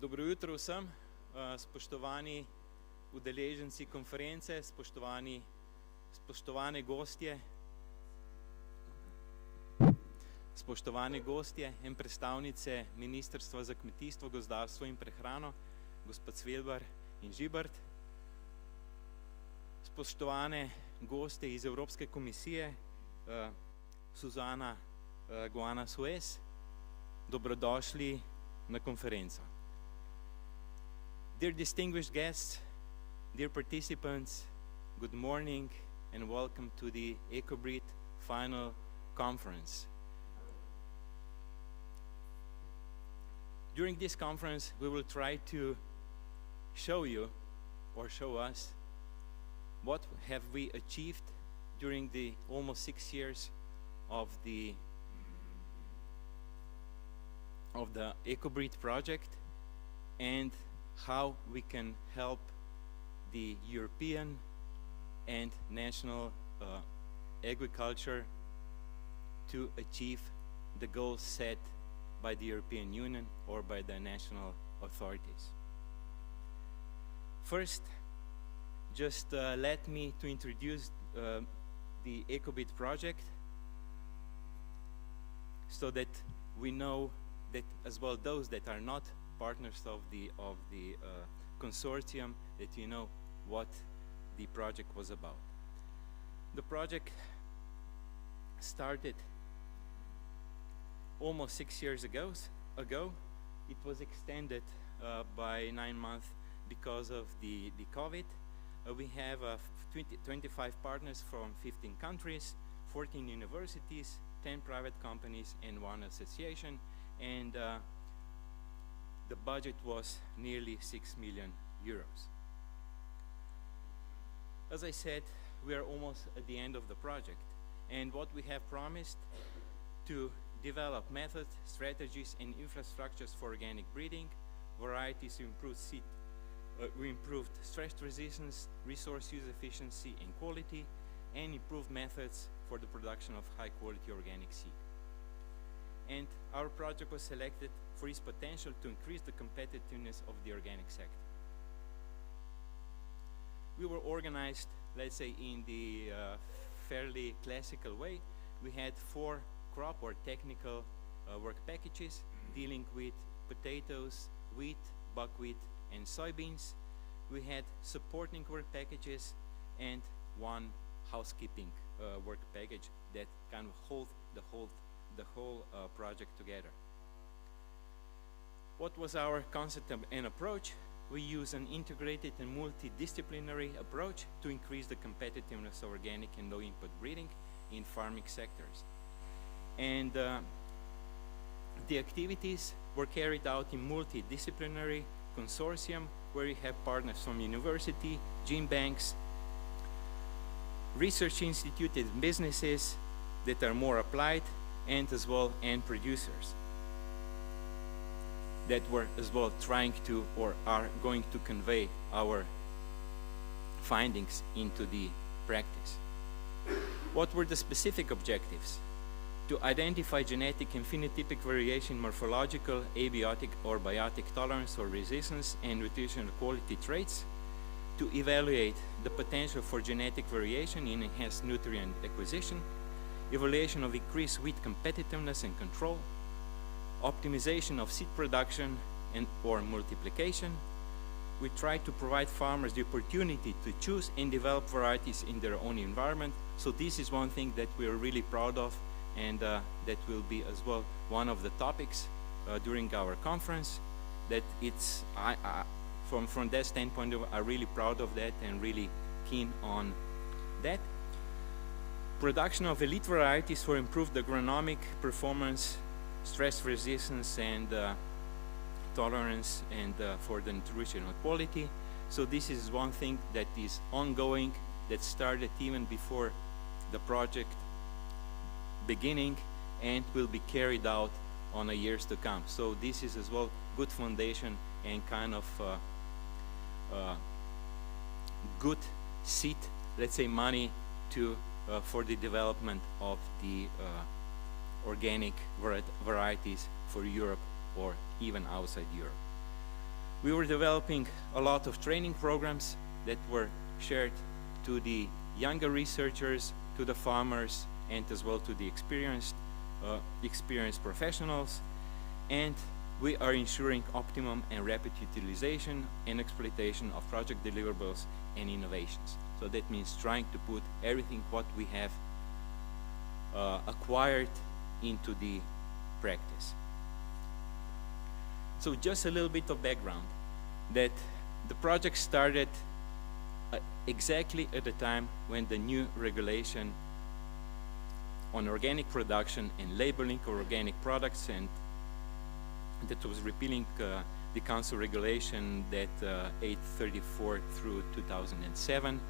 Dobro jutro vsem, spoštovani udeleženci konference, spoštovane gostje in predstavnice Ministrstva za kmetijstvo, gozdarstvo in prehrano, gospod Cvelbar in Žibert, spoštovane goste iz Evropske komisije, Suzana Guana Suez, dobrodošli na konferenco. Dear distinguished guests, dear participants, good morning and welcome to the ECOBREED final conference. During this conference, we will try to show you or show us what have we achieved during the almost 6 years of the ECOBREED project and how we can help the European and national agriculture to achieve the goals set by the European Union or by the national authorities. First, just let me to introduce the ECOBREED project so that we know that as well those that are not partners of the consortium, that you know what the project was about. The project started almost 6 years ago. It was extended by 9 months because of the COVID. We have 25 partners from 15 countries, 14 universities, 10 private companies and 1 association, and the budget was nearly 6 million euros. As I said, we are almost at the end of the project, and what we have promised to develop methods, strategies and infrastructures for organic breeding, varieties to improve seed, we improved stress resistance, resource use efficiency and quality, and improved methods for the production of high quality organic seed. And our project was selected for its potential to increase the competitiveness of the organic sector. We were organized, let's say, in the fairly classical way. We had 4 crop or technical work packages dealing with potatoes, wheat, buckwheat, and soybeans. We had supporting work packages and 1 housekeeping work package that kind of hold the whole project together. What was our concept and approach? We use an integrated and multidisciplinary approach to increase the competitiveness of organic and low input breeding in farming sectors. And the activities were carried out in multidisciplinary consortium where we have partners from university, gene banks, research institutes and businesses that are more applied, and as well end producers that were as well trying to or are going to convey our findings into the practice. What were the specific objectives? To identify genetic and phenotypic variation, morphological, abiotic or biotic tolerance or resistance, and nutritional quality traits. To evaluate the potential for genetic variation in enhanced nutrient acquisition, evaluation of increased wheat competitiveness and control, optimization of seed production and or multiplication. We try to provide farmers the opportunity to choose and develop varieties in their own environment. So this is one thing that we are really proud of, and that will be as well one of the topics during our conference. That it's from that standpoint, I'm really proud of that and really keen on that. Production of elite varieties for improved agronomic performance, stress resistance and tolerance, and for the nutritional quality. So this is one thing that is ongoing, that started even before the project beginning and will be carried out on the years to come. So this is as well good foundation and kind of good seed, let's say, money to for the development of the organic varieties for Europe or even outside Europe. We were developing a lot of training programs that were shared to the younger researchers, to the farmers, and as well to the experienced professionals. And we are ensuring optimum and rapid utilization and exploitation of project deliverables and innovations. So that means trying to put everything what we have acquired into the practice. So just a little bit of background, that the project started exactly at the time when the new regulation on organic production and labeling of organic products, and that was repealing the Council regulation that 834 through 2007.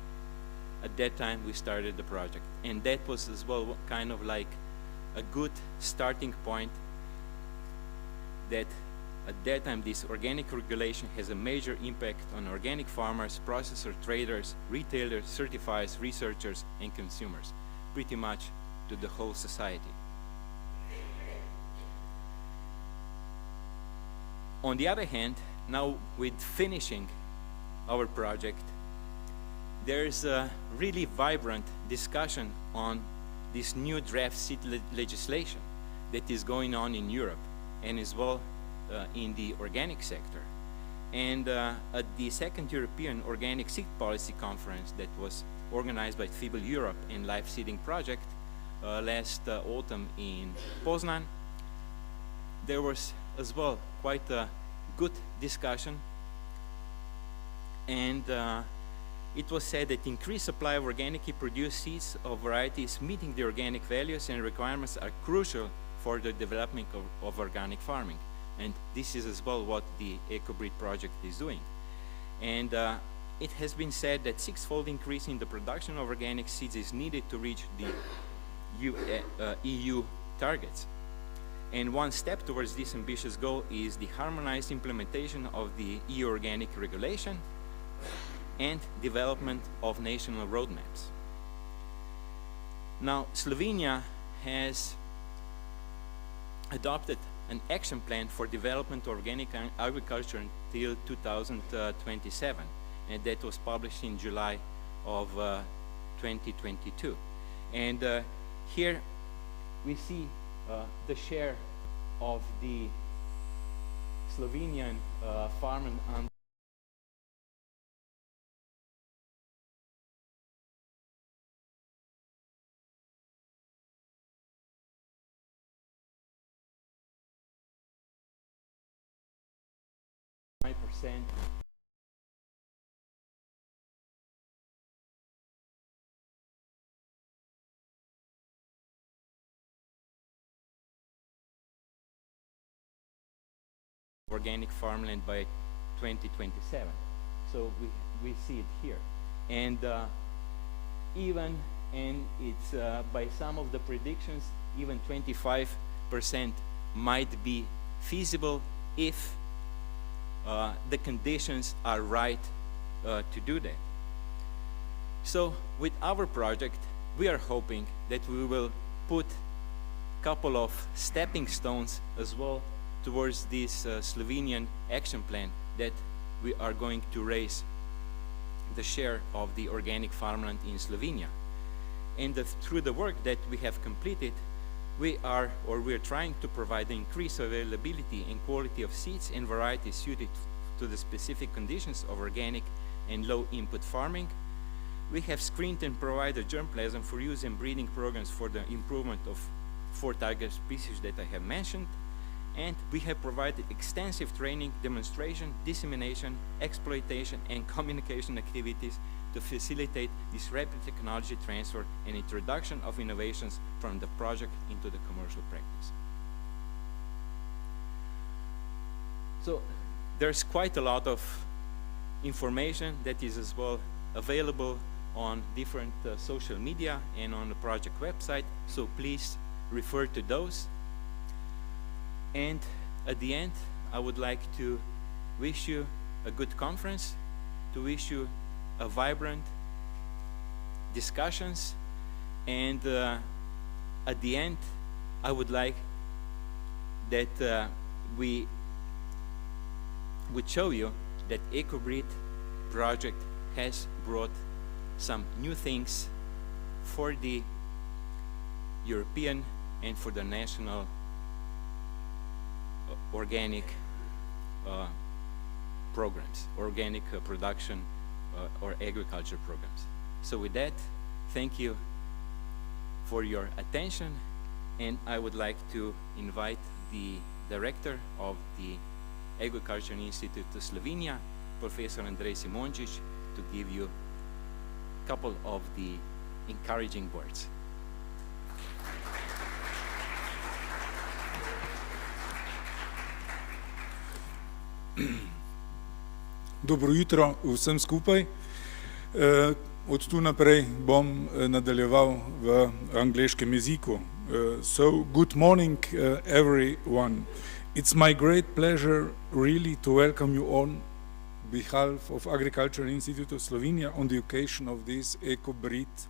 At that time we started the project, and that was as well kind of like a good starting point, that at that time this organic regulation has a major impact on organic farmers, processors, traders, retailers, certifiers, researchers, and consumers, pretty much to the whole society. On the other hand, now with finishing our project, there's a really vibrant discussion on this new draft seed legislation that is going on in Europe and as well in the organic sector. And at the second European Organic Seed Policy Conference that was organized by FIBEL Europe and Life Seeding Project last autumn in Poznan, there was as well quite a good discussion, and it was said that increased supply of organically produced seeds of varieties meeting the organic values and requirements are crucial for the development of organic farming. And this is as well what the ECOBREED project is doing. And it has been said that six-fold increase in the production of organic seeds is needed to reach the EU targets. And one step towards this ambitious goal is the harmonized implementation of the EU organic regulation and development of national roadmaps. Now, Slovenia has adopted an action plan for development of organic agriculture until 2027, and that was published in July of 2022. And here we see the share of the Slovenian farm and 5%. Organic farmland by 2027. So we see it here. And even, and it's by some of the predictions, even 25% might be feasible if the conditions are right to do that. So with our project, we are hoping that we will put a couple of stepping stones as well towards this Slovenian action plan, that we are going to raise the share of the organic farmland in Slovenia. And through the work that we have completed, we're trying to provide increased availability and quality of seeds and varieties suited to the specific conditions of organic and low input farming. We have screened and provided germplasm for use in breeding programs for the improvement of 4 target species that I have mentioned. And we have provided extensive training, demonstration, dissemination, exploitation, and communication activities to facilitate this rapid technology transfer and introduction of innovations from the project into the commercial practice. So there's quite a lot of information that is as well available on different social media and on the project website, so please refer to those. And at the end, I would like to wish you a good conference, to wish you a vibrant discussions, and at the end, I would like that we would show you that ECOBREED project has brought some new things for the European and for the national organic programs, organic production or agriculture programs. So with that, thank you for your attention, and I would like to invite the director of the Agriculture Institute of Slovenia, Professor Andrej Simončič, to give you a couple of the encouraging words. Dobro jutro vsem skupaj. Od tu naprej bom nadaljeval v angleškem jeziku. So, good morning everyone. It's my great pleasure really to welcome you on behalf of Agricultural Institute of Slovenia on the occasion of this ECOBREED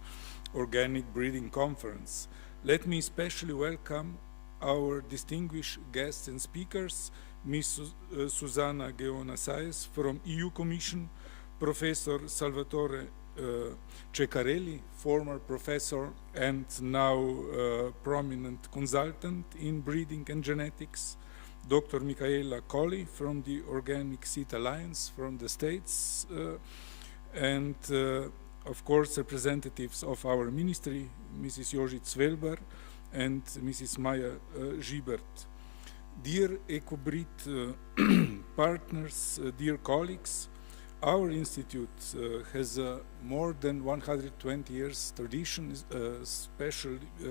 Organic Breeding Conference. Let me especially welcome our distinguished guests and speakers, Ms. Susana Geona-Saez from EU Commission, Professor Salvatore Ceccarelli, former professor and now prominent consultant in breeding and genetics, Dr. Michaela Colli from the Organic Seed Alliance from the States, and of course representatives of our ministry, Mrs. Jožic Svelber and Mrs. Maja Žibert. Dear ECOBREED partners, dear colleagues, our institute has a more than 120 years tradition,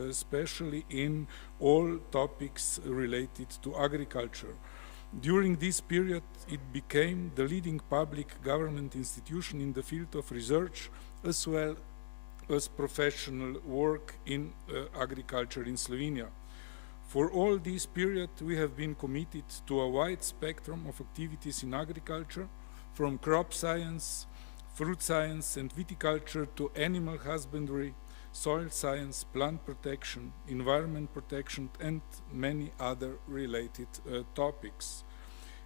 especially in all topics related to agriculture. During this period, it became the leading public government institution in the field of research as well as professional work in agriculture in Slovenia. For all this period, we have been committed to a wide spectrum of activities in agriculture, from crop science, fruit science and viticulture to animal husbandry, soil science, plant protection, environment protection and many other related topics.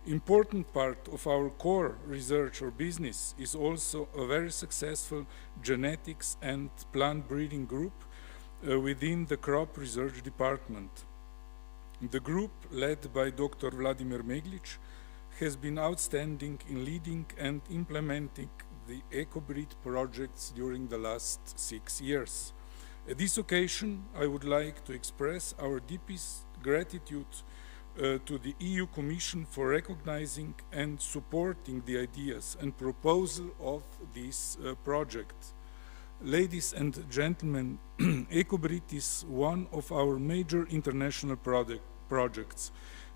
Important part of our core research or business is also a very successful genetics and plant breeding group within the crop research department. The group, led by Dr. Vladimir Meglic, has been outstanding in leading and implementing the ECOBREED projects during the last 6 years. At this occasion, I would like to express our deepest gratitude to the EU Commission for recognizing and supporting the ideas and proposal of this project. Ladies and gentlemen, ECOBREED is one of our major international projects.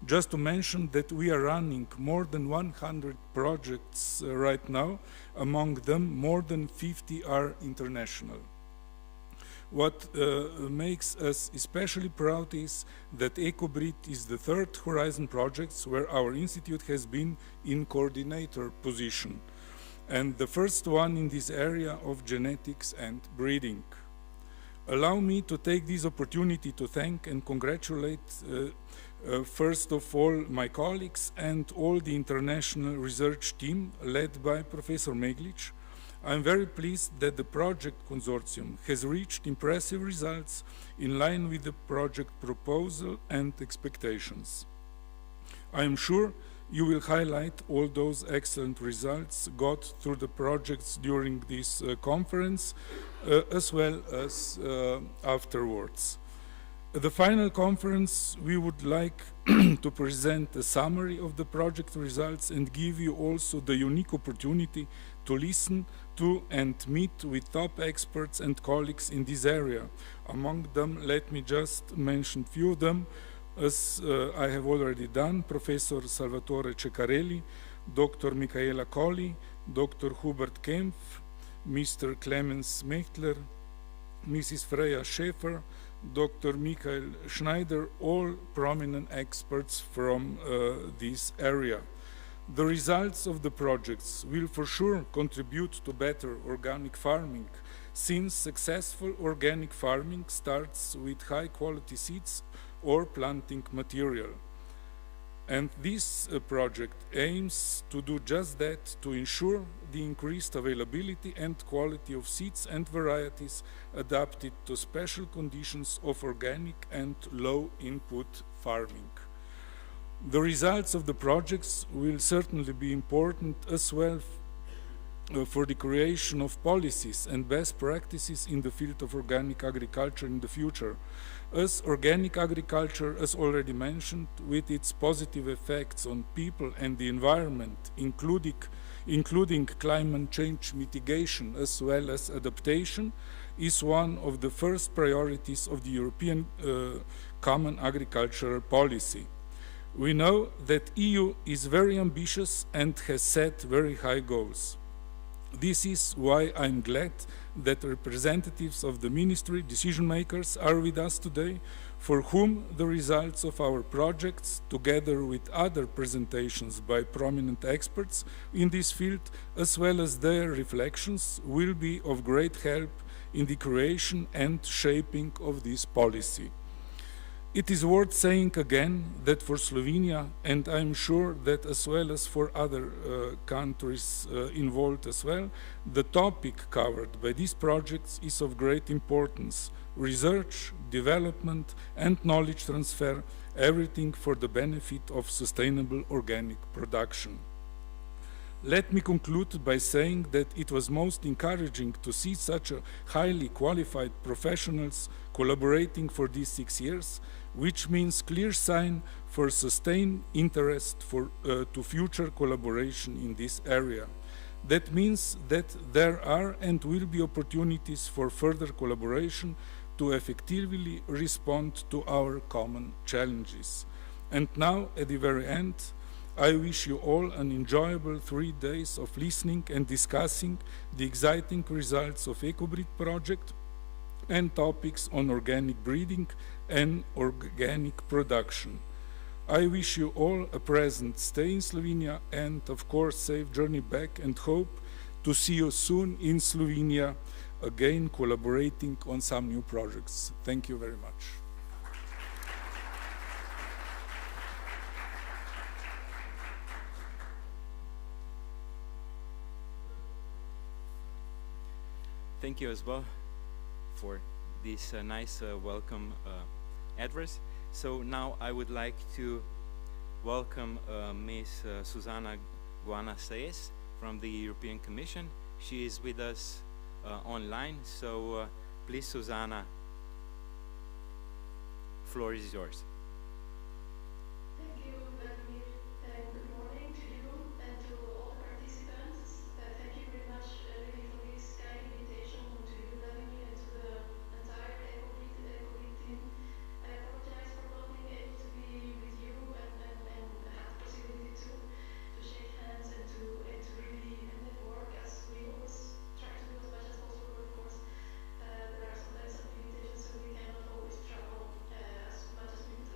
Just to mention that we are running more than 100 projects right now, among them more than 50 are international. What makes us especially proud is that ECOBREED is the third Horizon project where our institute has been in coordinator position, and the first one in this area of genetics and breeding. Allow me to take this opportunity to thank and congratulate first of all my colleagues and all the international research team led by Professor Meglic. I am very pleased that the project consortium has reached impressive results in line with the project proposal and expectations. I am sure you will highlight all those excellent results got through the projects during this conference as well as afterwards. At the final conference, we would like to present a summary of the project results and give you also the unique opportunity to listen to and meet with top experts and colleagues in this area. Among them, let me just mention few of them, as I have already done: Professor Salvatore Ceccarelli, Dr. Michaela Colli, Dr. Hubert Kempf, Mr. Clemens Mechtler, Mrs. Freya Schäfer, Dr. Michael Schneider, all prominent experts from this area. The results of the projects will for sure contribute to better organic farming, since successful organic farming starts with high-quality seeds or planting material. And this project aims to do just that, to ensure the increased availability and quality of seeds and varieties adapted to special conditions of organic and low input farming. The results of the projects will certainly be important as well for the creation of policies and best practices in the field of organic agriculture in the future. As organic agriculture, as already mentioned, with its positive effects on people and the environment, including climate change mitigation as well as adaptation, is one of the first priorities of the European Common Agricultural Policy. We know that EU is very ambitious and has set very high goals. This is why I'm glad that representatives of the ministry, decision makers, are with us today, for whom the results of our projects, together with other presentations by prominent experts in this field, as well as their reflections, will be of great help in the creation and shaping of this policy. It is worth saying again that for Slovenia, and I'm sure that as well as for other countries involved as well, the topic covered by these projects is of great importance: research, development, and knowledge transfer, everything for the benefit of sustainable organic production. Let me conclude by saying that it was most encouraging to see such a highly qualified professionals collaborating for these 6 years, which means clear sign for sustained interest to future collaboration in this area. That means that there are and will be opportunities for further collaboration to effectively respond to our common challenges. And now, at the very end, I wish you all an enjoyable 3 days of listening and discussing the exciting results of ECOBREED project and topics on organic breeding and organic production. I wish you all a pleasant stay in Slovenia and, of course, safe journey back, and hope to see you soon in Slovenia, again collaborating on some new projects. Thank you very much. Thank you as well for this nice welcome address. So now I would like to welcome Ms. Susana Guana-Saez from the European Commission. She is with us online, so please, Susana, floor is yours. Thank you, Vladimir, and good morning to you and to all the participants. Thank you very much really for this kind invitation, to you, Vladimir, and to the entire ECOBREED team. I apologize for not being able to be with you and have the possibility to shake hands and to really network, as we always try to do as much as possible. Of course, there are sometimes some limitations, so we cannot always travel as much as we would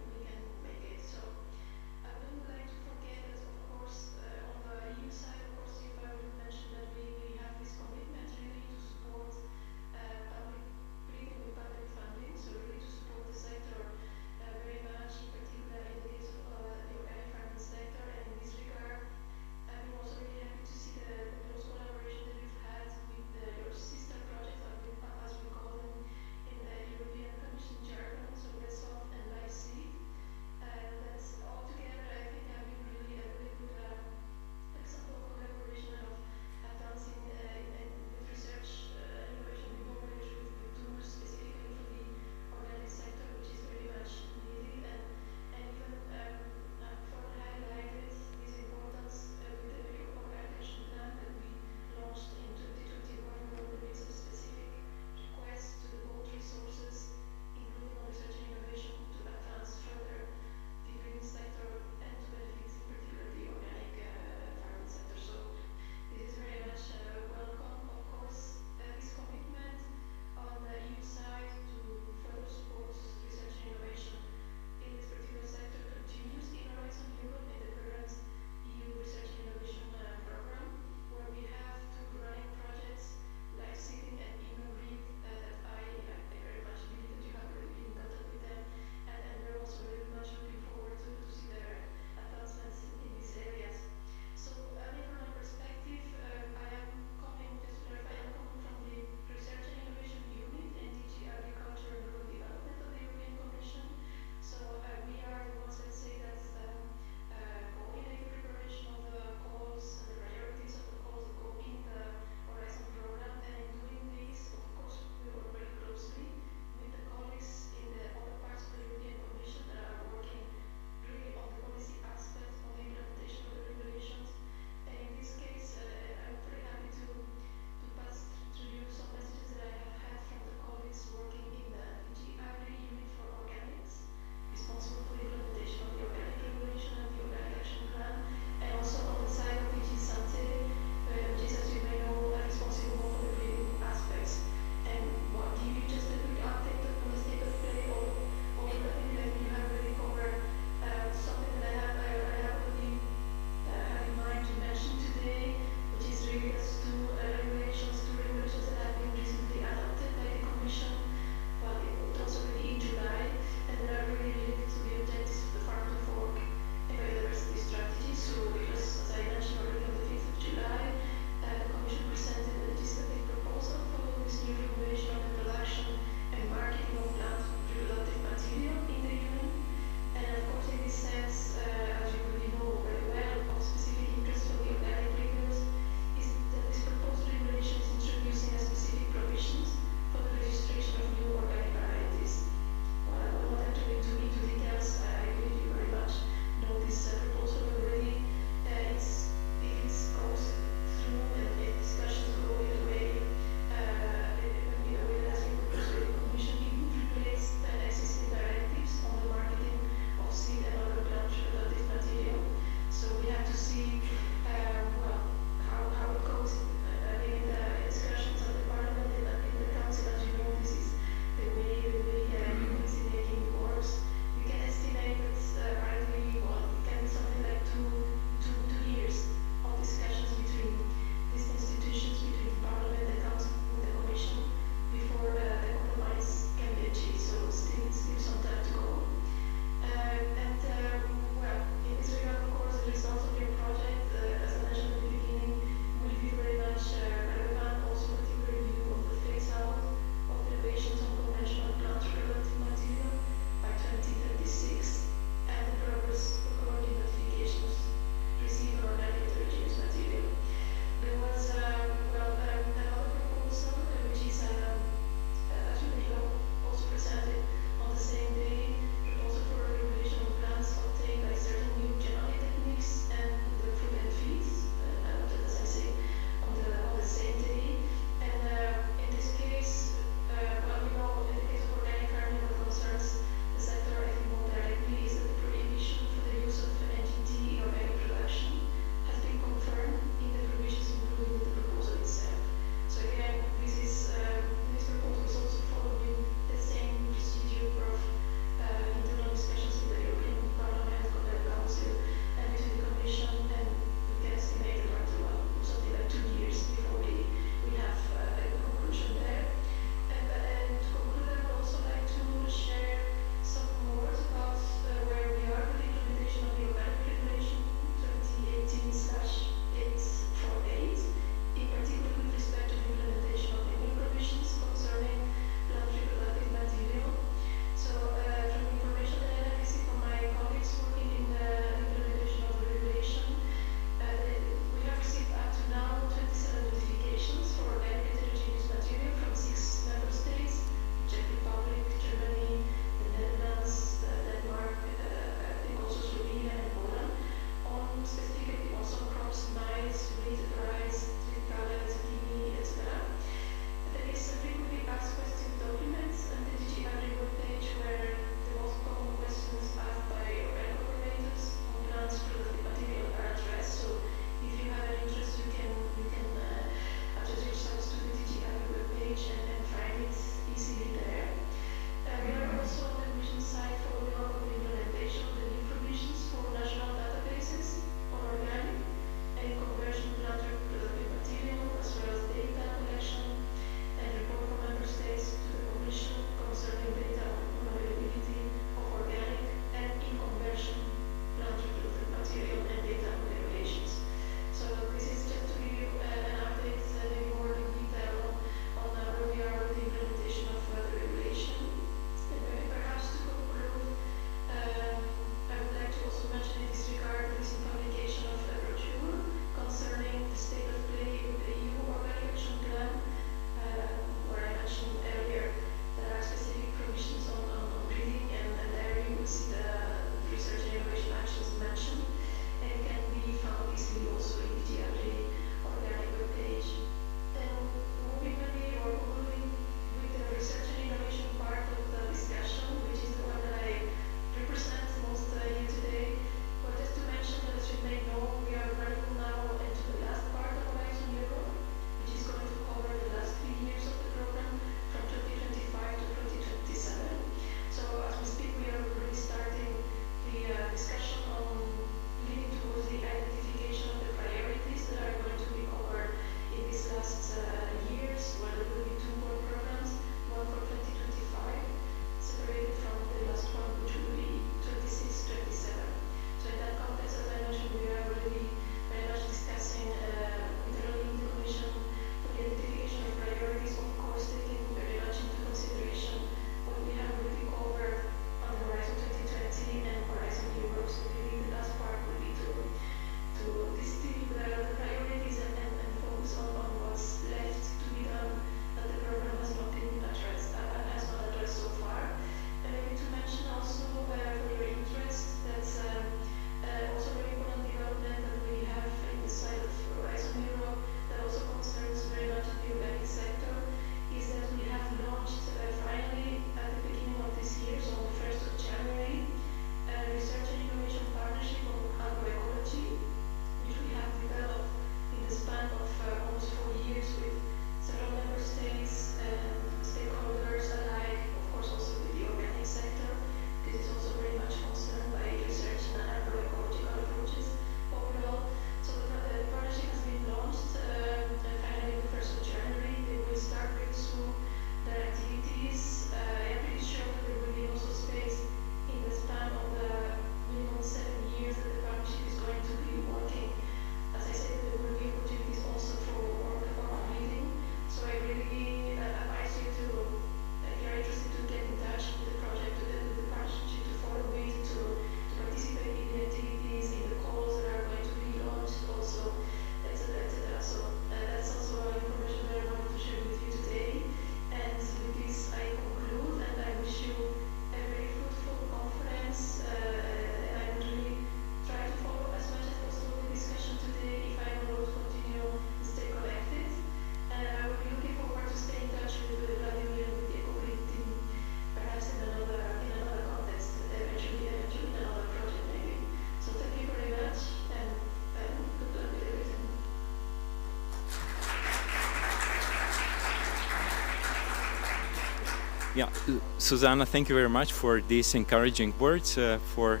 Yeah, Susanna, thank you very much for these encouraging words, for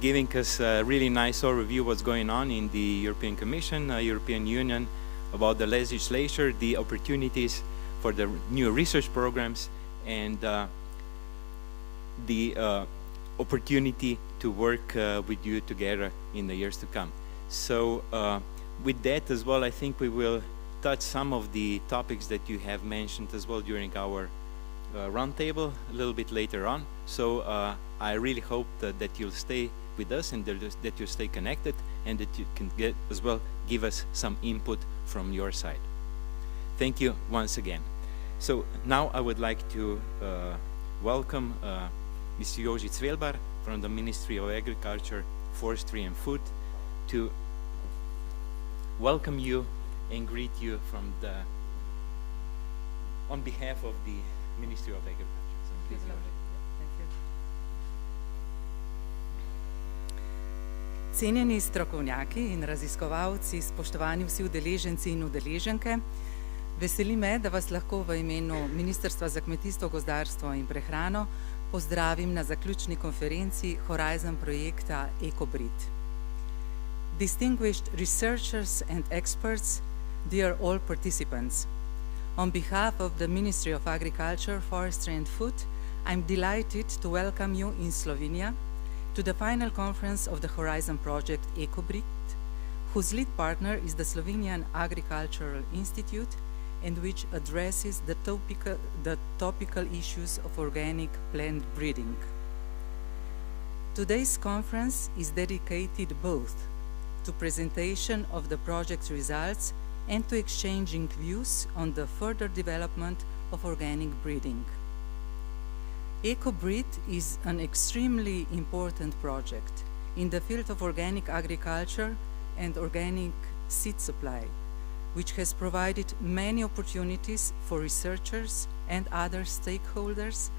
giving us a really nice overview of what's going on in the European Commission, European Union, about the legislature, the opportunities for the new research programs, and the opportunity to work with you together in the years to come. So with that as well, I think we will touch some of the topics that you have mentioned as well during our roundtable a little bit later on. So I really hope that you'll stay with us and that you'll stay connected, and that you can get as well give us some input from your side. Thank you once again. So now I would like to welcome Mr. Joži Cvelbar from the Ministry of Agriculture, Forestry and Food to welcome you and greet you from on behalf of the Ministry of Agriculture. So please, Joži. Thank you. Cenjeni strokovnjaki in raziskovalci, spoštovani vsi udeleženci in udeleženke, veseli me, da vas lahko v imenu Ministrstva za kmetijstvo, gozdarstvo in prehrano pozdravim na zaključni konferenci Horizon projekta ECOBREED. Distinguished researchers and experts, dear all participants, on behalf of the Ministry of Agriculture, Forestry and Food, I'm delighted to welcome you in Slovenia to the final conference of the Horizon project ECOBREED, whose lead partner is the Slovenian Agricultural Institute, and which addresses the topical issues of organic plant breeding. Today's conference is dedicated both to presentation of the project's results and to exchanging views on the further development of organic breeding. ECOBREED is an extremely important project in the field of organic agriculture and organic seed supply, which has provided many opportunities for researchers and other stakeholders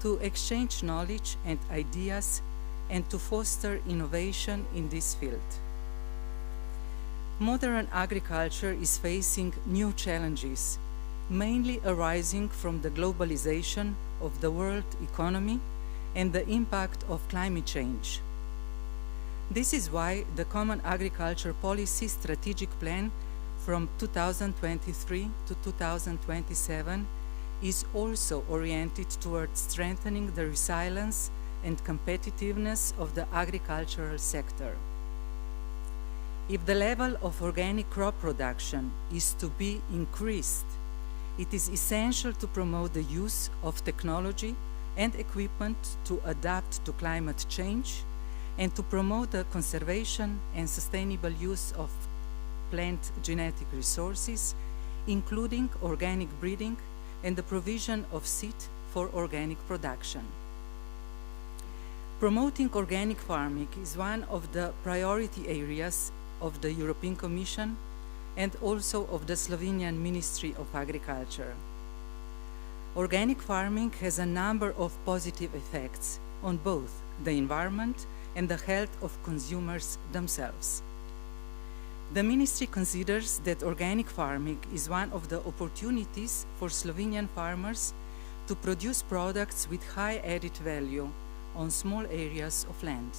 to exchange knowledge and ideas and to foster innovation in this field. Modern agriculture is facing new challenges, mainly arising from the globalization of the world economy and the impact of climate change. This is why the Common Agriculture Policy Strategic Plan from 2023 to 2027 is also oriented towards strengthening the resilience and competitiveness of the agricultural sector. If the level of organic crop production is to be increased, it is essential to promote the use of technology and equipment to adapt to climate change and to promote the conservation and sustainable use of plant genetic resources, including organic breeding and the provision of seed for organic production. Promoting organic farming is one of the priority areas of the European Commission and also of the Slovenian Ministry of Agriculture. Organic farming has a number of positive effects on both the environment and the health of consumers themselves. The Ministry considers that organic farming is one of the opportunities for Slovenian farmers to produce products with high added value on small areas of land.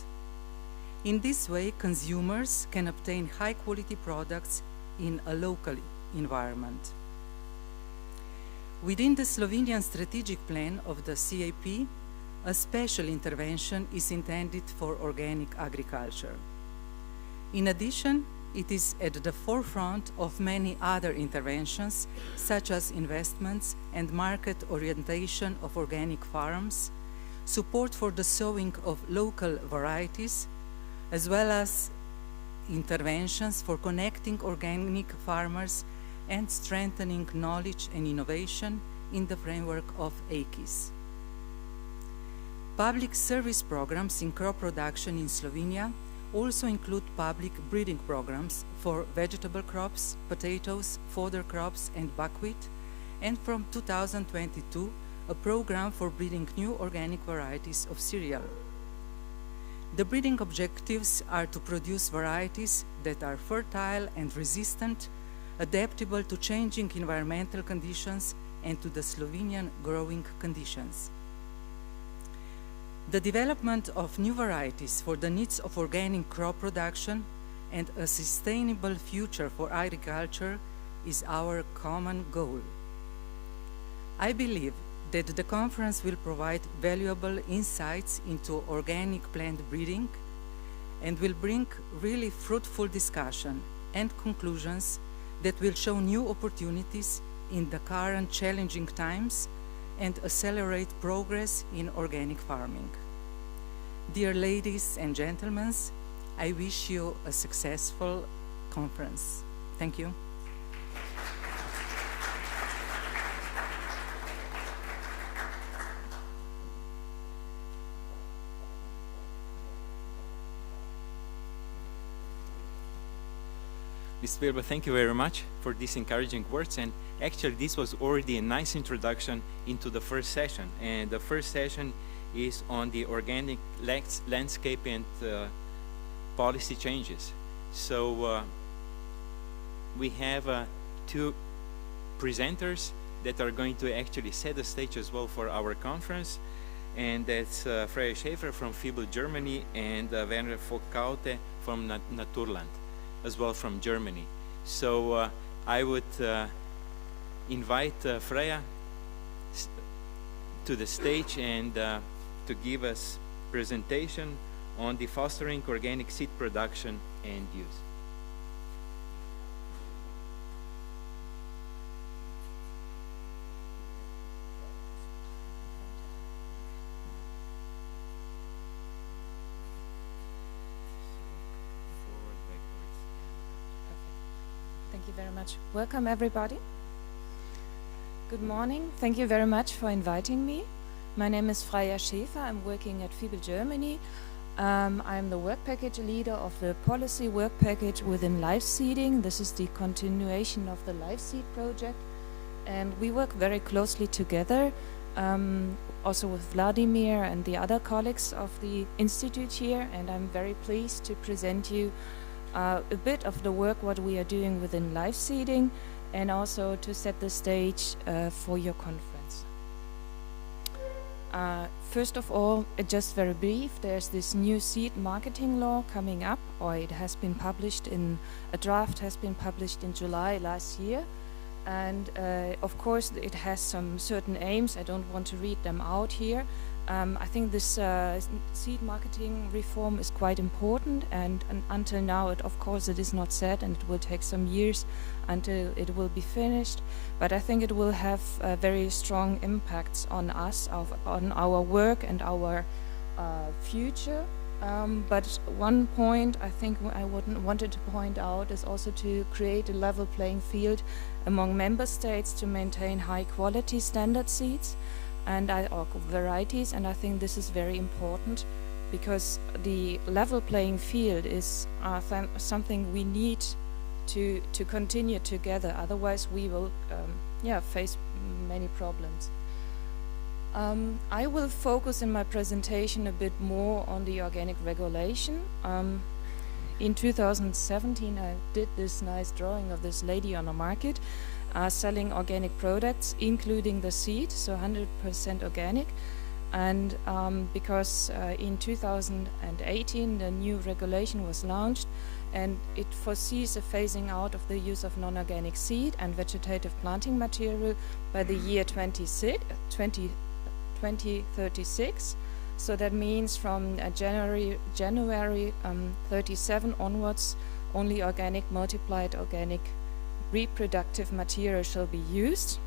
In this way, consumers can obtain high-quality products in a local environment. Within the Slovenian strategic plan of the CAP, a special intervention is intended for organic agriculture. In addition, it is at the forefront of many other interventions, such as investments and market orientation of organic farms, support for the sowing of local varieties, as well as interventions for connecting organic farmers and strengthening knowledge and innovation in the framework of AKIS. Public service programs in crop production in Slovenia also include public breeding programs for vegetable crops, potatoes, fodder crops, and buckwheat, and from 2022, a program for breeding new organic varieties of cereal. The breeding objectives are to produce varieties that are fertile and resistant, adaptable to changing environmental conditions, and to the Slovenian growing conditions. The development of new varieties for the needs of organic crop production and a sustainable future for agriculture is our common goal. I believe that the conference will provide valuable insights into organic plant breeding and will bring really fruitful discussion and conclusions that will show new opportunities in the current challenging times and accelerate progress in organic farming. Dear ladies and gentlemen, I wish you a successful conference. Thank you. Ms. Wilber, thank you very much for these encouraging words, and actually this was already a nice introduction into the first session, and the first session is on the organic landscape and policy changes. So we have two presenters that are going to actually set the stage as well for our conference, and that's Freya Schäfer from Fibel, Germany, and Werner Foucault from Naturland, as well from Germany. So I would invite Freya to the stage and to give us presentation on the fostering organic seed production and use. Thank you very much. Welcome, everybody. Good morning. Thank you very much for inviting me. My name is Freya Schäfer. I'm working at Fibel, Germany. I'm the work package leader of the policy work package within live seeding. This is the continuation of the live seed project. And we work very closely together, also with Vladimir and the other colleagues of the Institute here. And I'm very pleased to present you a bit of the work what we are doing within live seeding, and also to set the stage for your conference. First of all, just very brief, there's this new seed marketing law coming up, or it has been published in, a draft has been published in July last year. And of course it has some certain aims. I don't want to read them out here. I think this seed marketing reform is quite important, and until now of course it is not set, and it will take some years until it will be finished, but I think it will have very strong impacts on us, on our work and our future. But one point I think I wanted to point out is also to create a level playing field among member states to maintain high quality standard seeds and or varieties, and I think this is very important because the level playing field is something we need to continue together. Otherwise, we will face many problems. I will focus in my presentation a bit more on the organic regulation. In 2017, I did this nice drawing of this lady on the market selling organic products, including the seed, so 100% organic. And because in 2018 the new regulation was launched, and it foresees a phasing out of the use of non-organic seed and vegetative planting material by the year 2036. So that means from January 37 onwards, only organic multiplied organic reproductive material shall be used.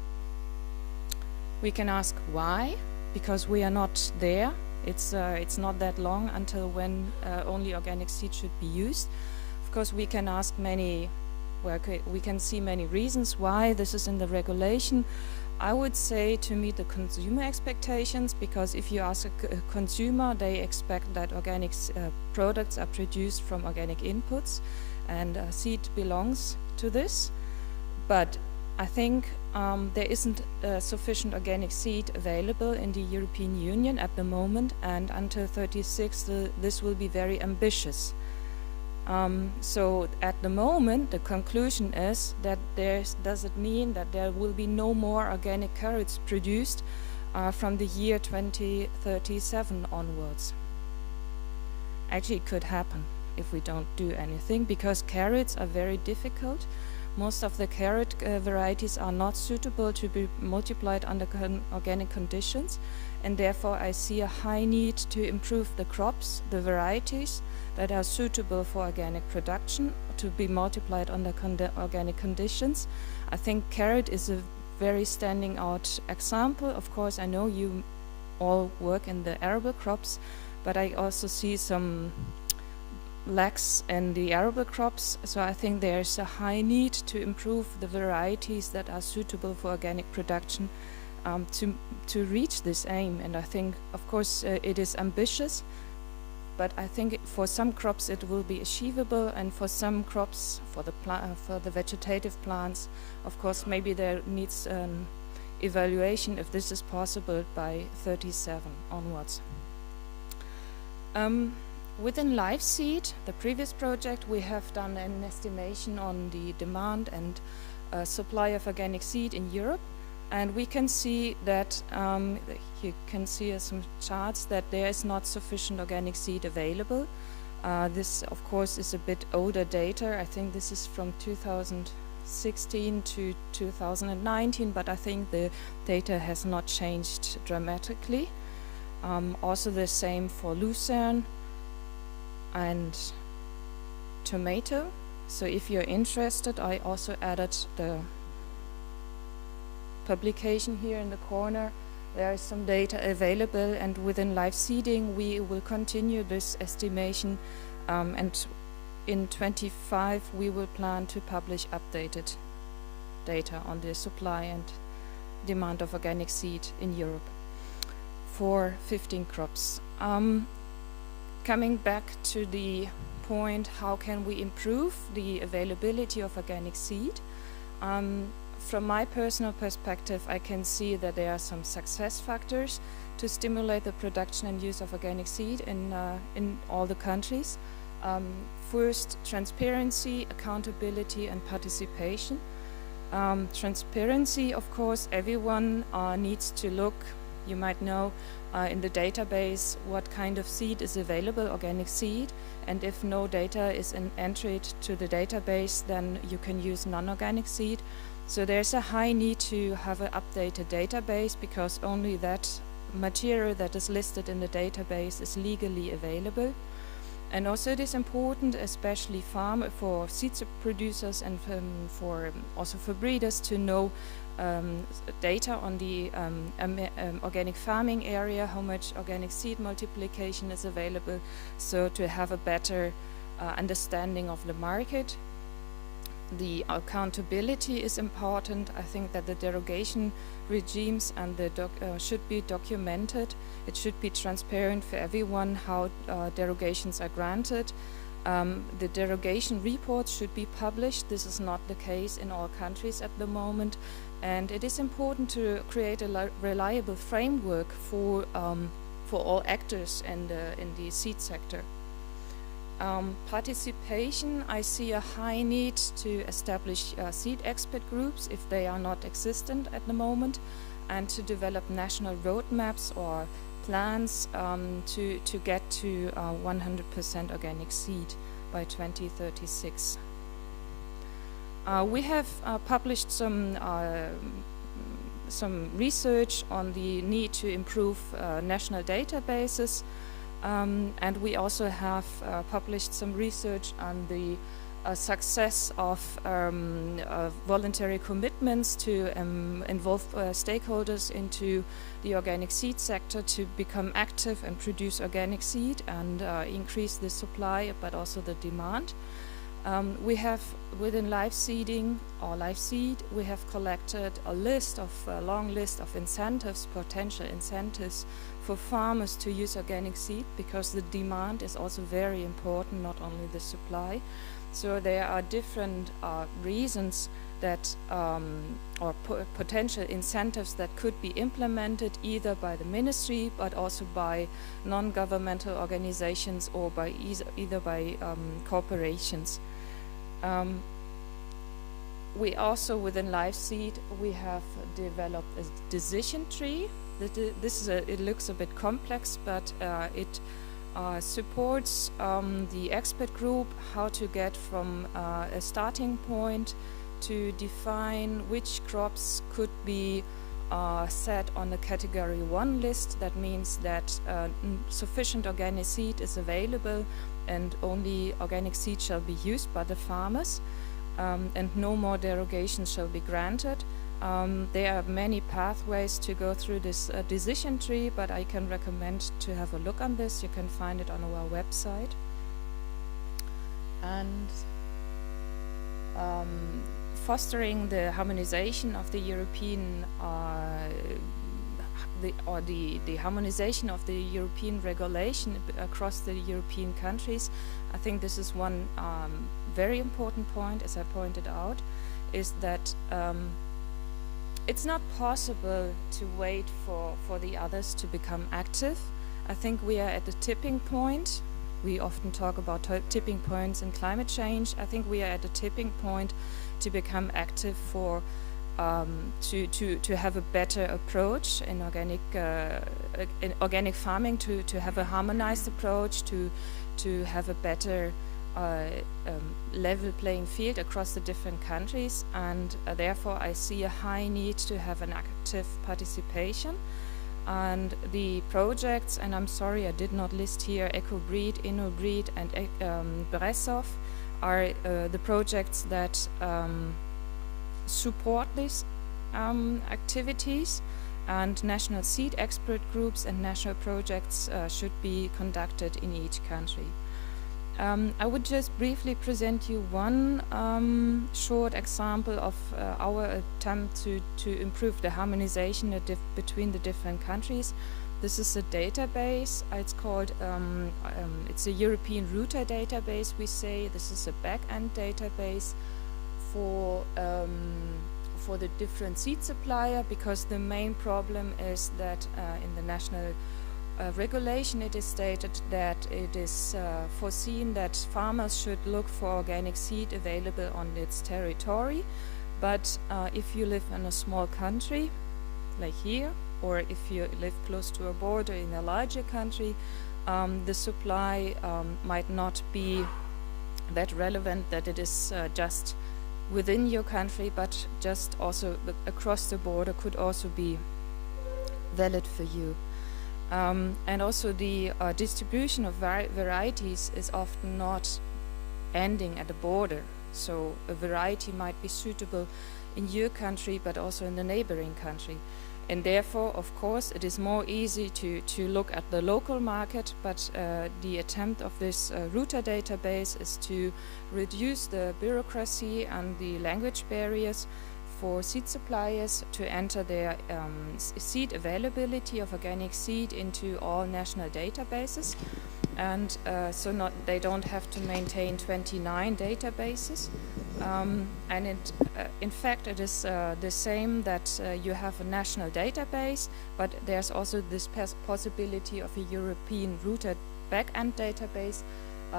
We can ask why, because we are not there. It's not that long until when only organic seed should be used. Of course, we can ask many, we can see many reasons why this is in the regulation. I would say to meet the consumer expectations, because if you ask a consumer, they expect that organic products are produced from organic inputs, and seed belongs to this. But I think there isn't sufficient organic seed available in the European Union at the moment, and until 36 this will be very ambitious. So at the moment, the conclusion is that does it mean that there will be no more organic carrots produced from the year 2037 onwards? Actually, it could happen if we don't do anything, because carrots are very difficult. Most of the carrot varieties are not suitable to be multiplied under organic conditions, and therefore I see a high need to improve the crops, the varieties that are suitable for organic production to be multiplied under organic conditions. I think carrot is a very standing out example. Of course, I know you all work in the arable crops, but I also see some lacks in the arable crops, so I think there's a high need to improve the varieties that are suitable for organic production to reach this aim. And I think, of course, it is ambitious, but I think for some crops it will be achievable, and for some crops, for the vegetative plants, of course, maybe there needs an evaluation if this is possible by 37 onwards. Within Live Seed, the previous project, we have done an estimation on the demand and supply of organic seed in Europe, and we can see that you can see some charts that there is not sufficient organic seed available. This, of course, is a bit older data. I think this is from 2016 to 2019, but I think the data has not changed dramatically. Also the same for lucerne and tomato. So if you're interested, I also added the publication here in the corner. There is some data available, and within live seeding we will continue this estimation, and in 25 we will plan to publish updated data on the supply and demand of organic seed in Europe for 15 crops. Coming back to the point, how can we improve the availability of organic seed? From my personal perspective, I can see that there are some success factors to stimulate the production and use of organic seed in all the countries. First, transparency, accountability, and participation. Transparency, of course, everyone needs to look. You might know in the database what kind of seed is available, organic seed, and if no data is entered to the database, then you can use non-organic seed. So there's a high need to have an updated database, because only that material that is listed in the database is legally available. And also it is important, especially for seed producers and also for breeders, to know data on the organic farming area, how much organic seed multiplication is available, so to have a better understanding of the market. The accountability is important. I think that the derogation regimes and should be documented. It should be transparent for everyone how derogations are granted. The derogation reports should be published. This is not the case in all countries at the moment, and it is important to create a reliable framework for all actors in the seed sector. Participation, I see a high need to establish seed expert groups if they are not existent at the moment, and to develop national roadmaps or plans to get to 100% organic seed by 2036. We have published some research on the need to improve national databases. And we also have published some research on the success of voluntary commitments to involve stakeholders into the organic seed sector to become active and produce organic seed and increase the supply but also the demand. We have, within live seeding or live seed, we have collected a long list of incentives, potential incentives for farmers to use organic seed, because the demand is also very important, not only the supply. So there are different reasons that or potential incentives that could be implemented either by the ministry but also by non-governmental organizations or by either by corporations. We also, within LiveSeed, we have developed a decision tree. It looks a bit complex, but it supports the expert group how to get from a starting point to define which crops could be set on the category 1 list. That means that sufficient organic seed is available and only organic seed shall be used by the farmers, and no more derogations shall be granted. There are many pathways to go through this decision tree, but I can recommend to have a look on this. You can find it on our website. And fostering the harmonization of the European the harmonization of the European regulation across the European countries. I think this is one very important point, as I pointed out, is that it's not possible to wait for the others to become active. I think we are at the tipping point. We often talk about tipping points in climate change. I think we are at a tipping point to become active for to have a better approach in organic farming, to have a harmonized approach, to have a better level playing field across the different countries, and therefore I see a high need to have an active participation. And the projects, and I'm sorry I did not list here, ECOBREED, InnoBreed and Bressov are the projects that support these activities, and national seed expert groups and national projects should be conducted in each country. I would just briefly present you one short example of our attempt to improve the harmonization between the different countries. This is a database. It's called, it's a European router database, we say. This is a back-end database for the different seed supplier, because the main problem is that in the national regulation it is stated that it is foreseen that farmers should look for organic seed available on its territory, but if you live in a small country like here, or if you live close to a border in a larger country, the supply might not be that relevant that it is just within your country, but just also across the border could also be valid for you. And also the distribution of varieties is often not ending at the border. So a variety might be suitable in your country, but also in the neighboring country. And therefore, of course, it is more easy to look at the local market, but the attempt of this router database is to reduce the bureaucracy and the language barriers for seed suppliers to enter their seed availability of organic seed into all national databases. And so they don't have to maintain 29 databases. And in fact, it is the same that you have a national database, but there's also this possibility of a European routed back-end database.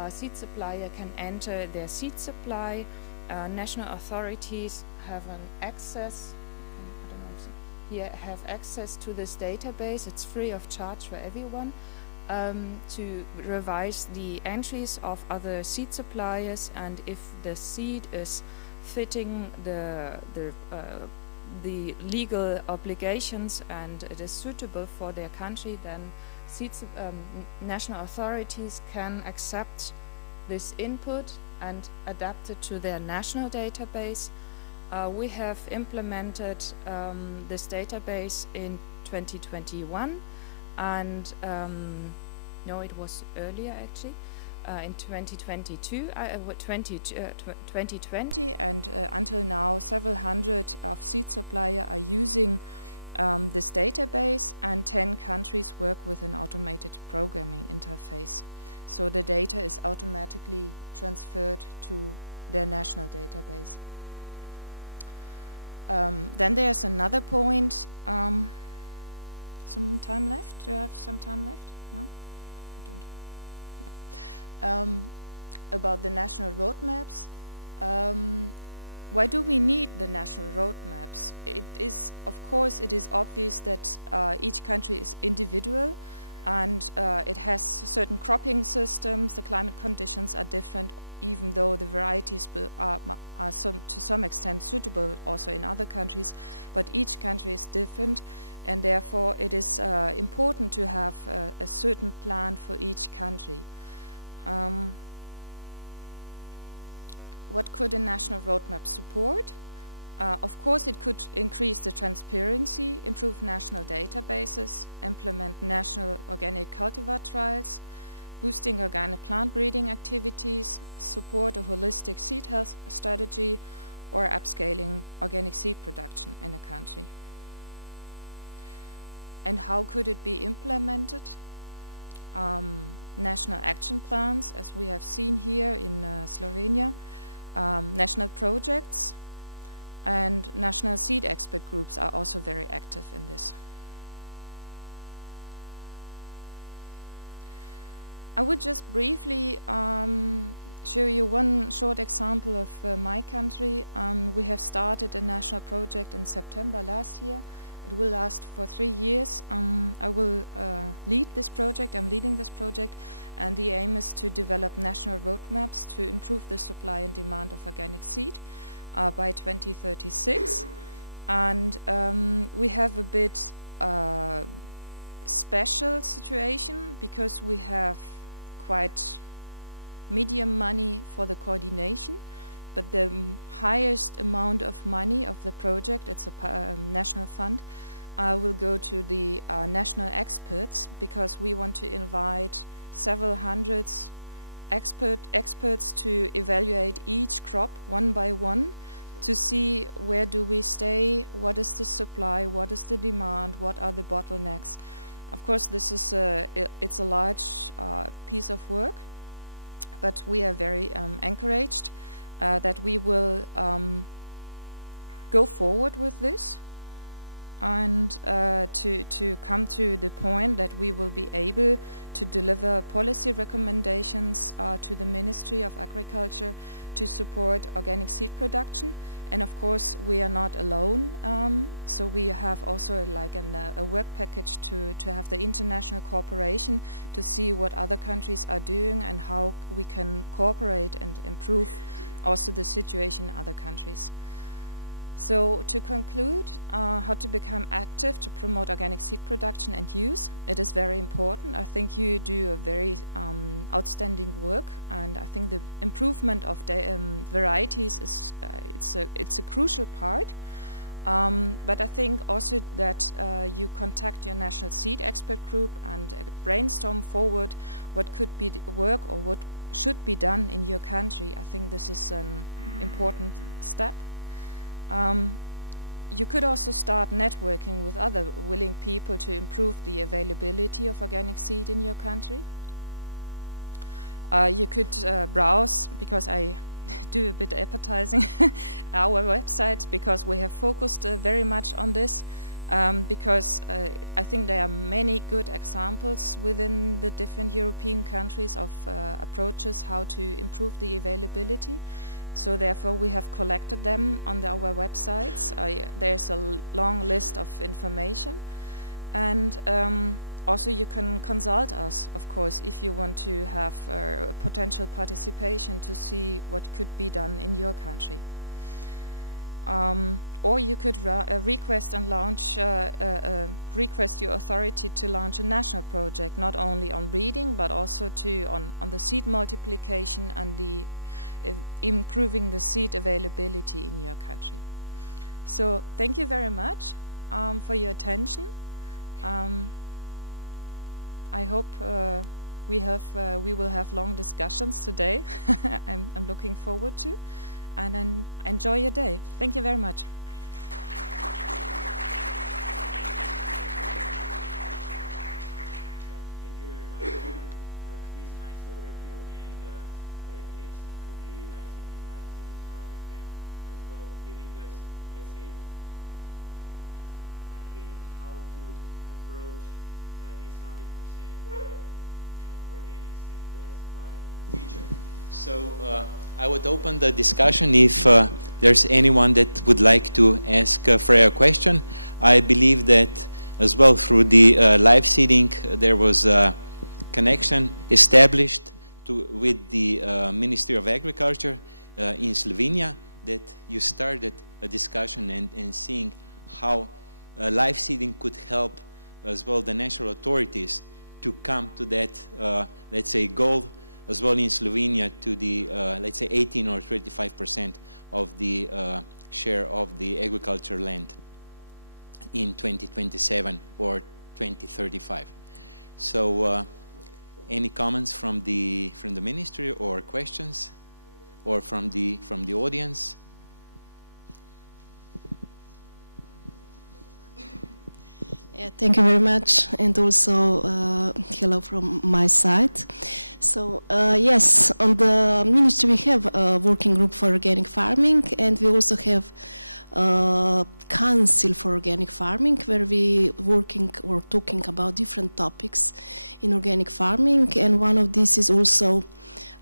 Seed supplier can enter their seed supply. National authorities have an access. Have access to this database. It's free of charge for everyone. To revise the entries of other seed suppliers, and if the seed is fitting the legal obligations and it is suitable for their country, then national authorities can accept this input and adapt it to their national database. We have implemented this database in 2021. And no, it was earlier actually, in 2020, and until now several hundred of seed suppliers are using this database, and 10 countries work with an automated programming interface. So the data is automatically transferred to their national database. Then there's another point. Some time left? Do you have some time left? No? I don't. Yeah. About the national roadmaps. Why do we need the national roadmaps? It is, of course, it is obvious that each country is individual, and it has certain cropping systems. The climate conditions are different, even though the varieties are to some extent suitable also in other countries, but each country is different, and therefore it is important to have a certain plan for each country. What could a national roadmap support? Of course, it could increase the transparency, improve national databases, implement national organic cultivar trials, boosting organic plant breeding activities, support a holistic seed health strategy, or upscaling organic seed production in a country. And how could it be implemented? National action plans, as we have seen here in Slovenia, national projects, and national seed expert groups are also very active in this. I would just briefly show you one short example of my country. We have started a national project in September last year. It will last for 3 years. I will lead this project. I'm leading this project, and the aim is to develop national roadmaps to improve the supply and demand of organic seed by 2036. And we have a bit special situation because we have quite medium money for the coordination, but the highest amount of money of the project, it's a national fund, will go to the national experts, because we want to invite several hundreds experts to evaluate each crop one by one, to see where do we stay, what is the supply, what is the demand, what are the bottlenecks. Of course, this is it's a large piece of work, but we are very encouraged that we will go forward with this, and to come to the point that we will be able to deliver policy recommendations to the Ministry of Agriculture to support organic seed production. And of course, we are not alone, so we have also like a work package to have the international cooperation to see what other countries are doing and how we can cooperate and improve also the situation in other countries. So to conclude, how to become active to promote organic seed production and use. It is very important. I think you do a very outstanding work, and I think the improvement of the varieties is it's a crucial part. But I think also that you contact your national seed expert group and brainstorm forward what could be work or what should be done in your country. I think this is an important step. You could also start networking with other willing people to improve the availability of organic seed in your country. You could browse, because I do a bit advertising, our website, because we have focused very much on this, because I think there are many good examples within the different European countries of approaches how to improve the availability. So therefore we have collected them on our websites. There's a long list of information, and also you can consult us, of course, if you want to have potential participation to see what could be done in your country. Or you could request and launch, request your authority to launch a national project, not only on breeding, but also on the seed multiplication and the improving the seed availability in your country. So thank you very much for your attention. I hope we will have long discussions today. I'm looking forward to, and enjoy your day. Thank you very much. So I would open the discussion if there's anyone that would like to ask Freya a question. I believe that as well through the live seeding there was a connection established with the Ministry of Agriculture in Slovenia, that you started a discussion and seeing how live seeding could help as well the national authorities to come to that, let's say, goal as well in Slovenia to the, let's say, 18 or 25% of the share of the agriculture land in 2027 or 2035. So any comments from the ministry or questions or from the audience? Yeah, thank you very much, and also hello from my side. So yes, on the ministry we have a working group for organic farming, and we also have a council for organic farming, where we working or talking about different topics in organic farming, and one of these is also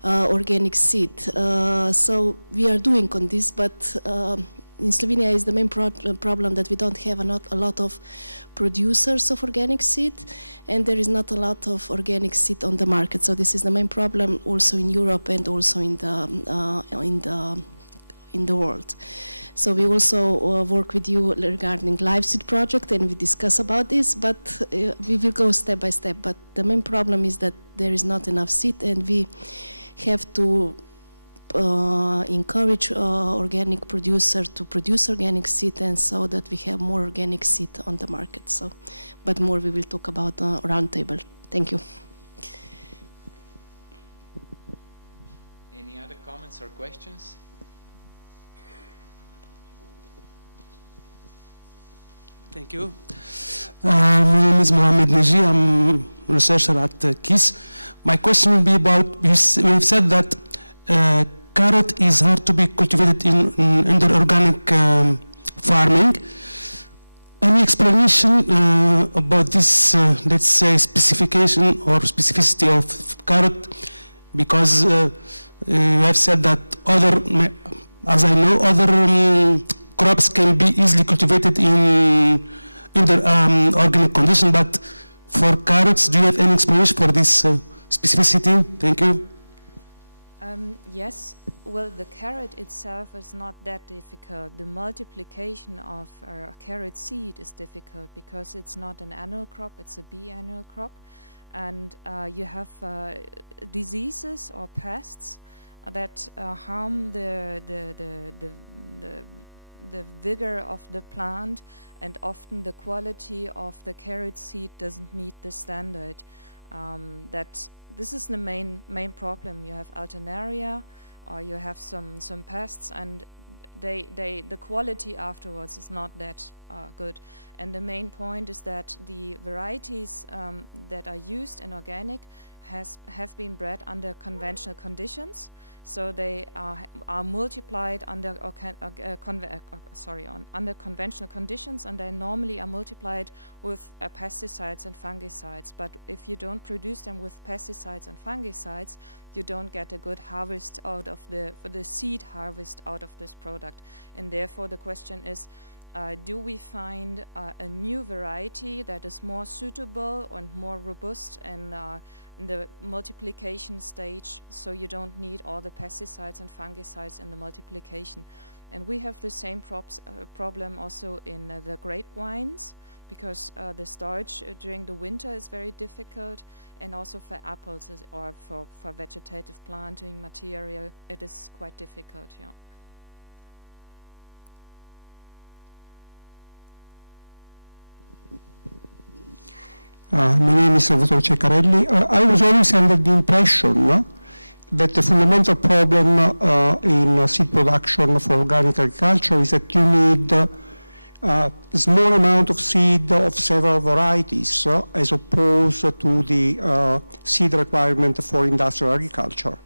organic seed. So we are doing on this, but in Slovenia is the main problem that we don't have a lot of producers of organic seed, and there is not a lot of organic seed on the market. So this is the main problem also in Europe and also in the world. So we also work with you regarding live seed project, and we discuss about this, but we will go step by step. But the main problem is that there is not enough seed, and we have to encourage organic producer to produce organic seed, and so that we have more organic seed on the market. So, but more we will talk about roundtable. Thank you. Any other comments or questions? Thank you. My name is Mohamed Naji. I'm a researcher at KIS. My question will be about, you have said that carrot is hard to be cultivated under organic farming. Any explanation about this, let's say, specification or specificity of carrot? Because you have said that other, as I know, other crops can be easily cultivated in the organic condition, but for carrots, do you have any explanation for this specificity? Thank you. Yes, well, the carrot itself is not that difficult. The multiplication of a carrot seed is difficult because it's not an annual crop, it's a biannual crop. And you have diseases or pests that harm the vigor of the plant, and often the quality of the carrot seed doesn't meet the standard. This is the main problem. You have alternaria, or you have some pests, and the quality afterwards is not that good. And the main point is that the varieties that are used in organic have been bred under conventional conditions. So they are multiplied under under conventional conditions, and they normally are multiplied with pesticides and fungicides. But if you don't produce them with pesticides and fungicides, you don't get a good harvest out of the seed harvest out of this product. And therefore, the question is, do we find a new variety that is more suitable and more robust in the multiplication stage, so you don't need all the pesticides and fungicides in the multiplication? And we have the same problem also in the grape wines, because the storage during the winter is very difficult, and also for apples or for vegetative planting material, it is quite difficult, yeah. My name is Salvatore Ceccarelli. I was always under the impression that the fundamental problem in seed production for organic agriculture is that you need a small amount of seed of several varieties as opposed to the seed requirement for industrial agriculture.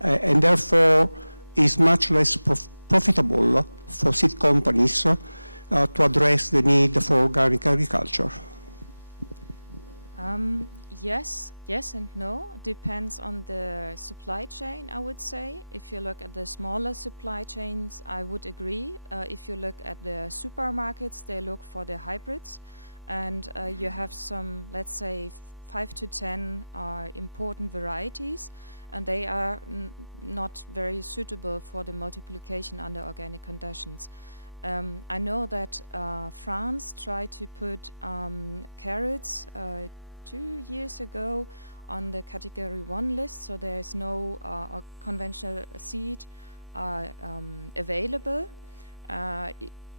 And therefore is much less profitable for seed companies to address the need for organic agriculture. Yes and no. Depends on the supply chain, I would say. If you look at the smaller supply chains, I would agree. If you look at the supermarkets, they look for the hybrids. And you have some, let's say, 5 to 10 important varieties, and they are not very suitable for the multiplication under organic conditions. I know that France tried to put carrots 2 years ago on the category 1 list, so there is no conventional seed available.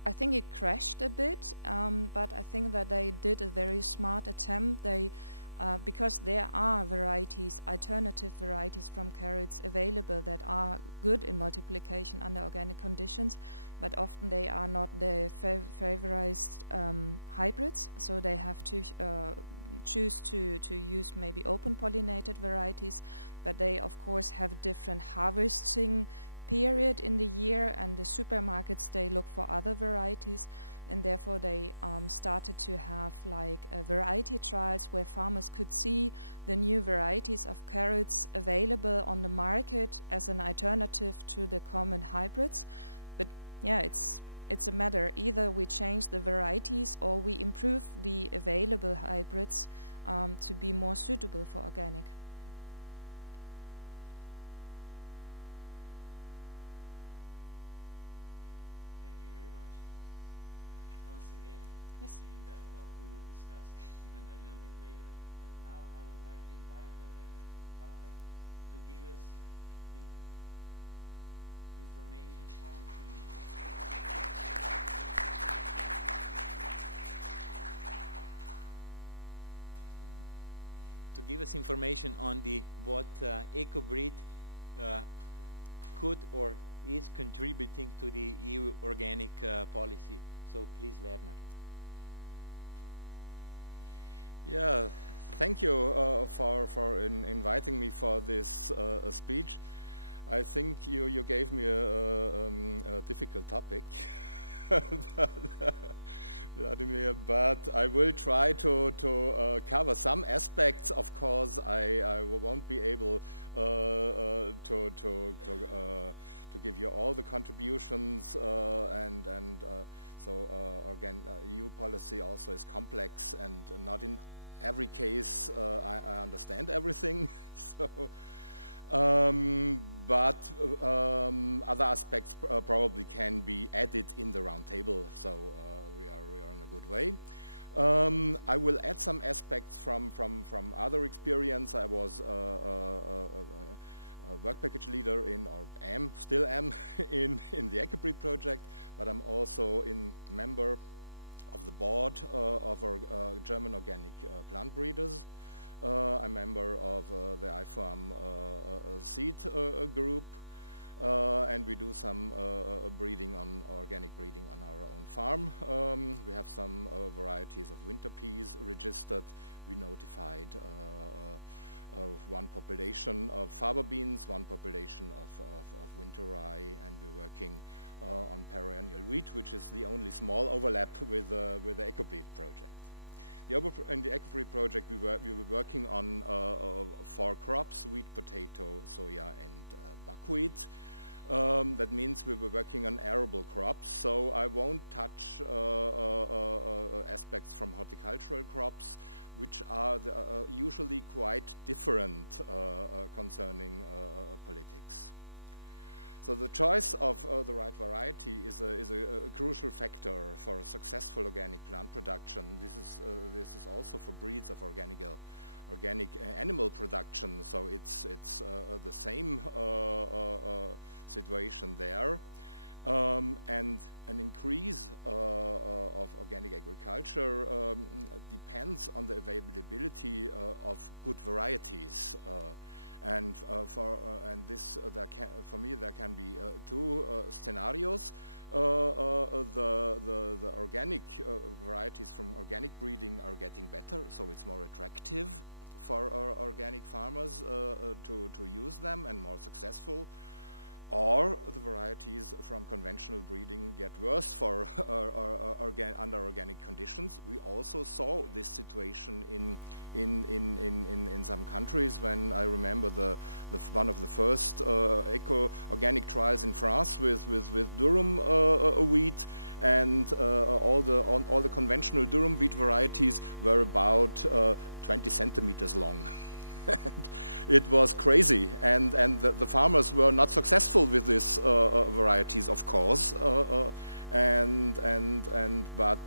I think it crashed a bit, but I think that they did a very smart attempt. They because there are varieties, alternative varieties from carrots available that are good in multiplication under organic conditions, but often they are not the favorized hybrids, so they have to choose to use maybe open pollinated varieties, but they of course have different harvesting period in the year, and the supermarkets, they look for other varieties, and therefore they started to have like variety trials where farmers could see the new varieties of carrots available on the market as an alternative to the common hybrids. But yeah, it's a matter, either we change the varieties or we improve the available hybrids to be more suitable for organic. Yes. And well, we will discuss even a little bit later. But now I would like to invite Pate to give us the information on what ECOBREED could or is contributing to the EU organic policy. So please, Werner. Yeah, thank you for inviting me for this speech. I think you gave me a difficult topic, Vladimir, but I will try to cover some aspects. Of course, I won't be able to give you all the contributions so again, EU policy also is complex, and not in every case I understand everything. So, but other aspects probably can be added in the round table. So we are in a good way. I will add some aspects from other experience. I was a work package leader still am in the ECOBREED project, but I'm also member of the board of our German organic plant breeders. I'm member of the iFarm seed group, and we do some organic breeding on our own farm. We have some varieties of winter peas registered. We notified one population of faba beans, one population of winter rye, and we're working on perennial wheat, which is the only small overlap with the ECOBREED project. In the ECOBREED project, we were working on 4 crops: wheat, potato, soya, and buckwheat. That means we were working on arable crops, so I won't touch aspects from horticultural crops, which are usually quite different concerning politics. So the choice of the right variety is a crucial factor for a successful organic plant production. This is also for breeds of organic animal production. So it's the same situation there. And an increase of organic agriculture depends on the availability of good varieties. And for me there can be 2 scenarios. The organic varieties from organic breeding are getting better, so it's more attractive for our organic farmers to use them and more successful. or the varieties from conventional breeding get worse for under organic conditions. We also saw this situation in some countries. When I remember one of the first organic trials in France with durum wheat, and all the conventional durum wheat varieties were about 20 centimeters long. And it was crazy, and the farmers were not successful with these varieties, of course, but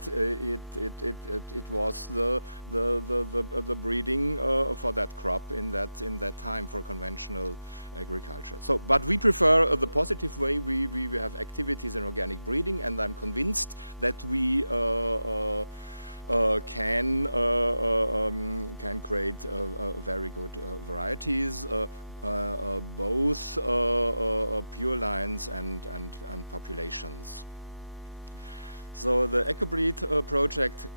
it was the breeding for that crop in that time for conventional agriculture. So, but we prefer the positive way. We have activities in organic breeding, and I'm convinced that we can create very good varieties, both pure lines and populations. So the ECOBREED project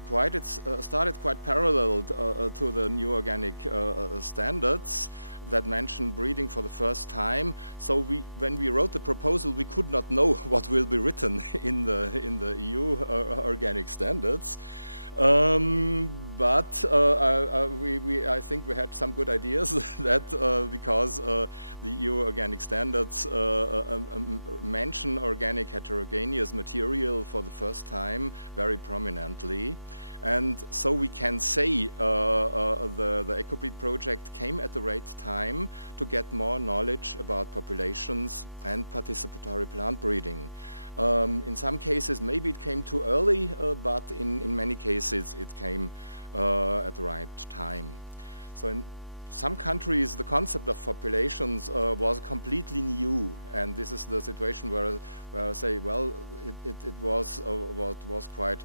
started quite parallel to the new organic standards that mentioned breeding for the first time. So when we wrote the proposal, we could not know what will be written in the EU organic standards. But I think we had some good ideas that because the EU organic standards mention organic heterogeneous material for the first time very prominently. And so we can say the ECOBREED project came at the right time to get more knowledge about populations and participatory plant breeding. In some cases, maybe it came too early, but in many cases, it came at the right time. So in some countries, the concept of populations was completely new, and this is the situation where I say, well, it was quite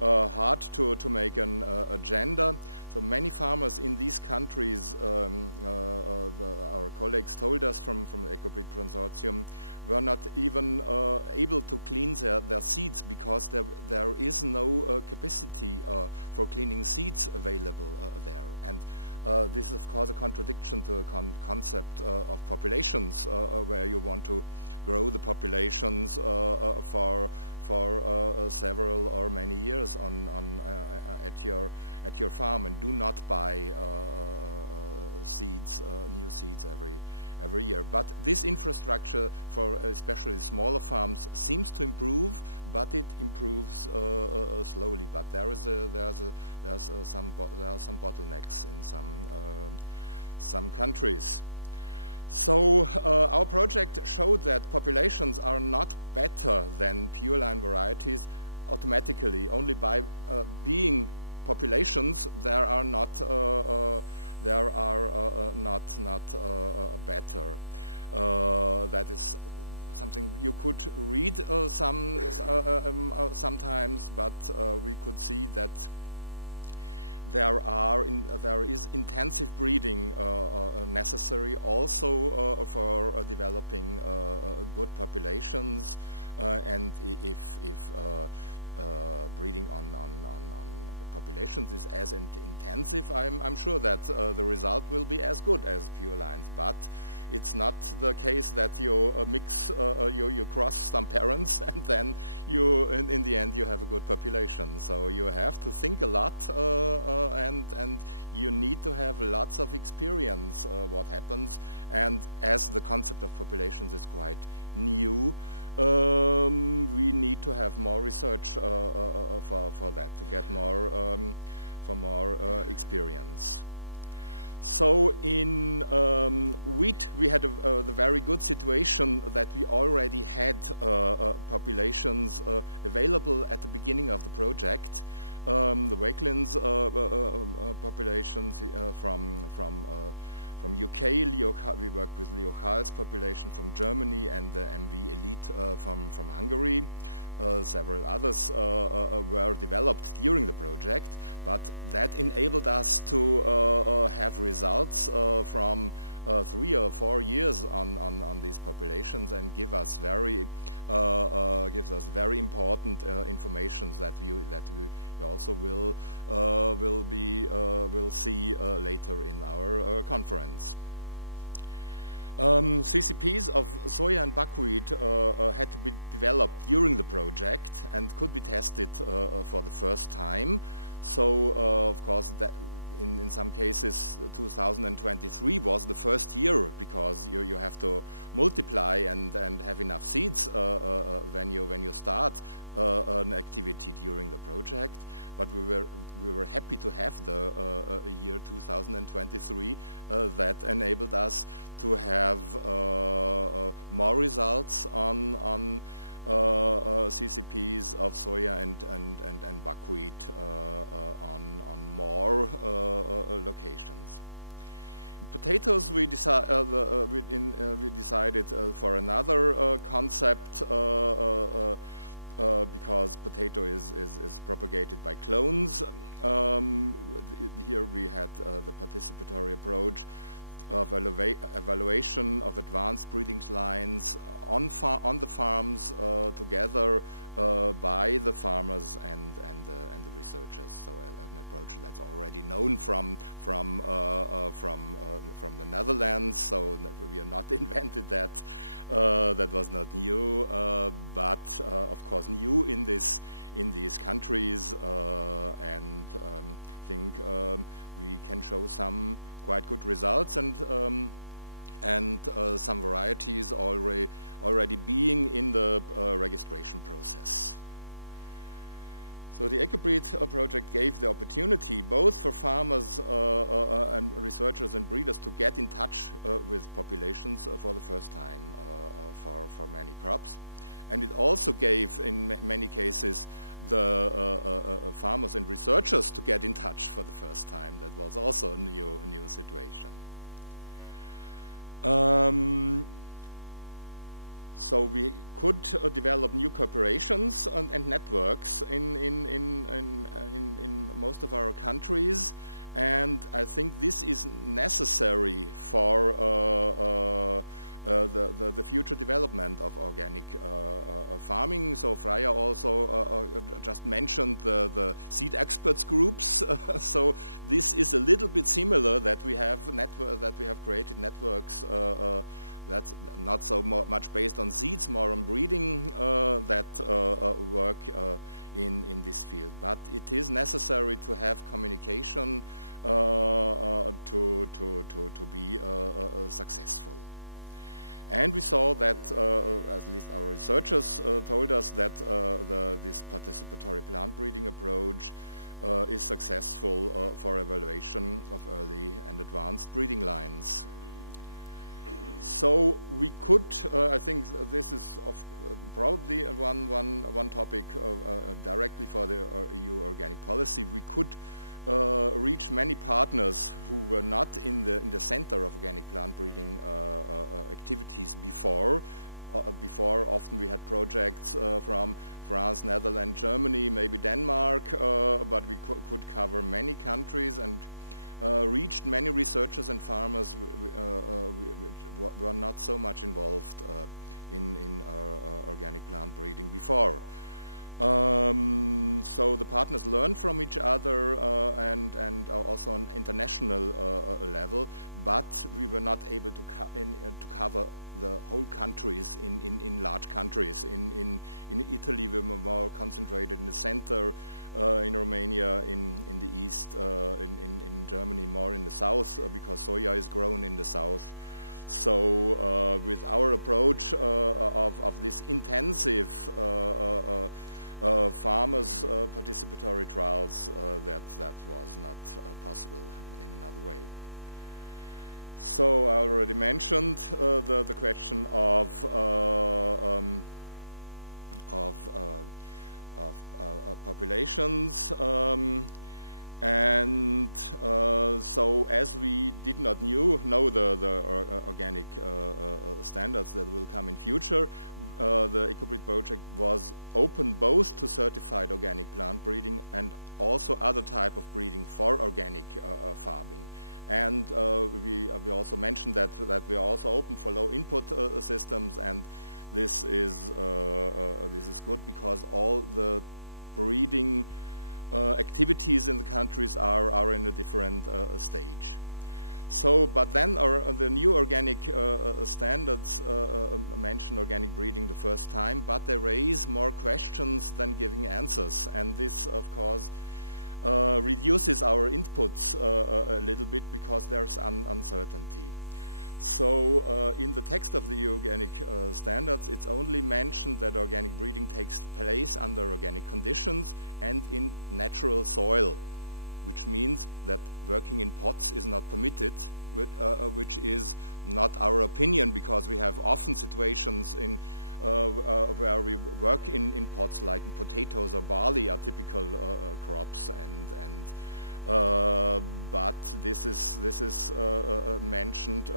hard to make an agenda. So many farmers in these countries, our colleagues told us from the ECOBREED Consortium, were not even able to clean their seeds because there is no capacity for cleaning seeds available there. And this is, of course, a contradiction to the concept of populations, where you want to grow the populations for several or many years at your farm, and do not buy seeds, new seeds every year. But this infrastructure for especially smaller farms seems to improve, but it improves slowly. But there are some bottlenecks in some countries. So our project showed that populations are not better than pure line varieties automatically. Only by being populations, there are not better. That is something you could read sometimes, but we could see that there is intensive breeding necessary also for developing good populations, and if breeding on populations is as intensive, I'm sure that the result will be as good as pure lines. But it's not the case that you mix, you cross some parents, and then in the end you have a good population. So you have to think a lot, and you need to have lots of experience what happens. And as the concept of populations is quite new, we need to have more research for that, to get more experience. So in wheat, we had the very good situation that we already had populations available at the beginning of the project. The Wakelands populations from UK, we worked with Leo Charles population from Germany, and the MV Elite from Hungary. Several others were developed during the project, but that enabled us to have results from 3 or 4 years on these populations, and gives us very important information that we also will see later in our conference. CCPs of soya and buckwheat had to be developed during the project and could be tested for the first time. So, of course, that in some cases 2023 was the first year, because you have to multiply and have enough seeds when you start an activity during the project. But we were happy to have the year 2023 that enabled us to have more results on CCPs of soya and buckwheat on more locations. Potatoes, we decided for another concept because potato is propagated by clones. Here we had the participatory approach of evaluation of advanced breeding lines on the farms together by the farmers and the researchers. So an approach that's already known from the Netherlands. So we are not invented that. That was not new, but of course new in these countries, and think we can show some quite good results, and some varieties already being in the registration process. So the ECOBREED project gave the opportunity both for farmers and researchers and breeders to get in touch with populations for the first time for many crops. And it also gave, in many cases, the farmers and researchers to get in touch for the first time. That was also a new situation. So we could develop new cooperations and networks in most of our countries, and I think this is necessary for the future development of organic farming. So Freya also just mentioned the seed experts groups. So this is a little bit similar, that we have created networks that's not so much based on seeds, more on breeding, that work in this field. But it is necessary to have communication to be successful. And we saw that, at least our researchers told us that this participatory plant breeding approach is successful for evaluation of early and advanced breeding lines. So we could, I think this is probably one topic directly for the EU organic policy. We could reach many partners who were not in the center of organic plant breeding activities before. Often we had projects from France, Netherlands, Germany, maybe Denmark, but we could cover many countries and reached many researchers and farmers were not so much involved in organic plant breeding before. So the partners learned from each other and also on international level, but we were not able to cover the whole countries in large countries. In Italy we were more concentrated in the center, in Romania in the east, in Germany more in the south, because soya is grown in the south. So with our approach of this intensive farmers participatory trials, that was not possible in another way. So I already mentioned the question of populations, and so as we did not know the organic standards that will come in future, the ECOBREED project was open both to certified organic plant breeding and also other type of breeding for organic farming. And we also mentioned that we are also open for low input systems, and this is good because all the breeding activities in the countries are in a different stage. So, but then the new organic standards mention organic breeding the first time, but they raise more questions than giving answers. And this, of course, reduces our inputs a little bit because there's uncertainty. So in the text of the organic standards, it's only mentioned that organic breeding takes place under organic conditions and in natural soil, which means that working in pots is not permitted, which is not our opinion, because we have often situations in where we work in pots, like potatoes or barley are typical crops, but this is mentioned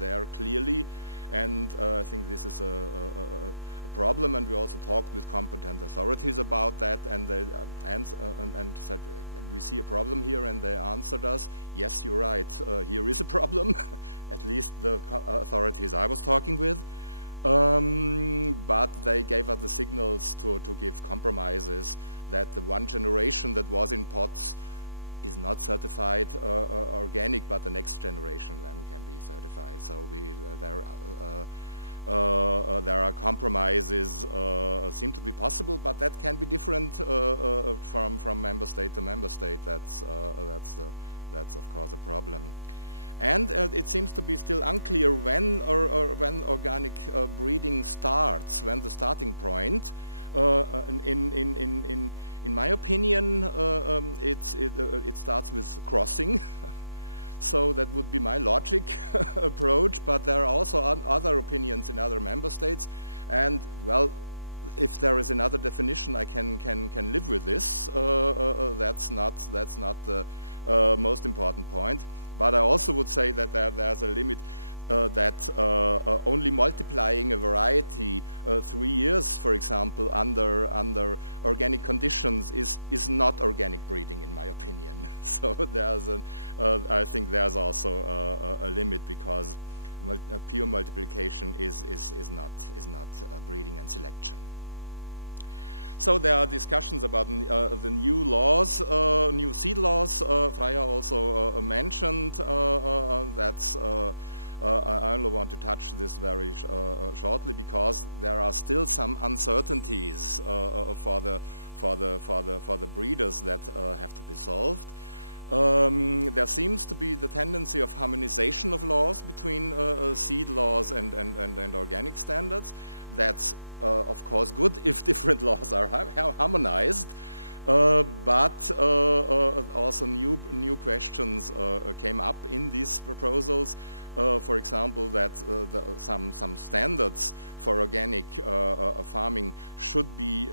there clearly, and I think this is a problem, and we also talked with competent authorities about that, and they and said, we see a problem here, and they answered us, yes, you're right, here is a problem, at least the authorities I was talking with, but they gave us the signals to give compromises, that the one generation that was in pots is not certified organic, but the next generation then can be certified. So there are compromises seem to be possible, but that can be different from member state to member state. That's of course a problem. And it seems to be still unclear when when organic breeding starts, when the starting point. In my opinion, it starts with crossing. So that would be my logic approach, but there are also other opinions in other member states, and well, if there is another definition, I can live with this. That's not the most important point, but I also would say that there's a limit. That only multiplying a variety 3 years, for example, under organic conditions is not organic breeding, in my opinion. So there's I think there's also a limit, because pure multiplication is not breeding and selection. So there are discussions about the new laws, new seed laws. Freya also mentioned that's. I only want to touch this very shortly, because there are still some uncertainties for the breeders that have to be solved. There seems to be the tendency of harmonization of laws between seed laws and organic standards. That's of course good if different laws are harmonized. But also new questions came up in these proposals. For example, that some standards for organic farming should be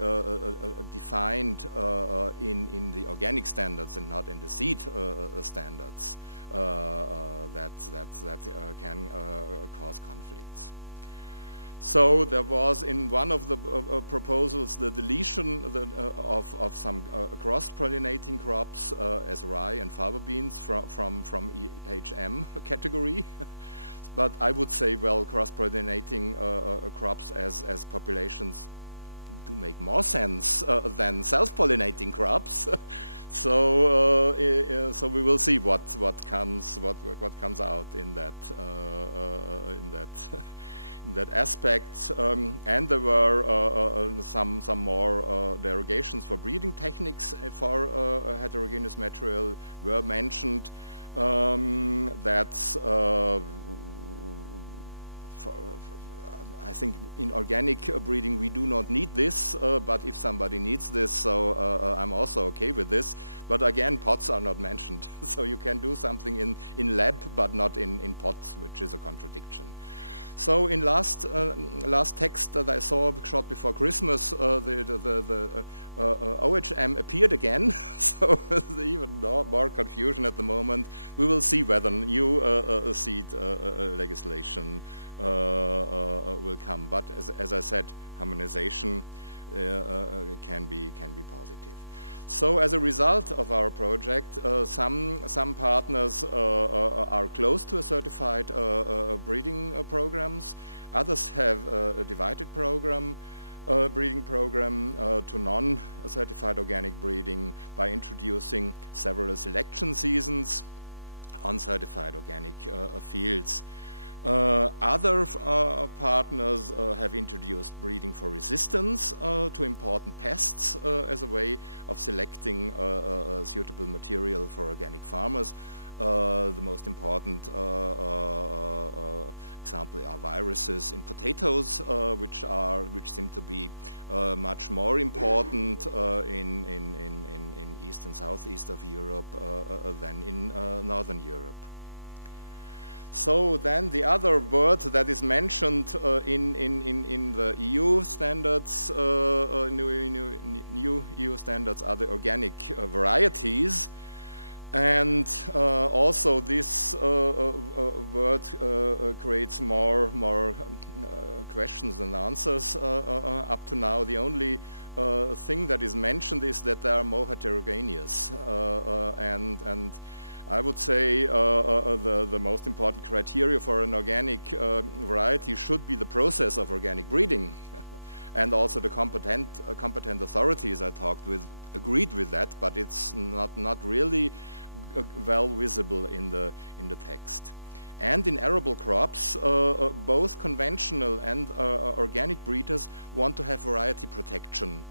defined in the organic standards and not in the seed standards. That can cause conflicts. So there was in one of the proposals the deletion of some cross-pollinating crops as rye and fava beans from EHM category. But I would say, well, cross-pollinating crops as populations do make more sense than self-pollinating crops. So we will see what comes out in that aspect, and there were some more derogations for breeding techniques for heterogeneous material were mentioned. I think in organic breeding we do not need this, but if somebody needs this, so I'm also okay with this. But again, pots are not mentioned, so you can do something in lab, but not in pots, which is a contradiction. So in last text that I saw short before Christmas, the OHM appeared again, so there's even more confusion at the moment. We will see whether new seed legislation will come. But as I said, harmonization can be positive. So as a result of our project, some partners are close to a certified breeding programs. Others have a divided program, breeding program to non-certified organic breeding by introducing several selection seasons. uncertified organic fields. Other partners have introduced breeding for resistance to important pests as a way of selecting suitable material for organic farmers. The most important example are viruses in potatoes, which seem to be much more important in East and Southeast of Europe than in Northern Europe. So then the other word that is mentioned in the EU standards, new EU standards, are the organic varieties. And also this word creates more questions than answers up to now. The only thing that is mentioned is that they are more heterogeneous, and I would say the most important criteria for an organic variety should be the process of organic breeding, and also the competent authorities I talked with agreed with that, but it's not really well visible in the text. And in arable crops, both conventional and organic breeders want to have variety protection.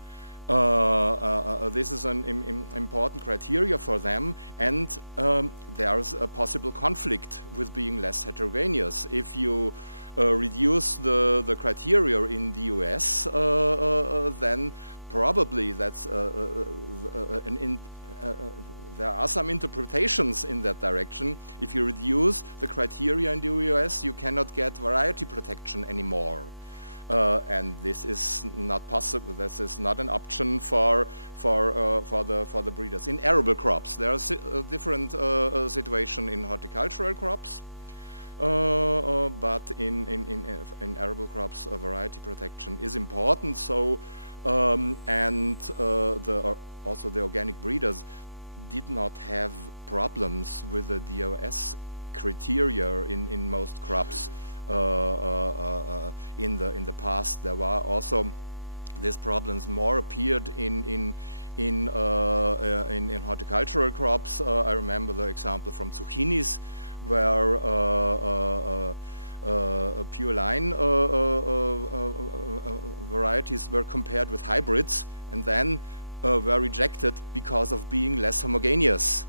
This is an important criteria for them, and there's a possible conflict with being less heterogeneous. If you reduce the criteria in the US, then probably that's there are some interpretations in that direction. If you reduce the criteria in the US, you cannot get variety protection anymore. And this is not possible. This is not an option for the breeders. In arable crops, there is a different situation in horticultural crops, but in arable crops, variety protection is important. So also the organic breeders did not have problems with the DOS criteria in most crops. In the past, there were also these problems more appeared in horticultural crops. I remember the example from zucchinis, where pure line varieties were compared with hybrids, and then were rejected because of being less homogeneous.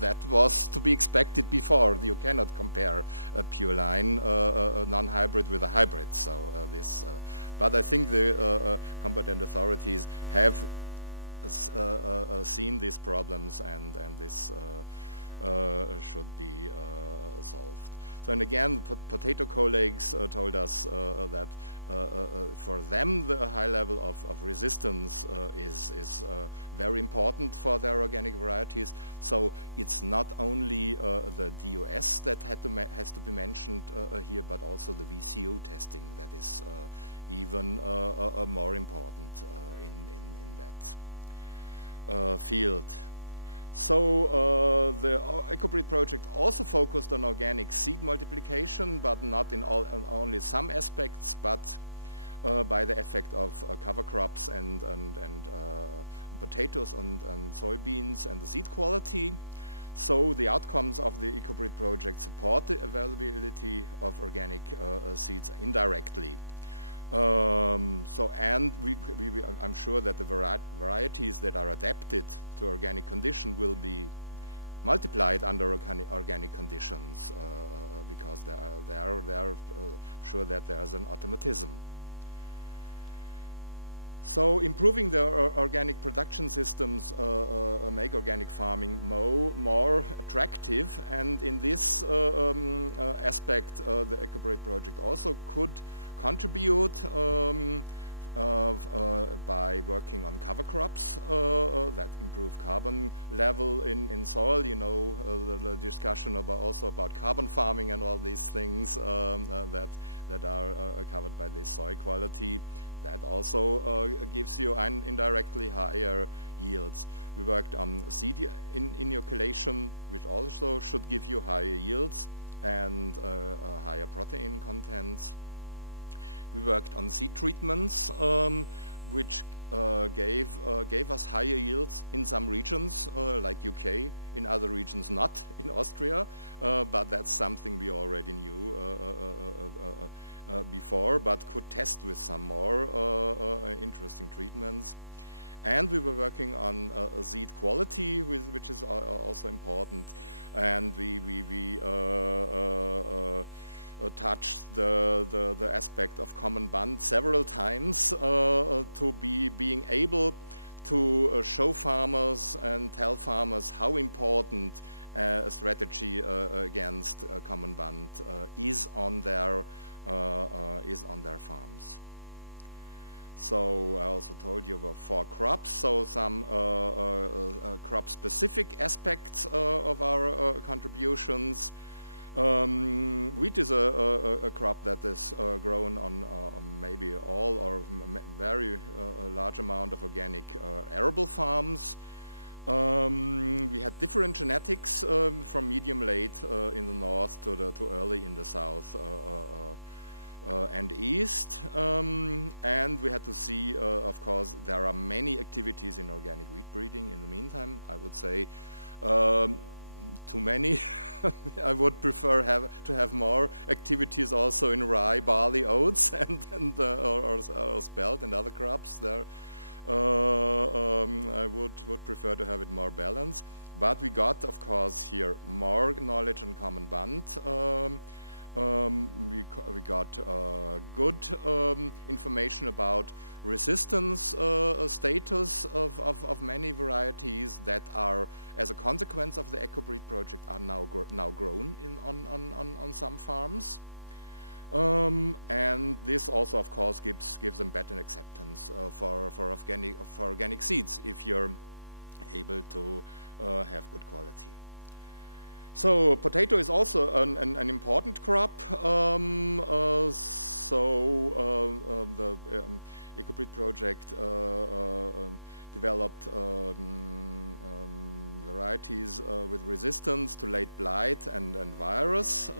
That was to be expected before. You cannot compare a pure line non-hybrid with a hybrid. So but I think the competent authorities have seen these problems, and this should be solved. So, and again, potato colleagues told us that for them the high level of resistance is very important for their organic varieties. So it's not only the DOS that has to be mentioned here, but also the VCU testing that is even more important in that field. So the ECOBREED project also focused on organic seed multiplication, but not in only some aspects, but by the effect of cover crops and potatoes and soybeans and the seed quality. So the outcomes of the ECOBREED project support the availability of organic seeds indirectly. I'm sure that the varieties that are adapted to organic condition will be multiplied under organic conditions because they are sure that there is an automatism. So improving the organic production systems make organic farming more attractive, and in this aspect the ECOBREED project also could contribute by working on cover crops that improve carbon level in soil. You know, the discussion about carbon farming and all these things that are covered by this soil quality. That also gives you indirectly higher yields. We worked on seed inoculation, which also should give you higher yields and higher protein contents. We worked on seed treatments, which gave us higher yields in some regions, like UK, in other regions not, in Austria, but that's something we already knew before, but could test with some more interesting treatments. And we were working on seed quality, which is also important, and we touched the aspect of common bund several times to being able to show farmers and tell farmers how important a strategy against common bund is on their farms. So I also told you about 4 crops, so some crop-specific aspects of our contributions. Wheat is a crop that is grown on maybe all or very large amount of organic arable farms. We had different genetics from medium late in the north to early in the south and east, and we had to see, of course, there are many activities in organic wheat breeding in the meantime. I would say too many. I would prefer to have more activities also in rye, barley, oats, or spelt and other crops there. I would prefer to have it more balanced. But we got, of course, here more knowledge on common bund. We got good information about resistance status of many varieties that are, as a consequence of the ECOBREED project, are now grown on some farms. And this also, of course, gives them better acceptance for organic seeds if you're able to have good quality. So potato is also an important crop. The ECOBREED project developed varieties with resistance to late blight and virus,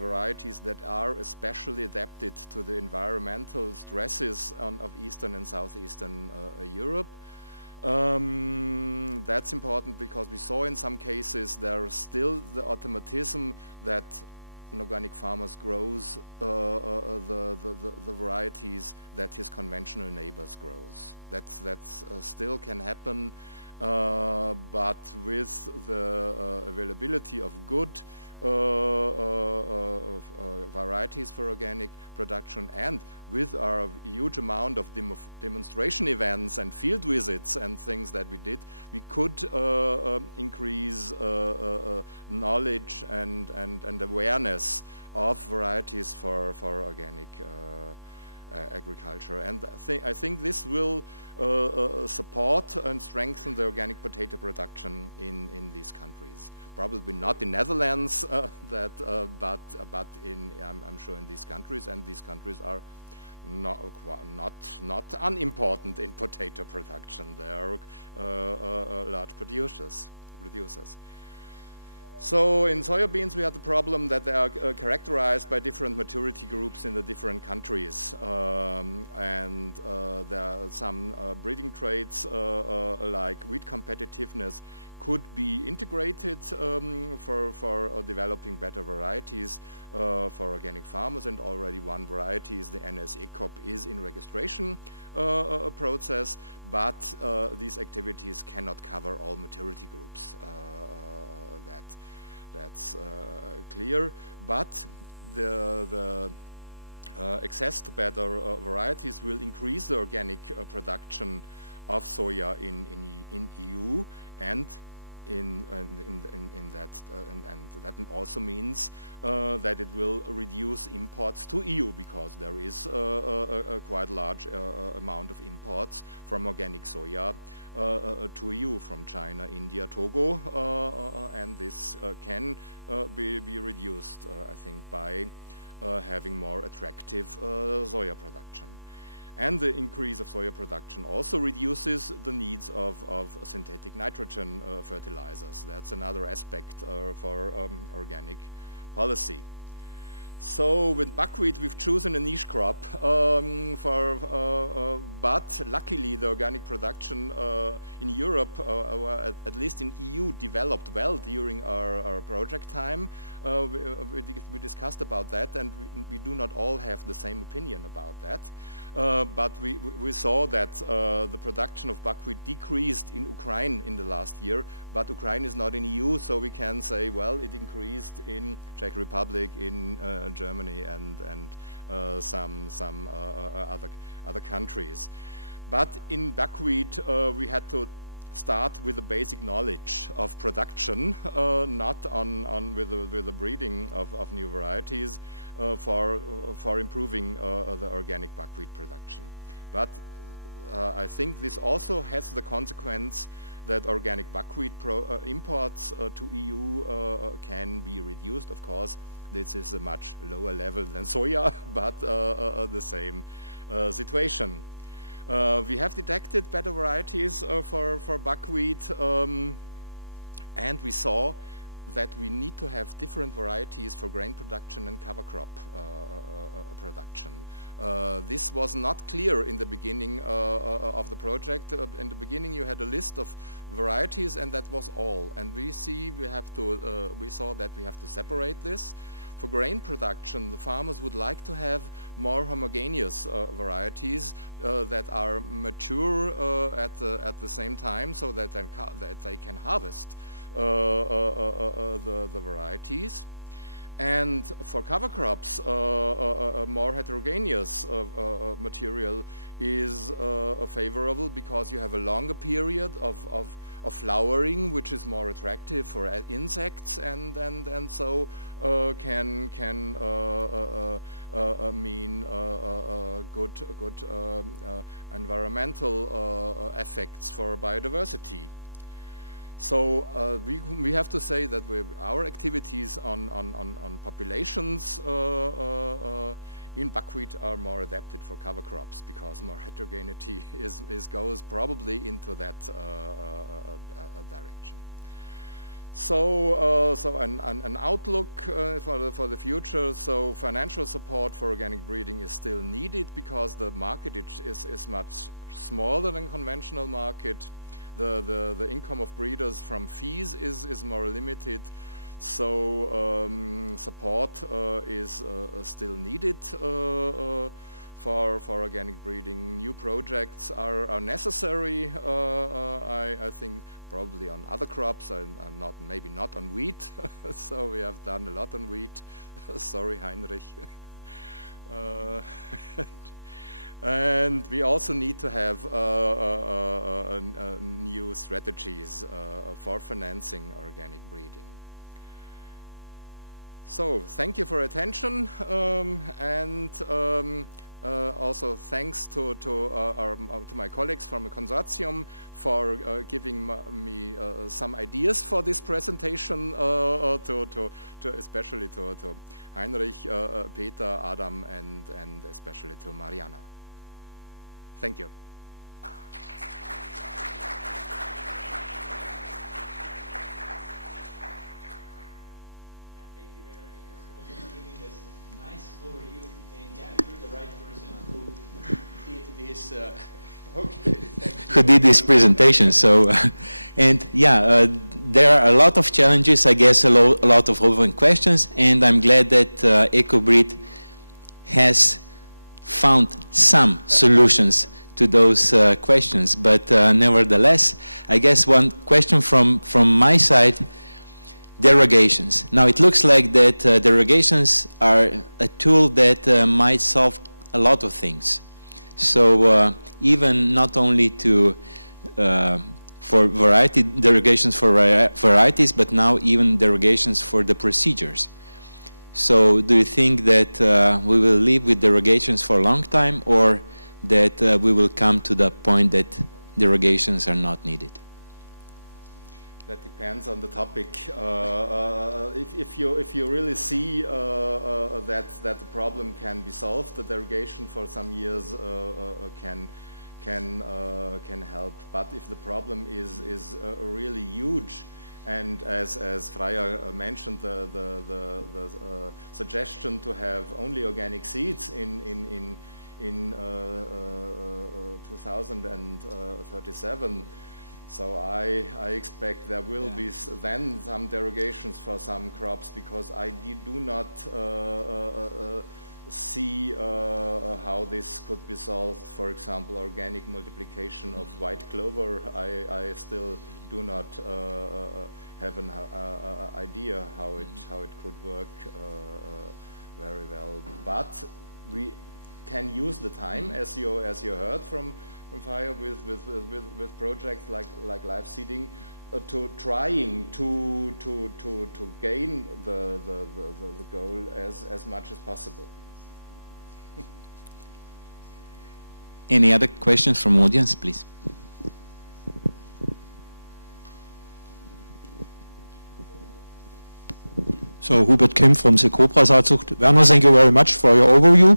varieties that are especially adapted to the environmental stresses of Eastern and Southeastern Europe. That's important because we saw in some cases there is still the automatism that an organic farmer grows the varieties that his conventional neighbors grows. That's still can happen, but with the availability of good varieties for organic production, and with our huge amount of demonstration events and field visits and things that we did, we could increase knowledge and awareness of varieties for organic agriculture. And I think this will support and strengthen the organic potato production in these countries. Probably not in Netherlands, but I'm sure in these countries, and these countries are not unimportant in potato production. They are large producers. So in soybeans we had the problem that they are characterized by different maturity groups in the different countries, and there are some breeding traits like wheat competitiveness could be integrated for developing better varieties for organic farmers, and already one variety is the NS ECOB is in registration process, but these activities cannot cover all maturity groups. That's clear, but the access to better varieties will increase the organic production of soya in EU, and that also means that it will reduce imports to EU, because there is a quite large amount of imports from organic soya to EU from China, India, Togo, and this can be reduced, I think, by having more attractive soya production. And the increase of soya production also reduces the needs of synthetic nitrogen fertilizers. That's another aspect for organic policy. So with buckwheat, we've chosen a niche crop, but luckily the organic production in Europe, at least in EU, developed well during our project time. We discussed about that, and we do not all have the same opinion about that. But we saw that the production of buckwheat decreased in Ukraine in the last year, but Ukraine is not in EU, so we can say, well, it increased in Czech Republic, in Germany, and some other countries. But in buckwheat, we had to start with the basic knowledge of production, not with the breeding of new varieties for improving the organic buckwheat production. But I think this also has the consequence that organic buckwheat imports to EU can be reduced. Of course, this is a much lower level than soya, but the same situation. We have detected better varieties for buckwheat, and we saw that we need to have different varieties for grain production and cover crop production. This was not clear in the beginning of the project. In the beginning, you had a list of varieties, and that was all. And we saw that we have to separate this. For grain production, the farmers would like to have more homogeneous varieties that are mature at the same time, so that they can harvest the varieties. And for cover crops, a more heterogeneous material is favorable because you have a longer period of flowering, which is more attractive for insects, and so can mean good environmental effects for biodiversity. So we have to say that our activities on populations in buckwheat are more adapted for cover crops because more heterogeneity goes probably into that direction. So an outlook for the future. So financial support for organic breeding is still needed because the market is much smaller than conventional market. The income of breeders from fees is more limited, so support is still needed for organic breeding. New projects are necessary, I think probably on other crops and maybe not on wheat. So we have done a lot on wheat. Sorry, Heinrich. And we also need to have new strategies for financing organic breeding. So thank you for attention, and also thanks to my colleagues from the consortium for giving me some ideas for this presentation, especially to Heinrich, Peter, Adam, and especially to Mariana. Thank you. Thank you very much for giving us a nice overview, and yeah, you're the right person who did this presentation. So, and yeah, there are a lot of challenges, I guess, a lot of open questions, and I'm glad that ECOBREED has found some solutions to those questions, but nevertheless, I guess one question from my side, derogations. Now it looks like that derogations are a tool that might solve a lot of things. So even not only for derogations for varieties, but now even derogations for the procedures. So do you think that we will live with derogations for a long time, or that we will come to the point that derogations are not needed? That depends on the topic. If you really see that the problem can be solved, the derogation for some years can help. But if the problem is really huge And as Freya mentioned, the suggestion to have only organic seeds in 2037. So I expect there will be then some derogations for some crops, because I do not see how this could be solved. For example, organic multiplication of white clover. I still do not have an idea how it could work very well. But we can use the time, as you heard from Freya, with projects like live seeding, to trying to gain the goal as much as possible. Any other questions from audience, please? So Hubert Kim from ECOBREED Saatzucht. Werner, thank you very much for your overview.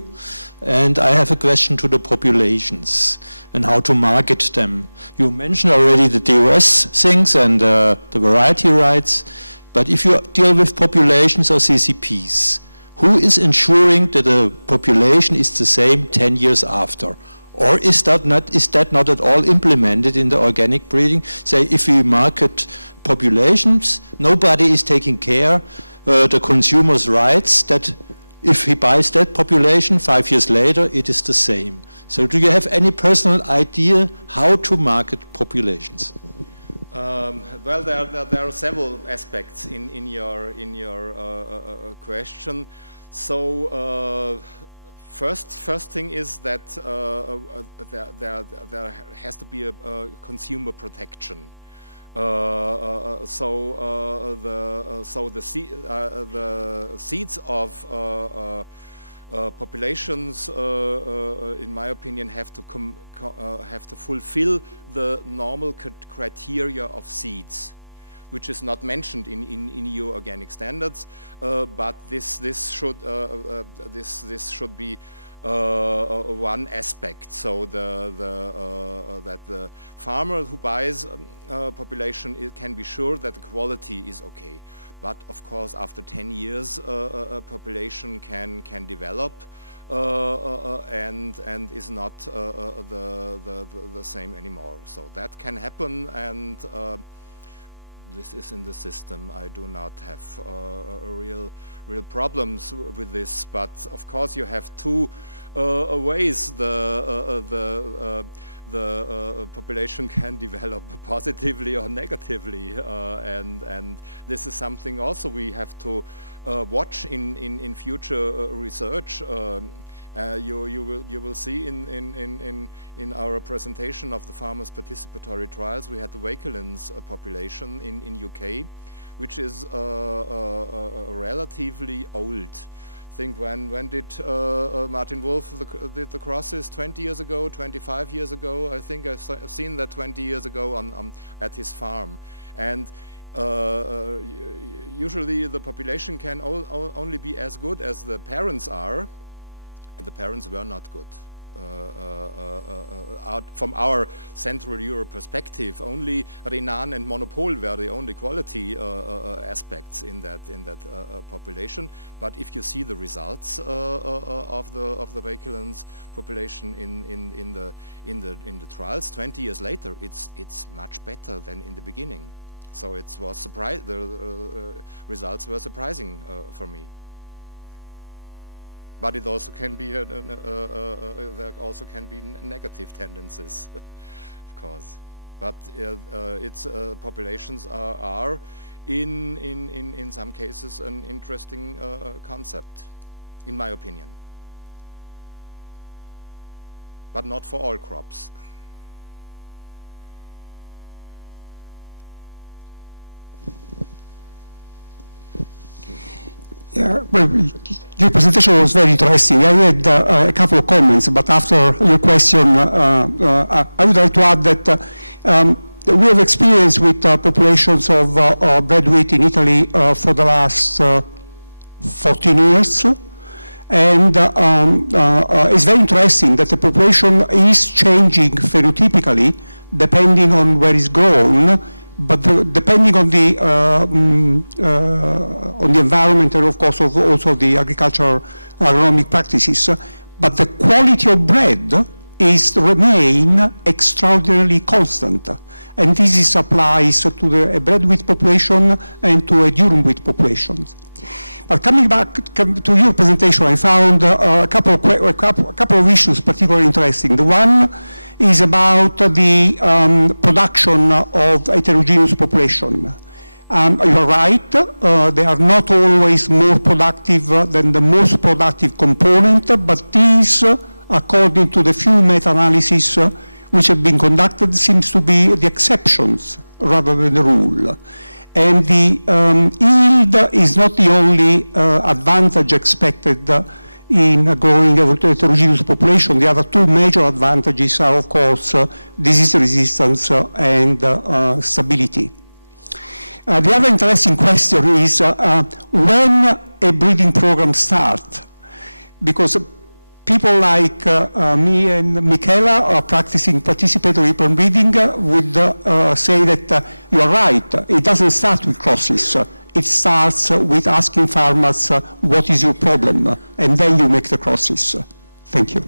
And I have a question to the populations and how to market them. You mentioned already the DOS things and the variety rights, but if you deal with populations or CCPs, who is ensuring that the population is the same 10 years after? Or is that not at all implemented in the organic breeding? Say, if we market populations, nobody is taking care the consumer's rights that if he buys that population 5 years later, it is the same. So do you have any personal idea how to market populations? Well, there are several aspects in your question. So first thing is that there has to be a consumer protection. The seeds of populations, in my opinion, have to fulfill the normal criteria of seeds, which is not mentioned in EU organic standards, but this should be one aspect. So that the farmer who buys population can be sure that the quality is okay. But of course, after 10 years, a population can develop and is not the same anymore. So that can happen, and this is in the system. I do not have real problems with this, but of course you have two ways the population can develop positively or negatively, and this is something also we have to watch in future research. You will see in our presentation of the farmers' participatory trials, we had the Wakelins population in UK, which is relatively old. I think when did Martin Wolf did the crosses? 20 years ago, 25 years ago. I think I've seen that 20 years ago at his farm, and usually the population can only be as good as the parents are. And the parents were not good. From our Central Europe perspective, only Renan and Monopol were the only quality aspects in that population. But if you see the results of the Wakelins population in the trials 20 years later, it's much better than in the beginning. So it was the results were surprising for me. But it also can be there also can be negative tendencies, of course. But its populations are in some cases an interesting concept, in my opinion. But not for all crops. Yeah, well, your presentation was very interesting. I had a couple of comments, but after your question, I would like to add that we have experience with populations of bread wheat in Italy for the last 14 years. And it's very interesting that the population is changing phenotypically depending on where it's grown, but depending on the environment and of course also the agricultural agronomic practices, but the quality of bread is remain extraordinarily constant. And this applies to the bread wheat population and to a durum wheat population. But coming back to your presentation, I found a couple of issues particularly interesting. The one is about the production of heterogeneous population. You're right, they are not always more productive than the most productive component, but these, according to the few meta-analyses which have been conducted, seems to be the exceptions rather than the rule. And the yield is not the only advantage expected in growing a heterogeneous population. The other two major advantages are, of course, disease resistance and stability. The other interesting question is when a breeding program starts, because people like me and Michela are practicing participatory open breeding would say that you're right, it doesn't start with crosses. It starts with asking farmers, what is your problem? And then you make the crosses. Thank you.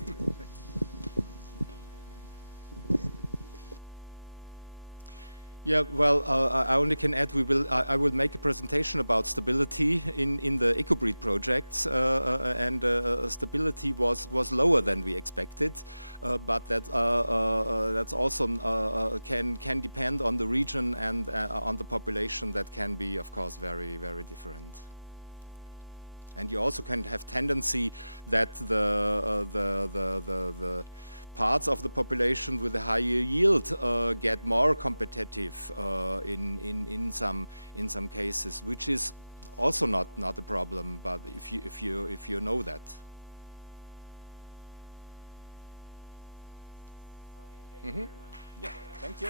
Yeah, well, I only can add, I will make a presentation about stability in the ECOBREED projects, and stability was lower than we expected, but that's also can depend on the region and on the population. That can be, of course, very, very different. And you also can have tendency that the parts of the population with a higher yield get more competitive in some cases, which is also not a problem. But if you know that. Mm-hmm. Yeah. Thank you.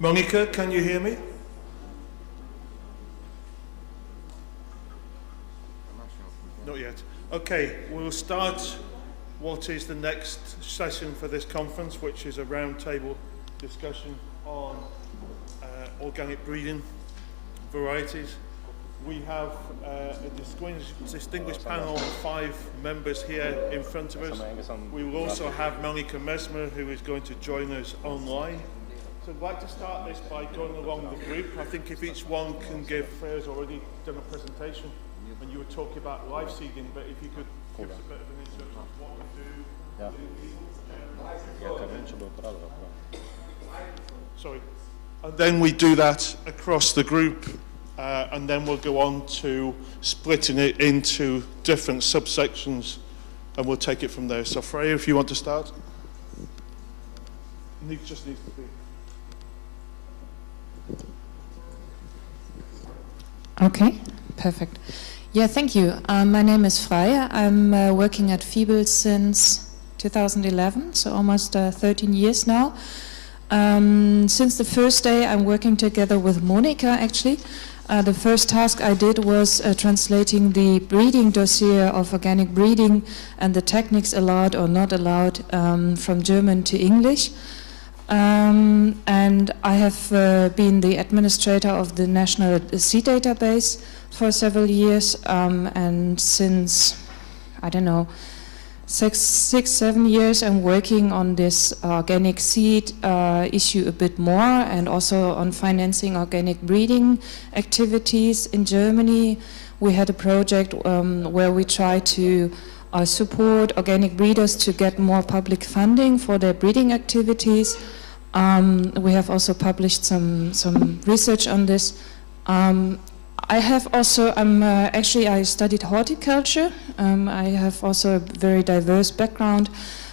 Monica, can you hear me? Not yet. Okay, we'll start what is the next session for this conference, which is a roundtable discussion on organic breeding varieties. We have a distinguished panel of 5 members here in front of us. We will also have Monica Mesmer, who is going to join us online. So I'd like to start this by going along the group. I think if each one can give, Freya's already done a presentation, and you were talking about live seeding, but if you could give us a bit of an introduction of what we do. Sorry. And then we do that across the group, and then we'll go on to splitting it into different subsections, and we'll take it from there. So Freya, if you want to start. It just needs to be. Okay, perfect. Yeah, thank you. My name is Freya. I'm working at Fiebel since 2011, so almost 13 years now. Since the first day, I'm working together with Monica, actually. The first task I did was translating the breeding dossier of organic breeding and the techniques allowed or not allowed from German to English. And I have been the administrator of the National Seed Database for several years, and since, I don't know, 6-7 years I'm working on this organic seed issue a bit more, and also on financing organic breeding activities in Germany. We had a project where we tried to support organic breeders to get more public funding for their breeding activities. We have also published some research on this. I have also, I studied horticulture. I have also a very diverse background.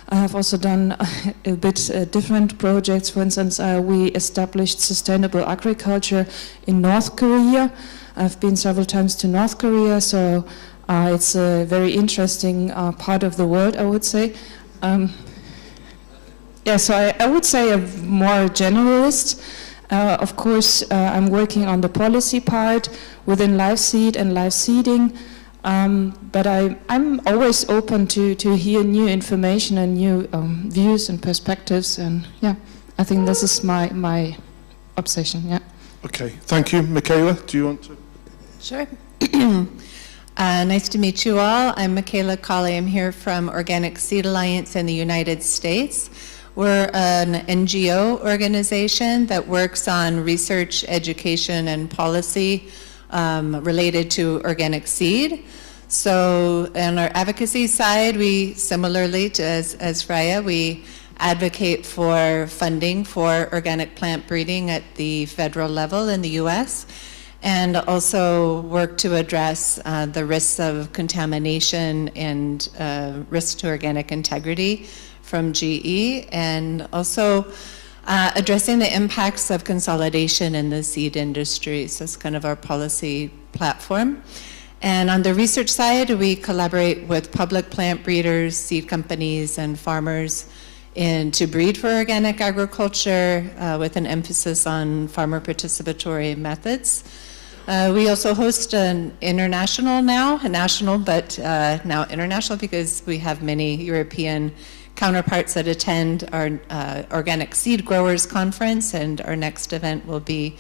I have also done a bit different projects. For instance, we established sustainable agriculture in North Korea. I've been several times to North Korea, so it's a very interesting part of the world, I would say. Yeah, so I would say a more generalist. Of course, I'm working on the policy part within live seed and live seeding, but I'm always open to hear new information and new views and perspectives, and yeah, I think this is my obsession, yeah. Okay, thank you. Michaela, do you want to? Sure. Nice to meet you all. I'm Michaela Colley. I'm here from Organic Seed Alliance in the United States. We're an NGO organization that works on research, education, and policy related to organic seed. So on our advocacy side, we similarly to as Freya, we advocate for funding for organic plant breeding at the federal level in the US, and also work to address the risks of contamination and risks to organic integrity from GE, and also addressing the impacts of consolidation in the seed industry. So it's kind of our policy platform. And on the research side, we collaborate with public plant breeders, seed companies, and farmers to breed for organic agriculture with an emphasis on farmer participatory methods. We also host an international now, national, but now international, because we have many European counterparts that attend our Organic Seed Growers Conference, and our next event will be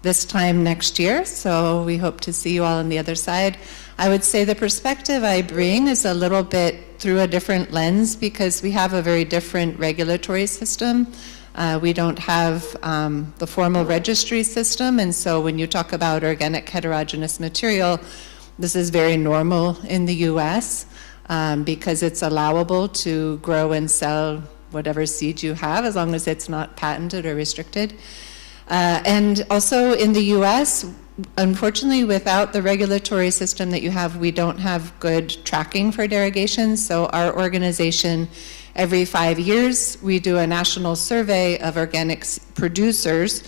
this time next year, so we hope to see you all on the other side. I would say the perspective I bring is a little bit through a different lens, because we have a very different regulatory system. We don't have the formal registry system, and so when you talk about organic heterogeneous material, this is very normal in the US. Because it's allowable to grow and sell whatever seed you have, as long as it's not patented or restricted. And also in the US, unfortunately, without the regulatory system that you have, we don't have good tracking for derogation. So our organization, every 5 years, we do a national survey of organic producers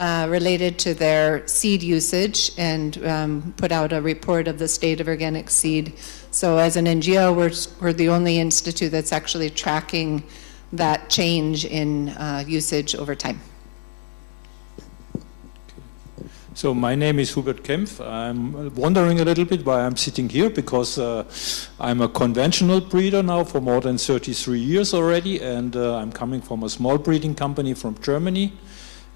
related to their seed usage, and put out a report of the state of organic seed. So as an NGO, we're the only institute that's actually tracking that change in usage over time. So my name is Hubert Kempf. I'm wondering a little bit why I'm sitting here, because I'm a conventional breeder now for more than 33 years already, and I'm coming from a small breeding company from Germany.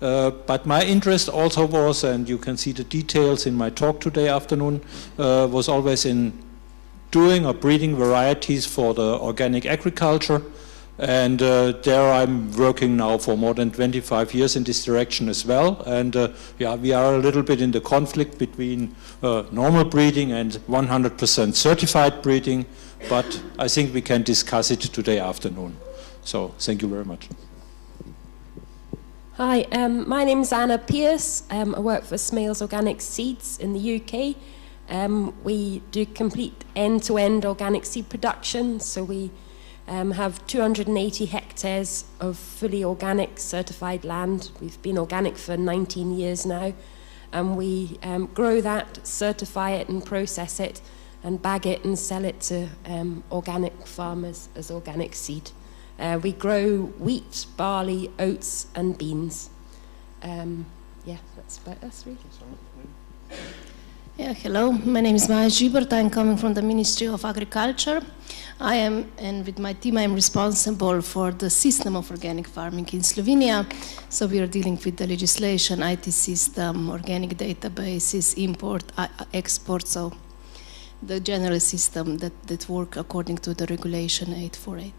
But my interest also was, and you can see the details in my talk today afternoon, was always in doing or breeding varieties for the organic agriculture. And there I'm working now for more than 25 years in this direction as well. And yeah, we are a little bit in the conflict between normal breeding and 100% certified breeding, but I think we can discuss it today afternoon. So thank you very much. Hi, my name is Anna Pearce. I work for Smales Organic Seeds in the UK. We do complete end-to-end organic seed production, so we have 280 hectares of fully organic certified land. We've been organic for 19 years now, and we grow that, certify it and process it, and bag it and sell it to organic farmers as organic seed. We grow wheat, barley, oats and beans. Yeah, that's about us really. Yeah, hello, my name is Maja Žibert. I'm coming from the Ministry of Agriculture. I am, and with my team, I'm responsible for the system of organic farming in Slovenia. So we are dealing with the legislation, IT system, organic databases, import, export, so the general system that work according to the regulation 848.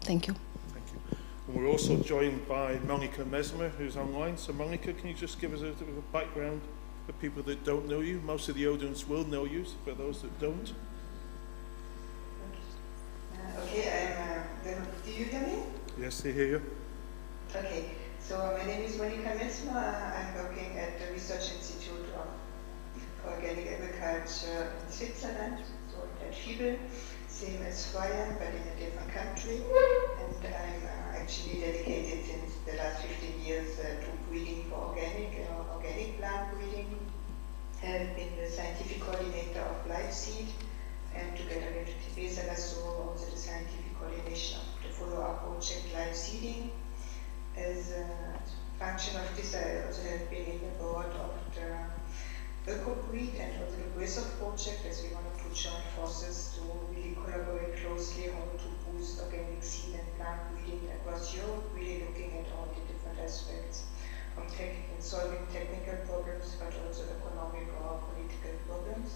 Thank you. Thank you. And we're also joined by Monica Mesmer, who's online. So Monica, can you just give us a bit of a background for people that don't know you? Most of the audience will know you, for those that don't. Okay, do you hear me? Yes, they hear you. Okay, so my name is Monica Mesmer. I'm working at the Research Institute of Organic Agriculture in Switzerland, so at Fiebel, same as Freien, but in a different country. And I'm actually dedicated since the last 15 years to breeding for organic plant breeding. I've been the scientific coordinator of live seed, and together with Theresa Lasso, also the scientific coordination of the follow-up project live seeding. As a function of this, I also have been in the board of the ECOBREED and also the Breath project, as we want to put joint forces to really collaborate closely how to boost organic seed and plant breeding across Europe, really looking at all the different aspects from solving technical problems, but also economic or political problems.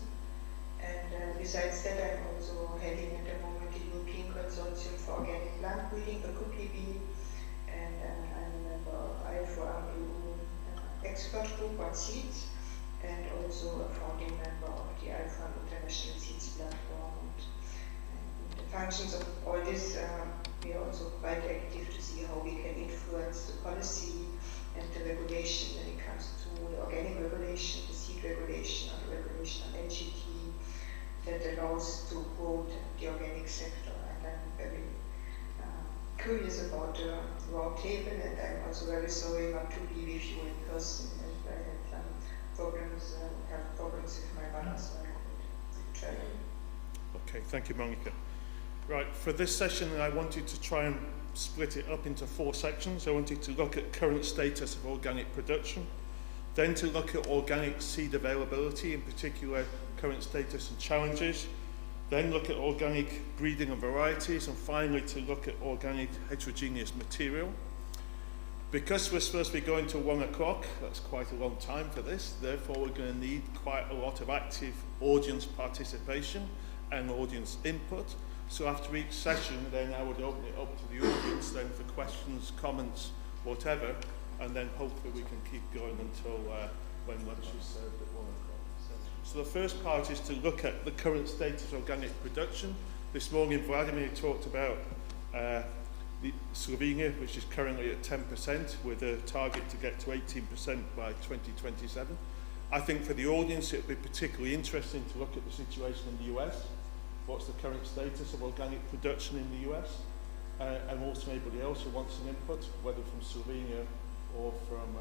And besides that, I'm also heading at the moment the European Consortium for Organic Plant Breeding, ECOBREED, and I'm a member of IFO-EU expert group on seeds, and also a founding member of the IFO International Seeds Platform. And the functions of all this, we are also quite active to see how we can influence the policy and the regulation when it comes to the organic regulation, the seed regulation, or the regulation on NGT, that allows to grow the organic sector. And I'm very curious about the raw table, and I'm also very sorry not to be with you in person, and I had some problems, health problems with my mother, so I couldn't travel. Okay, thank you, Monica. Right, for this session, I wanted to try and split it up into 4 sections. I wanted to look at current status of organic production, then to look at organic seed availability, in particular current status and challenges, then look at organic breeding and varieties, and finally to look at organic heterogeneous material. Because we're supposed to be going to 1 o'clock, that's quite a long time for this, therefore we're going to need quite a lot of active audience participation and audience input. So after each session, then I would open it up to the audience then for questions, comments, whatever, and then hopefully we can keep going until when lunch is served at 1 o'clock. So the first part is to look at the current status of organic production. This morning Vladimir talked about the Slovenia, which is currently at 10%, with a target to get to 18% by 2027. I think for the audience it would be particularly interesting to look at the situation in the US. What's the current status of organic production in the US? And also anybody else who wants an input, whether from Slovenia or from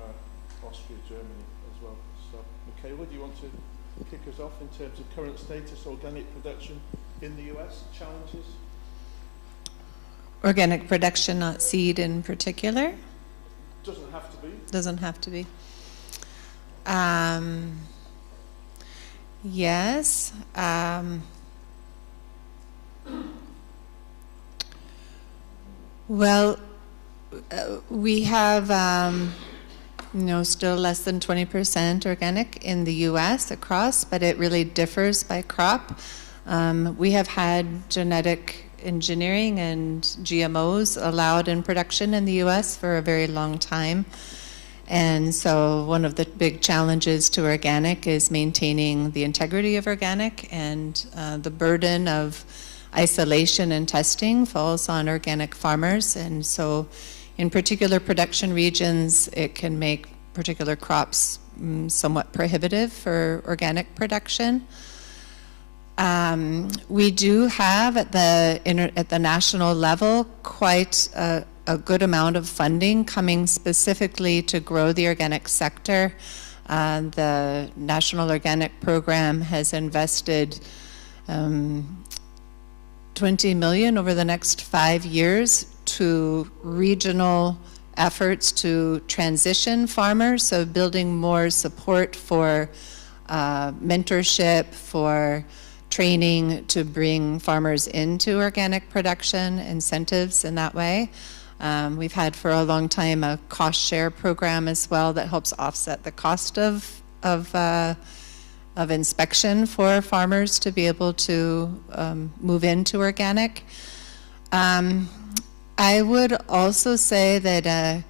Austria, Germany as well. So, Michaela, do you want to kick us off in terms of current status of organic production in the US, challenges? Organic production, not seed in particular? Doesn't have to be. Doesn't have to be. Yes. Well, we have, still less than 20% organic in the U.S. across, but it really differs by crop. We have had genetic engineering and GMOs allowed in production in the U.S. for a very long time. And so one of the big challenges to organic is maintaining the integrity of organic, and the burden of isolation and testing falls on organic farmers. And so in particular production regions, it can make particular crops somewhat prohibitive for organic production. We do have at the national level quite a good amount of funding coming specifically to grow the organic sector. The National Organic Program has invested 20 million over the next 5 years to regional efforts to transition farmers, so building more support for mentorship, for training to bring farmers into organic production, incentives in that way. We've had for a long time a cost share program as well that helps offset the cost of inspection for farmers to be able to move into organic. I would also say that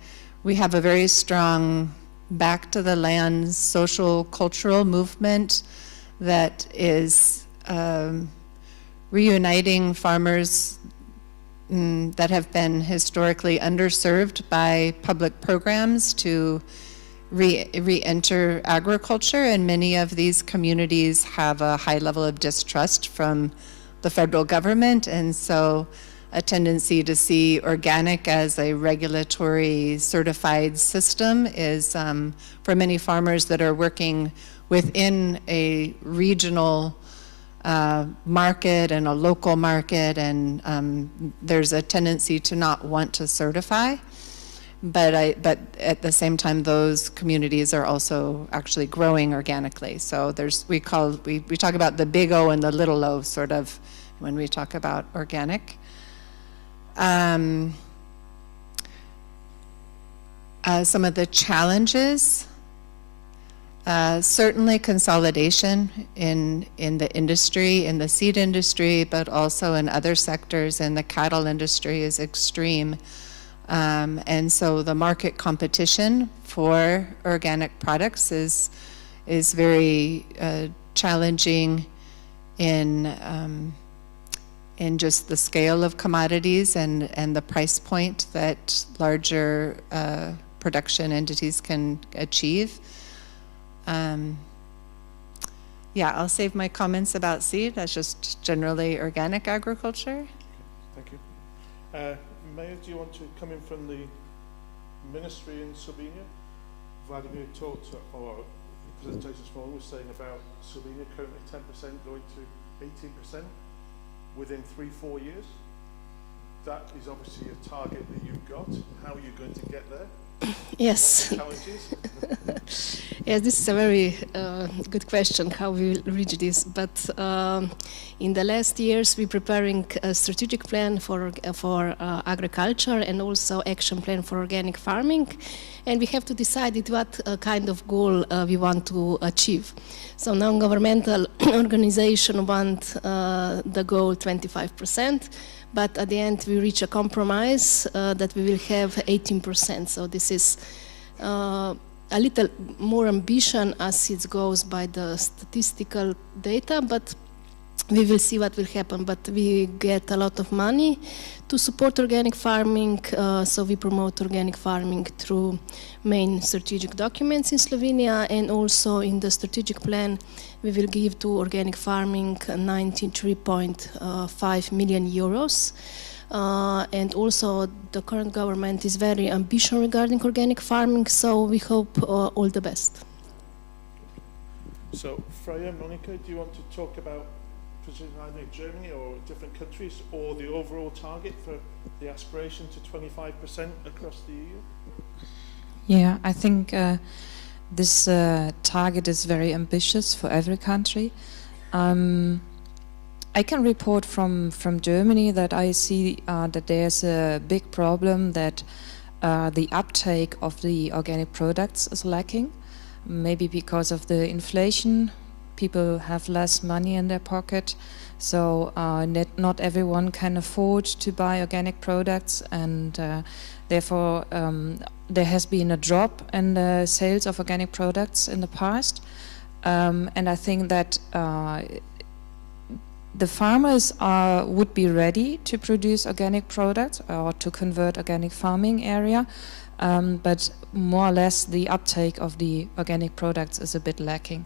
we have a very strong back to the land social cultural movement that is reuniting farmers that have been historically underserved by public programs to re-enter agriculture, and many of these communities have a high level of distrust from the federal government, and so a tendency to see organic as a regulatory certified system is for many farmers that are working within a regional market and a local market, and there's a tendency to not want to certify. But at the same time, those communities are also actually growing organically. So we talk about the big O and the little O sort of when we talk about organic. Some of the challenges. Certainly consolidation in the industry, in the seed industry, but also in other sectors, and the cattle industry is extreme. And so the market competition for organic products is very challenging in just the scale of commodities and the price point that larger production entities can achieve. Yeah, I'll save my comments about seed. That's just generally organic agriculture. Thank you. Mayor, do you want to come in from the ministry in Slovenia? Vladimir talked, or the presentation this morning was saying about Slovenia currently 10% going to 18% within 3-4 years. That is obviously a target that you've got. How are you going to get there? Yes. What are the challenges? Yes, this is a very good question, how we will reach this. But in the last years, we're preparing a strategic plan for agriculture and also action plan for organic farming. And we have to decide what kind of goal we want to achieve. So non-governmental organization want the goal 25%. But at the end, we reach a compromise that we will have 18%. So this is a little more ambition as it goes by the statistical data, but we will see what will happen. But we get a lot of money to support organic farming, so we promote organic farming through main strategic documents in Slovenia, and also in the strategic plan we will give to organic farming 93.5 million euros. And also the current government is very ambitious regarding organic farming, so we hope all the best. So Freya, Monica, do you want to talk about either Germany or different countries, or the overall target for the aspiration to 25% across the EU? Yeah, I think this target is very ambitious for every country. I can report from Germany that I see that there's a big problem that the uptake of the organic products is lacking, maybe because of the inflation. People have less money in their pocket, so not everyone can afford to buy organic products, and therefore there has been a drop in the sales of organic products in the past. And I think that the farmers would be ready to produce organic products or to convert organic farming area, but more or less the uptake of the organic products is a bit lacking.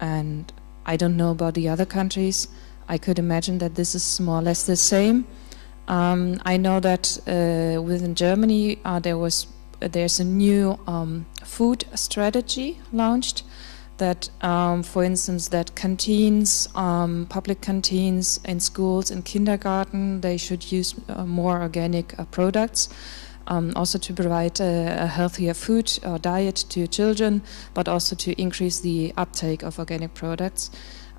And I don't know about the other countries. I could imagine that this is more or less the same. I know that within Germany there's a new food strategy launched that, for instance, that canteens, public canteens in schools and kindergarten, they should use more organic products. Also to provide a healthier food or diet to children, but also to increase the uptake of organic products.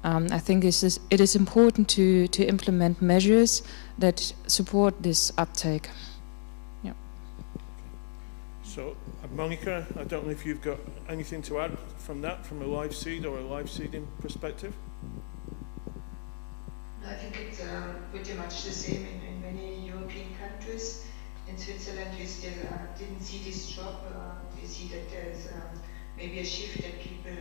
I think it is important to implement measures that support this uptake. Yeah. So, Monica, I don't know if you've got anything to add from that, from a live seed or a live seeding perspective? I think it's pretty much the same in many European countries. In Switzerland, we still didn't see this drop. We see that there's maybe a shift that people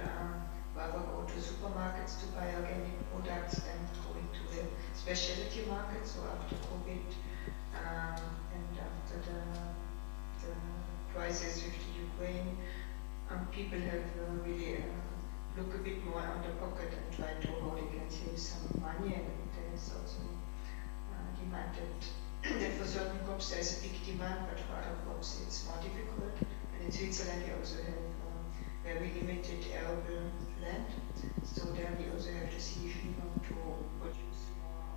rather go to supermarkets to buy organic products than going to the specialty markets. So after COVID and after the crisis with the Ukraine, people have really look a bit more on the pocket and try to how they can save some money. And there's also demand that for certain crops there's a big demand, but for other crops it's more difficult. And in Switzerland we also have very limited arable land, so there we also have to see if we want to produce more,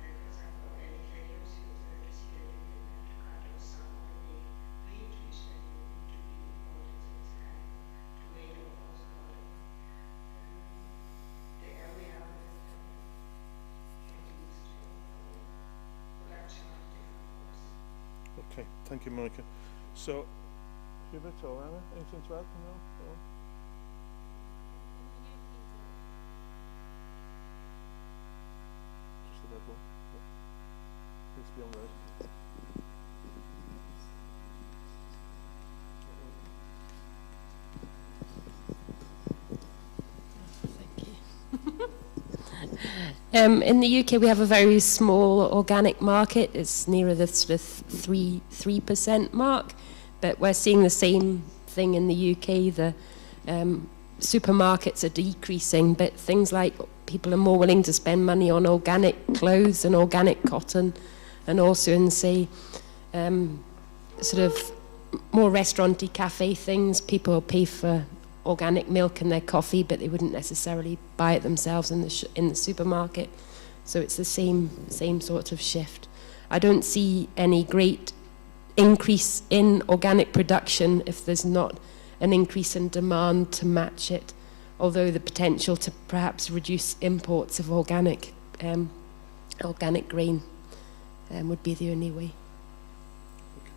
like for example organic legumes, we also have to see that we can have to cut off some organic wheat, which then will need to be imported, so it's kind of to wait off also the area that can be used for production of different crops. Okay, thank you, Monica. So, Hubert or Anna, anything to add? No? Or? Just the red one. Yeah. Please be on red. In the UK, we have a very small organic market. It's nearer the sort of 3% mark, but we're seeing the same thing in the UK. The supermarkets are decreasing, but things like people are more willing to spend money on organic clothes and organic cotton, and also in, say, sort of more restaurant-y cafe things. People pay for organic milk in their coffee, but they wouldn't necessarily buy it themselves in the supermarket. So it's the same sort of shift. I don't see any great increase in organic production if there's not an increase in demand to match it, although the potential to perhaps reduce imports of organic grain would be the only way. Okay.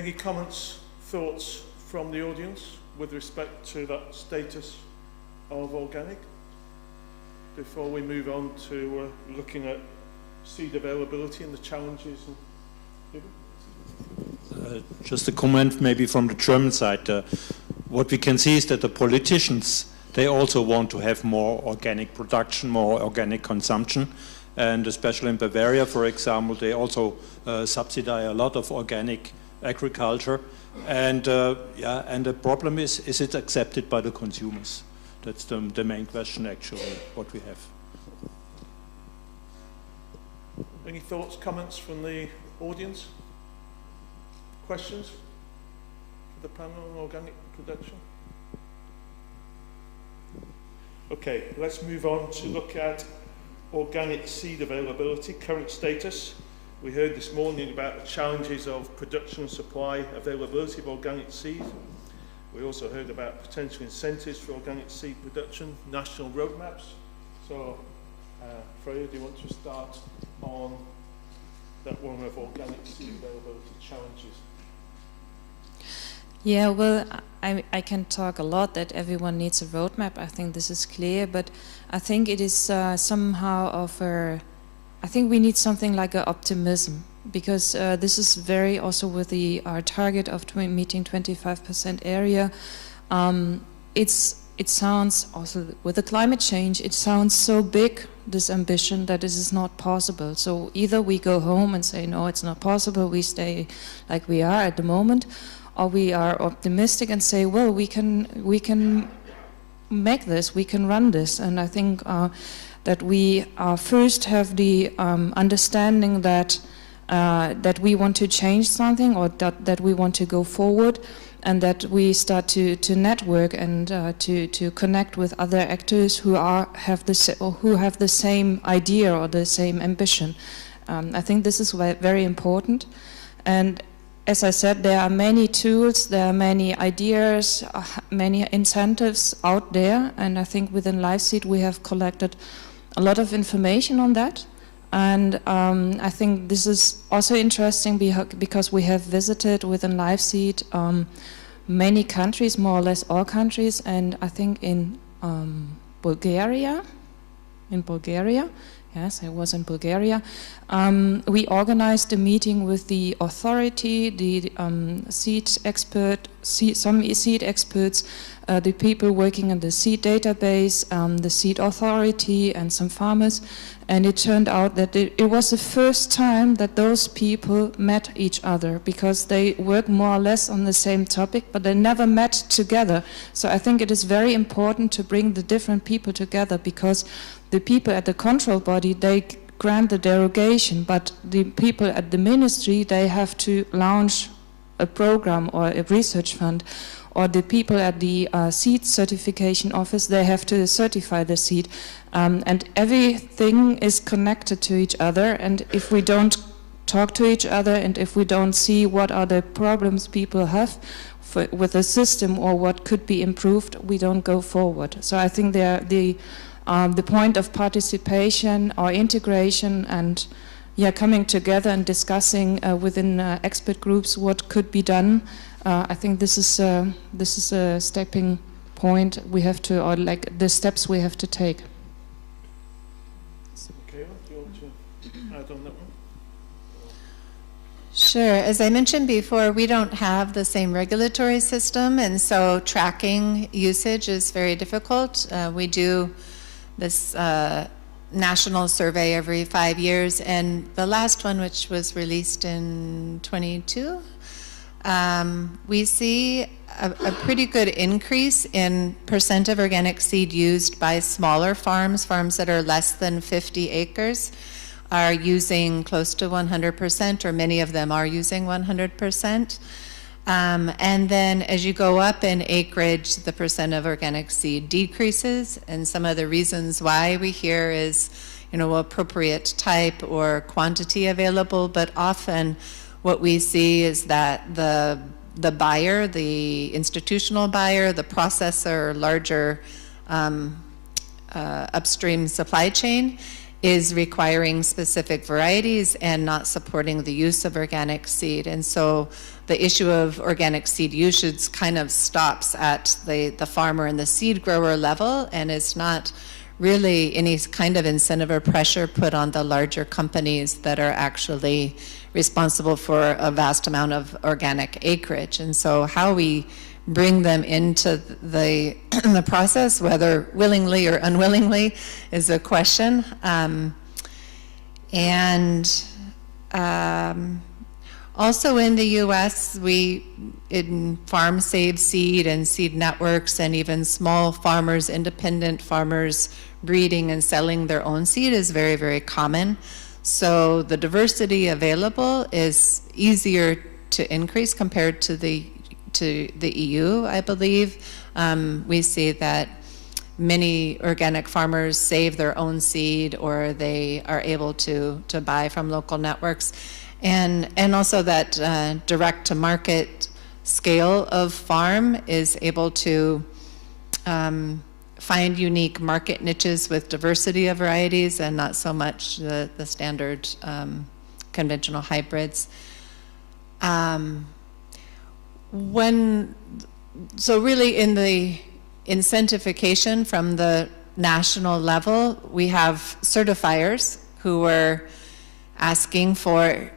Any comments, thoughts from the audience with respect to that status of organic before we move on to looking at seed availability and the challenges? Just a comment maybe from the German side. What we can see is that the politicians, they also want to have more organic production, more organic consumption, and especially in Bavaria, for example, they also subsidize a lot of organic agriculture. And and the problem is it accepted by the consumers? That's the main question actually, what we have. Any thoughts, comments from the audience? Questions for the panel on organic production? Okay, let's move on to look at organic seed availability, current status. We heard this morning about the challenges of production, supply, availability of organic seed. We also heard about potential incentives for organic seed production, national roadmaps. So, Freya, do you want to start on that one of organic seed availability challenges? Yeah, well, I can talk a lot that everyone needs a roadmap. I think this is clear, but I think it is somehow of a, I think we need something like an optimism, because this is very also with our target of meeting 25% area. It sounds also with the climate change, it sounds so big, this ambition, that this is not possible. So either we go home and say, no, it's not possible, we stay like we are at the moment, or we are optimistic and say, well, we can make this, we can run this. And I think that we first have the understanding that that we want to change something, or that we want to go forward, and that we start to network and to connect with other actors who have the same idea or the same ambition. I think this is very important. And as I said, there are many tools, there are many ideas, many incentives out there, and I think within LiveSeed we have collected a lot of information on that. And I think this is also interesting because we have visited within LiveSeed many countries, more or less all countries, and I think in Bulgaria, yes, I was in Bulgaria. We organized a meeting with the authority, the seed expert, some seed experts, the people working in the seed database, the seed authority, and some farmers. And it turned out that it was the first time that those people met each other, because they work more or less on the same topic, but they never met together. So I think it is very important to bring the different people together, because the people at the control body, they grant the derogation, but the people at the ministry, they have to launch a program or a research fund, or the people at the seed certification office, they have to certify the seed. And everything is connected to each other, and if we don't talk to each other, and if we don't see what are the problems people have with the system or what could be improved, we don't go forward. So I think the point of participation or integration and coming together and discussing within expert groups what could be done, I think this is a stepping point we have to, or like the steps we have to take. Michaela, do you want to add on that one? Sure. As I mentioned before, we don't have the same regulatory system, and so tracking usage is very difficult. We do this national survey every 5 years, and the last one, which was released in 22, we see a pretty good increase in percent of organic seed used by smaller farms that are less than 50 acres are using close to 100%, or many of them are using 100%. And then as you go up in acreage, the percent of organic seed decreases, and some of the reasons why we hear is, appropriate type or quantity available, but often what we see is that the buyer, the institutional buyer, the processor, larger upstream supply chain is requiring specific varieties and not supporting the use of organic seed. And so the issue of organic seed usage kind of stops at the farmer and the seed grower level, and it's not really any kind of incentive or pressure put on the larger companies that are actually responsible for a vast amount of organic acreage. And so how we bring them into the process, whether willingly or unwillingly, is a question. Also in the U.S., in Farm Save Seed and seed networks, and even small farmers, independent farmers breeding and selling their own seed is very, very common. So the diversity available is easier to increase compared to the EU, I believe. We see that many organic farmers save their own seed, or they are able to buy from local networks. And also that direct to market scale of farm is able to find unique market niches with diversity of varieties and not so much the standard conventional hybrids. So really in the incentivification from the national level, we have certifiers who are asking for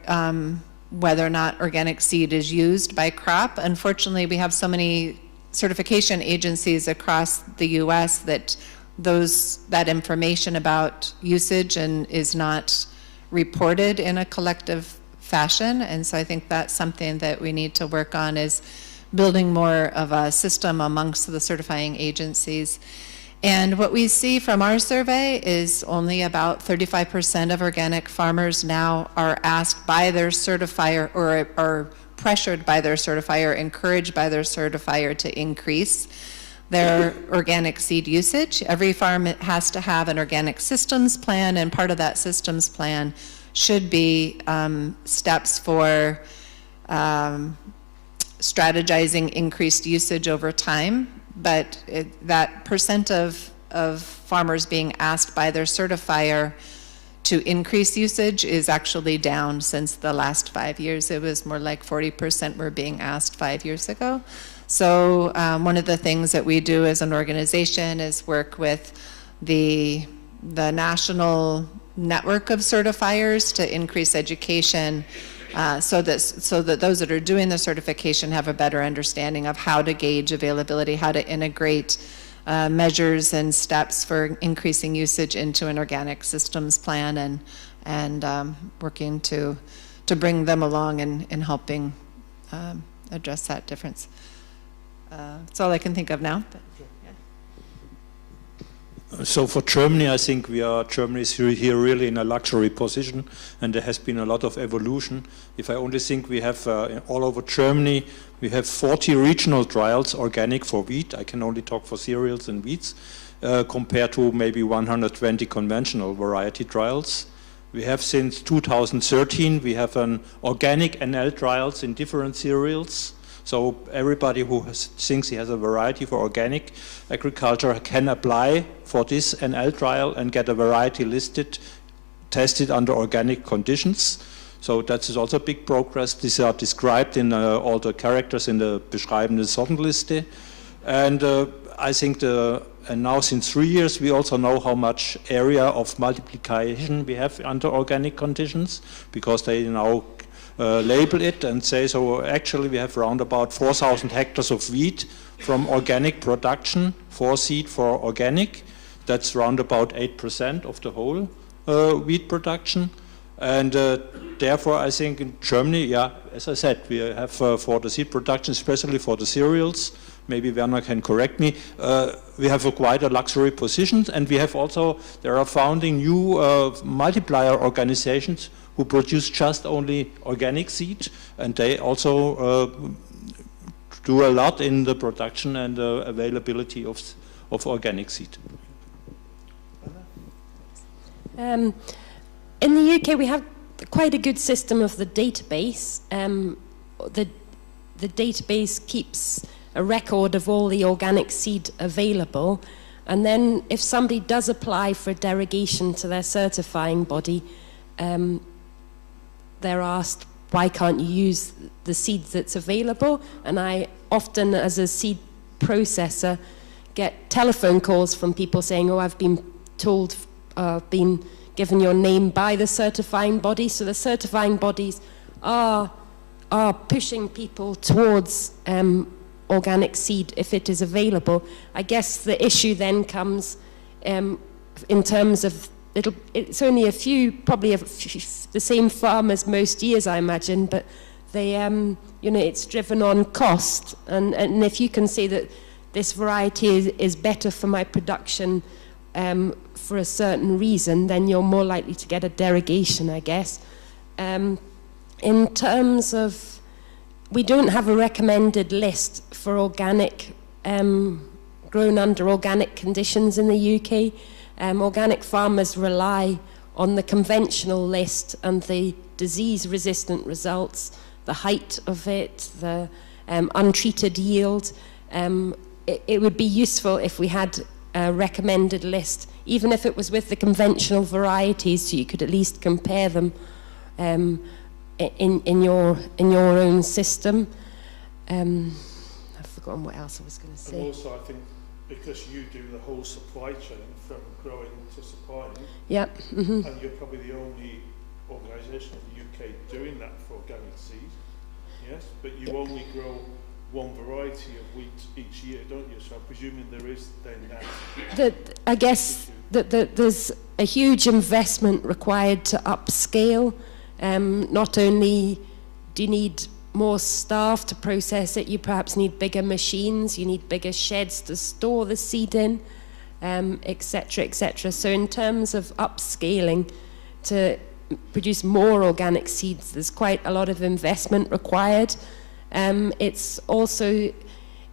whether or not organic seed is used by crop. Unfortunately, we have so many certification agencies across the US that that information about usage is not reported in a collective fashion. And so I think that's something that we need to work on, is building more of a system amongst the certifying agencies. And what we see from our survey is only about 35% of organic farmers now are asked by their certifier, or are pressured by their certifier, encouraged by their certifier to increase their organic seed usage. Every farm has to have an organic systems plan, and part of that systems plan should be steps for strategizing increased usage over time. But that percent of farmers being asked by their certifier to increase usage is actually down since the last 5 years. It was more like 40% were being asked 5 years ago. So one of the things that we do as an organization is work with the national network of certifiers to increase education, so that those that are doing the certification have a better understanding of how to gauge availability, how to integrate measures and steps for increasing usage into an organic systems plan, and working to bring them along in helping address that difference. That's all I can think of now. But, yeah. So for Germany, I think Germany is here really in a luxury position, and there has been a lot of evolution. If I only think we have all over Germany, we have 40 regional trials organic for wheat. I can only talk for cereals and wheats, compared to maybe 120 conventional variety trials. We have since 2013, we have an organic NL trials in different cereals. So everybody who thinks he has a variety for organic agriculture can apply for this NL trial and get a variety listed, tested under organic conditions. So that is also big progress. These are described in all the characters in the beschreibende Sortenliste. And I think and now since 3 years, we also know how much area of multiplication we have under organic conditions, because they now label it and say, so actually we have around about 4,000 hectares of wheat from organic production, for seed for organic. That's around about 8% of the whole wheat production. And therefore I think in Germany, yeah, as I said, we have for the seed production, especially for the cereals, maybe Werner can correct me, we have quite a luxury position, and we have also, there are founding new multiplier organizations who produce just only organic seed, and they also do a lot in the production and availability of organic seed. In the UK, we have quite a good system of the database. The database keeps a record of all the organic seed available, and then if somebody does apply for a derogation to their certifying body, they're asked, why can't you use the seed that's available? And I often, as a seed processor, get telephone calls from people saying, oh, I've been told, been given your name by the certifying body. So the certifying bodies are pushing people towards organic seed if it is available. I guess the issue then comes in terms of it's only a few, probably the same farmers most years, I imagine, but they, it's driven on cost. And if you can say that this variety is better for my production for a certain reason, then you're more likely to get a derogation, I guess. In terms of, we don't have a recommended list for organic, grown under organic conditions in the UK. Organic farmers rely on the conventional list and the disease-resistant results, the height of it, the untreated yield. It would be useful if we had a recommended list, even if it was with the conventional varieties, so you could at least compare them in your own system. I've forgotten what else I was going to say. And also, I think because you do the whole supply chain from growing to supplying, yep. Mm-hmm. And you're probably the only organisation in the UK doing that for organic seed. Yes, but you only grow one variety of wheat each year, don't you? So I'm presuming there is then that. I guess that there's a huge investment required to upscale. Not only do you need more staff to process it, you perhaps need bigger machines, you need bigger sheds to store the seed in, etc., etc. So in terms of upscaling to produce more organic seeds, there's quite a lot of investment required. It's also,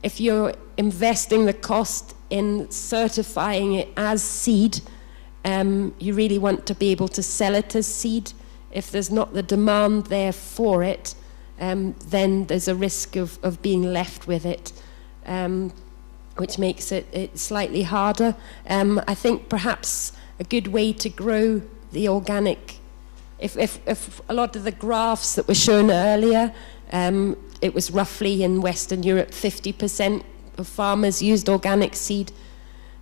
if you're investing the cost in certifying it as seed, you really want to be able to sell it as seed. If there's not the demand there for it, then there's a risk of being left with it, which makes it slightly harder. I think perhaps a good way to grow the organic, if a lot of the graphs that were shown earlier, it was roughly in Western Europe 50% of farmers used organic seed,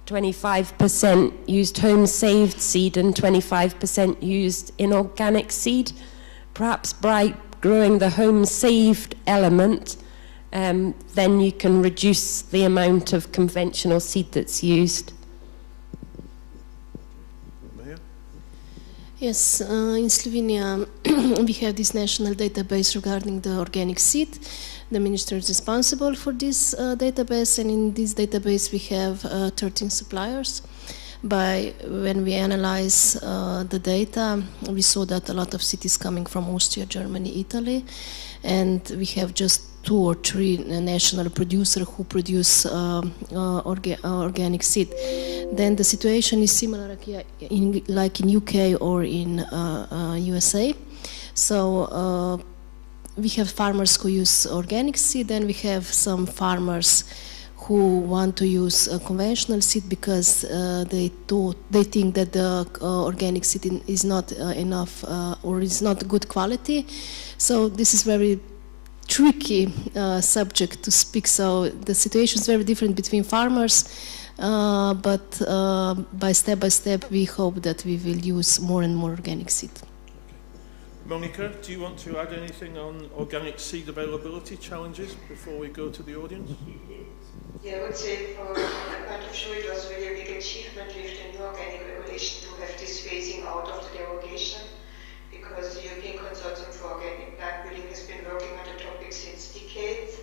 25% used home-saved seed, and 25% used inorganic seed. Perhaps by growing the home-saved element, then you can reduce the amount of conventional seed that's used. Yes, in Slovenia we have this national database regarding the organic seed. The minister is responsible for this database, and in this database we have 13 suppliers. When we analyze the data, we saw that a lot of seed is coming from Austria, Germany, Italy, and we have just 2 or 3 national producers who produce organic seed. Then the situation is similar like in UK or in USA. So we have farmers who use organic seed, and we have some farmers who want to use conventional seed because they think that the organic seed is not enough or is not good quality. So this is very tricky subject to speak. So the situation is very different between farmers, but by step we hope that we will use more and more organic seed. Monica, do you want to add anything on organic seed availability challenges before we go to the audience? Yeah, I would say from my point of view it was really a big achievement with the new organic regulation to have this phasing out of the derogation, because the European Consortium for Organic Plant Breeding has been working on the topic since decades,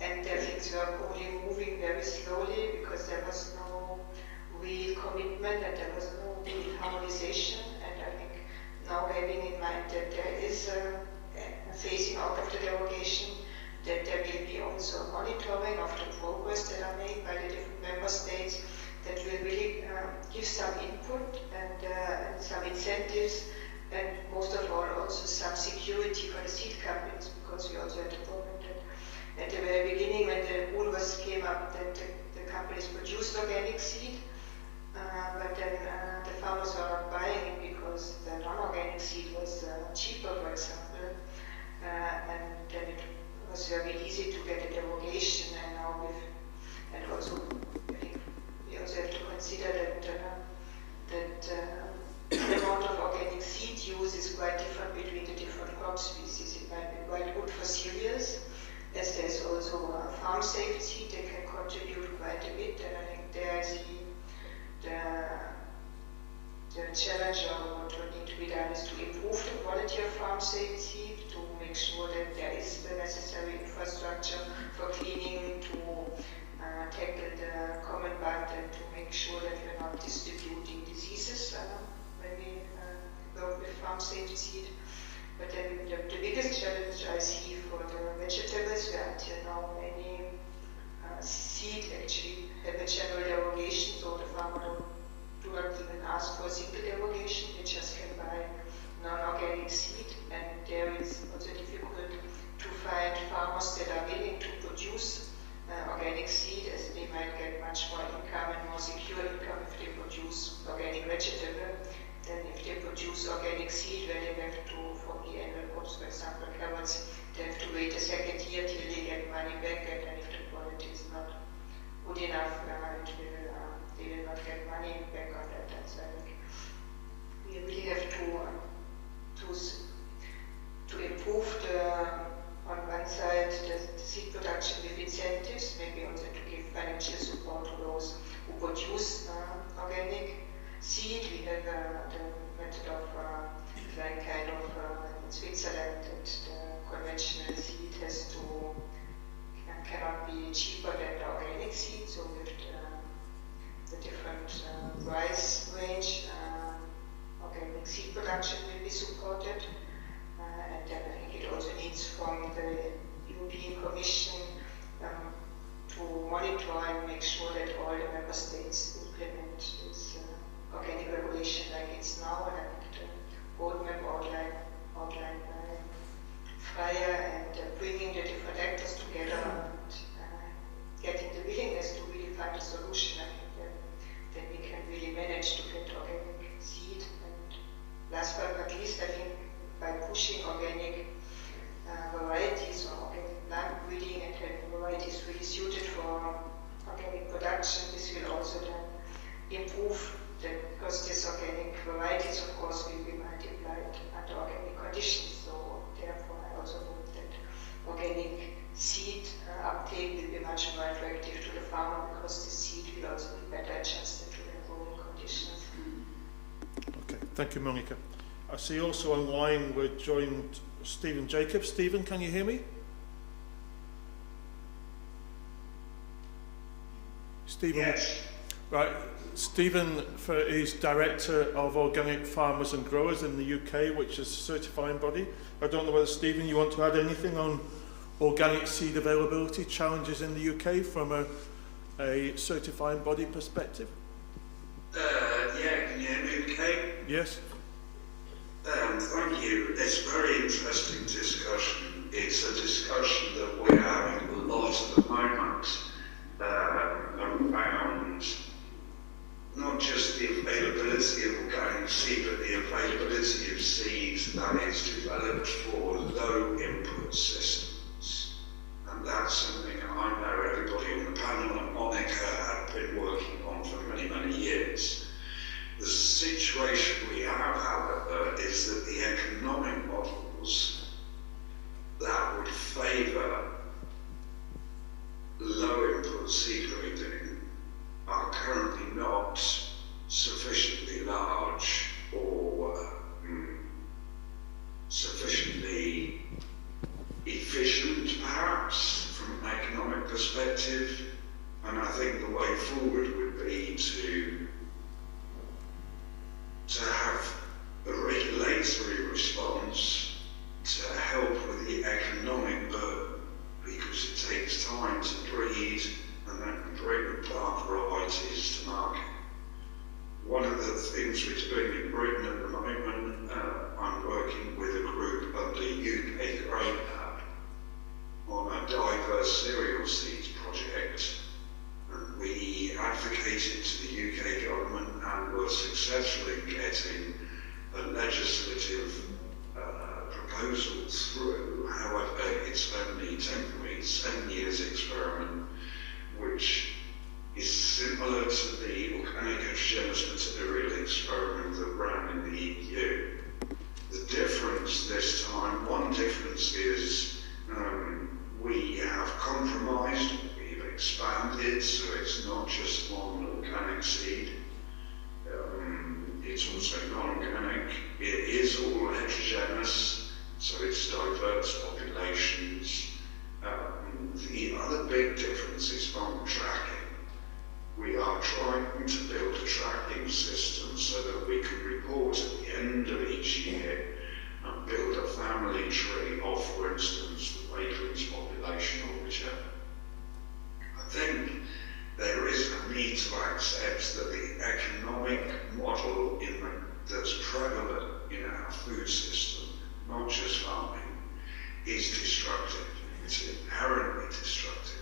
and things were only moving very slowly because there was no real commitment and there was no real harmonization. And I think now having in mind that there is a phasing out of the derogation, that there will be also monitoring of the progress that are made by the different member states, that will really give some input and some incentives, and most of all also some security for the seed companies, because we also had the problem that at the very beginning when the rule came up that the companies produced organic seed, but then the farmers were not buying it because the non-organic seed was cheaper, for example, and then it was very easy to get a derogation. And now and also I think we also have to consider that the amount of organic seed use is quite different between the different crop species. It might be quite good for cereals, as there's also farm safe seed that can contribute quite a bit, and I think there is the challenge or what will need to be done is to improve the quality of farm safe seed, to make sure that there is the necessary infrastructure for cleaning, to tackle the common bug, and to make sure that we're not distributing diseases when we work with farm safe seed. But then the biggest challenge I see for the vegetables, where until now many seed actually have a general derogation, so the farmer do not even ask for a single derogation, they just can buy non-organic seed, and there it's also difficult to find farmers that are willing to money back, and if the quality is not good enough, they will not get money back on that. And so I think we really have to improve on one side the seed production with incentives, maybe also to give financial support to those who produce organic seed. We have the method of like kind of in Switzerland that the conventional seed cannot be cheaper than the organic seed, so with the different price range, organic seed production will be supported. And then I think it also needs from the European Commission to monitor and make sure that all the member states implement this organic regulation like it's now. And I think the roadmap outlined by Freya and bringing the different actors together and getting the willingness to really find a solution, I think then we can really manage to get organic seed. And last but not least, I think by pushing organic varieties or organic plant breeding and having varieties really suited for organic production, this will also then improve because these organic varieties, of course, will be multiplied under organic conditions. So therefore, I also hope that organic seed uptake will be much more attractive to the farmer because the seed will also be better adjusted to the growing conditions. Okay, thank you, Monica. I see also online we're joined Stephen Jacobs. Stephen, can you hear me? Stephen? Yes. Right. Stephen is Director of Organic Farmers and Growers in the UK, which is a certifying body. I don't know whether, Stephen, you want to add anything on organic seed availability challenges in the UK from a certifying body perspective? Yeah, can you hear me okay? Yes. Thank you. It's a very interesting discussion. It's a discussion that we're having a lot at the moment around not just the availability of organic seed, but the availability of seeds that is developed for low input systems. And that's something I know everybody on the panel and Monica have been working on for many, many years. The situation we have, however, is that the economic models that would favour low input seed breeding are currently not sufficiently large or sufficiently efficient, perhaps, from an economic perspective. And I think the way forward would be to have a regulatory response to help with the economic burden, because it takes time to breed and then bring plant varieties to market. One of the things we're doing in Britain at the moment, I'm working with a group under UK Grain Hub on a diverse cereal seeds project. And we advocated to the UK government and were successfully getting a legislative proposal through. However, it's only temporary, 7 years experiment, which is similar to the organic heterogeneous material experiment that ran in the EU. The difference this time, one difference is we have compromised, we've expanded, so it's not just one organic seed. It's also non-organic. It is all heterogeneous, so it's diverse populations. The other big difference is on tracking. We are trying to build a tracking system so that we can report at the end of each year and build a family tree of, for instance, the vagrants population or whichever. I think there is a need to accept that the economic model that's prevalent in our food system, not just farming, is destructive. It's inherently destructive.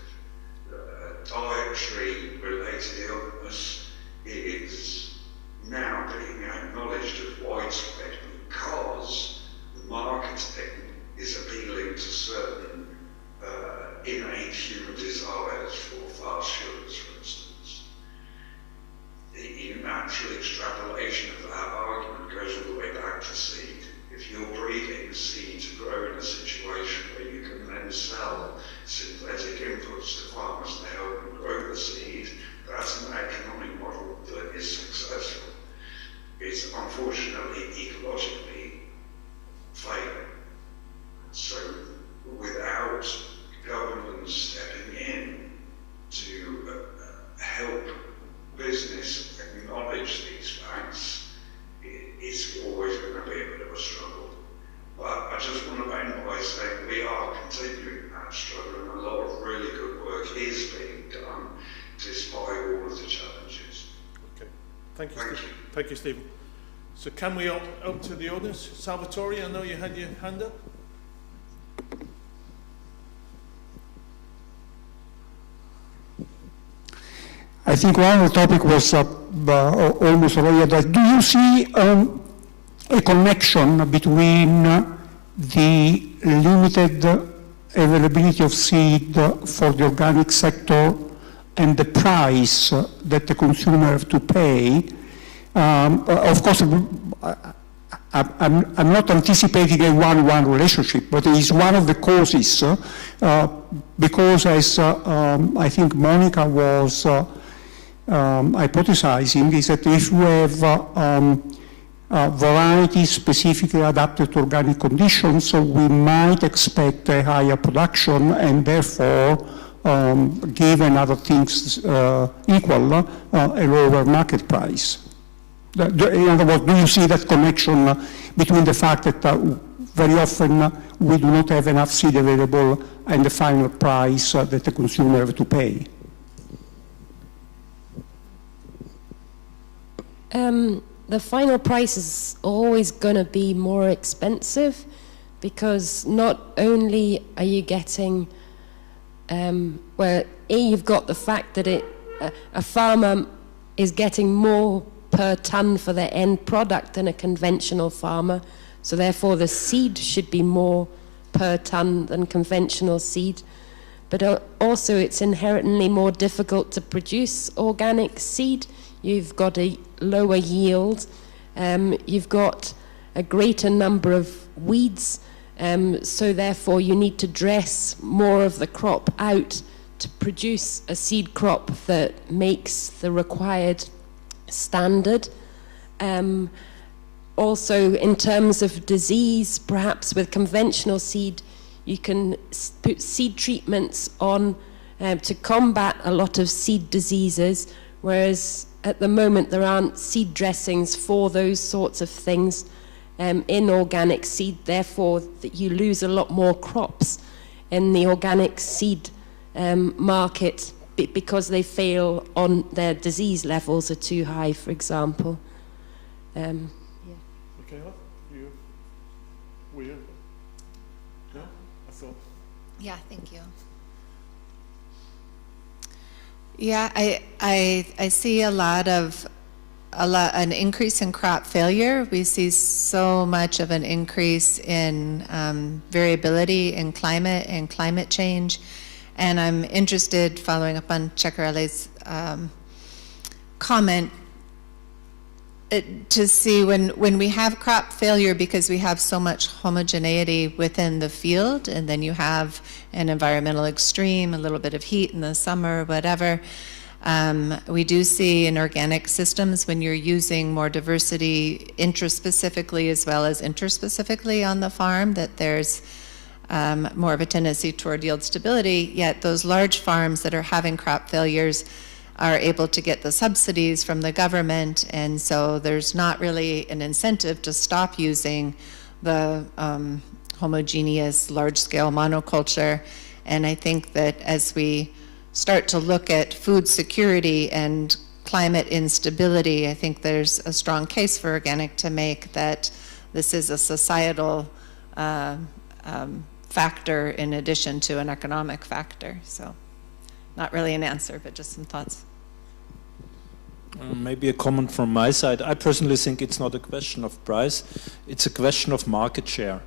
Dietary related illness is now being acknowledged as widespread because the marketing is appealing to certain innate human desires for fast sugars, for instance. The natural extrapolation of that argument goes all the way back to seed. If you're breeding seed to grow in a situation where you can then sell synthetic inputs to farmers to help them grow the seed, that's an economic model that is successful. It's unfortunately ecologically failing. So without government stepping in to help business acknowledge these facts, it's always going to be a bit of a struggle. But I just want to end by saying we are continuing that struggle, and a lot of really good work is being done despite all of the challenges. Okay, thank you. Thank you, Stephen. So can we up to the audience? Salvatore, I know you had your hand up. I think one of the topic was almost already addressed. Do you see a connection between the limited availability of seed for the organic sector and the price that the consumer have to pay? Of course, I'm not anticipating a one-to-one relationship, but it is one of the causes because as I think Monica was hypothesizing, is that if we have varieties specifically adapted to organic conditions, so we might expect a higher production and therefore, given other things equal, a lower market price. In other words, do you see that connection between the fact that very often we do not have enough seed available and the final price that the consumer have to pay? The final price is always going to be more expensive because not only are you getting, you've got the fact that a farmer is getting more per ton for their end product than a conventional farmer, so therefore the seed should be more per ton than conventional seed. But also it's inherently more difficult to produce organic seed. You've got a lower yield, you've got a greater number of weeds, so therefore you need to dress more of the crop out to produce a seed crop that makes the required standard. Also in terms of disease, perhaps with conventional seed, you can put seed treatments on to combat a lot of seed diseases, whereas at the moment there aren't seed dressings for those sorts of things in organic seed, therefore that you lose a lot more crops in the organic seed market because they fail on their disease levels are too high, for example. Okay, were you? No, I thought. Yeah, thank you. Yeah, I see an increase in crop failure. We see so much of an increase in variability in climate and climate change. And I'm interested, following up on Ceccarelli's comment, to see when we have crop failure because we have so much homogeneity within the field, and then you have an environmental extreme, a little bit of heat in the summer, whatever. We do see in organic systems when you're using more diversity intraspecifically as well as interspecifically on the farm that there's more of a tendency toward yield stability, yet those large farms that are having crop failures are able to get the subsidies from the government, and so there's not really an incentive to stop using the homogeneous large-scale monoculture. And I think that as we start to look at food security and climate instability, I think there's a strong case for organic to make that this is a societal factor in addition to an economic factor. So not really an answer, but just some thoughts. Maybe a comment from my side. I personally think it's not a question of price, it's a question of market share.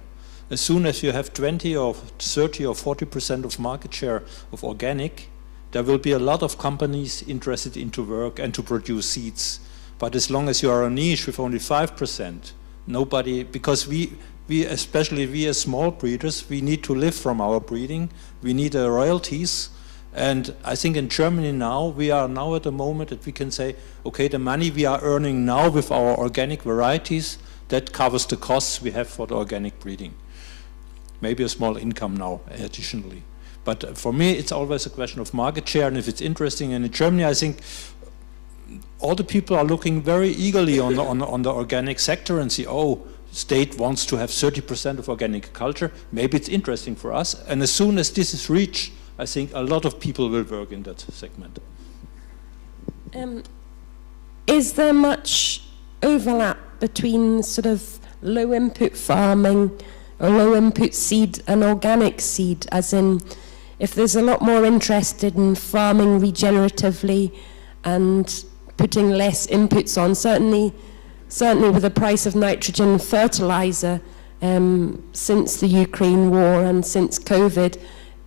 as soon as you have 20 or 30 or 40% of market share of organic, there will be a lot of companies interested in to work and to produce seeds. But as long as you are a niche with only 5%, nobody, because we especially we as small breeders, we need to live from our breeding, we need royalties. And I think in Germany now, we are now at a moment that we can say, okay, the money we are earning now with our organic varieties, that covers the costs we have for the organic breeding. Maybe a small income now additionally. But for me, it's always a question of market share, and if it's interesting. And in Germany, I think all the people are looking very eagerly on the organic sector and see, oh, state wants to have 30% of organic culture. Maybe it's interesting for us. And as soon as this is reached, I think a lot of people will work in that segment. Is there much overlap between sort of low input farming or low input seed and organic seed, as in if there's a lot more interested in farming regeneratively and putting less inputs on, certainly with the price of nitrogen fertilizer since the Ukraine war and since COVID,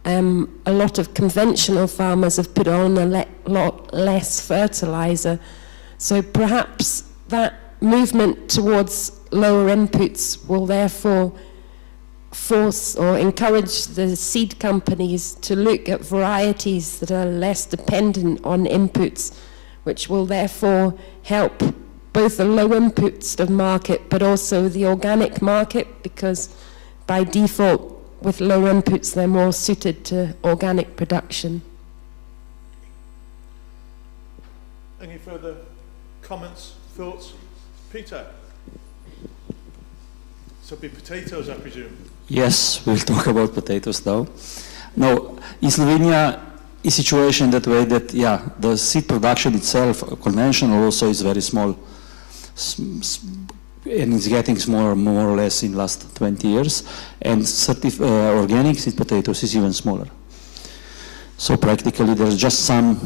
a lot of conventional farmers have put on a lot less fertilizer. So perhaps that movement towards lower inputs will therefore force or encourage the seed companies to look at varieties that are less dependent on inputs, which will therefore help both the low inputs of market but also the organic market, because by default with low inputs they're more suited to organic production. Any further comments, thoughts? Peter? So it'll be potatoes, I presume? Yes, we'll talk about potatoes now. Now, in Slovenia, is situation that way that, yeah, the seed production itself, conventional also, is very small. And it's getting smaller more or less in last 20 years. And organic seed potatoes is even smaller. So practically there's just some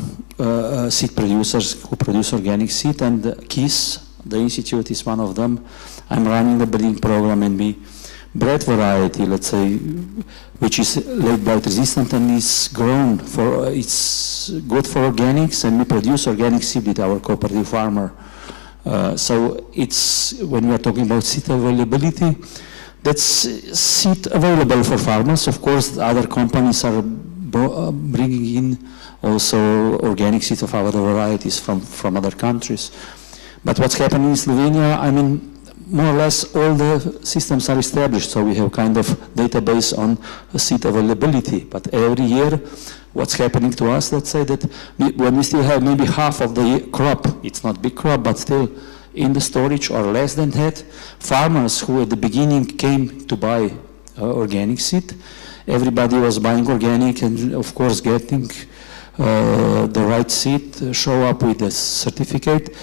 seed producers who produce organic seed, and KIS, the institute, is one of them. I'm running the breeding program, and we bred variety, let's say, which is late blight resistant and is grown for, it's good for organics, and we produce organic seed with our cooperative farmer. So it's, when we are talking about seed availability, that's seed available for farmers. Of course, other companies are bringing in also organic seed of other varieties from other countries. But what's happening in Slovenia, I mean, more or less all the systems are established, so we have kind of database on seed availability. But every year, what's happening to us, let's say that when we still have maybe half of the crop, it's not big crop, but still in the storage or less than that, farmers who at the beginning came to buy organic seed, everybody was buying organic and of course getting the right seed, show up with a certificate.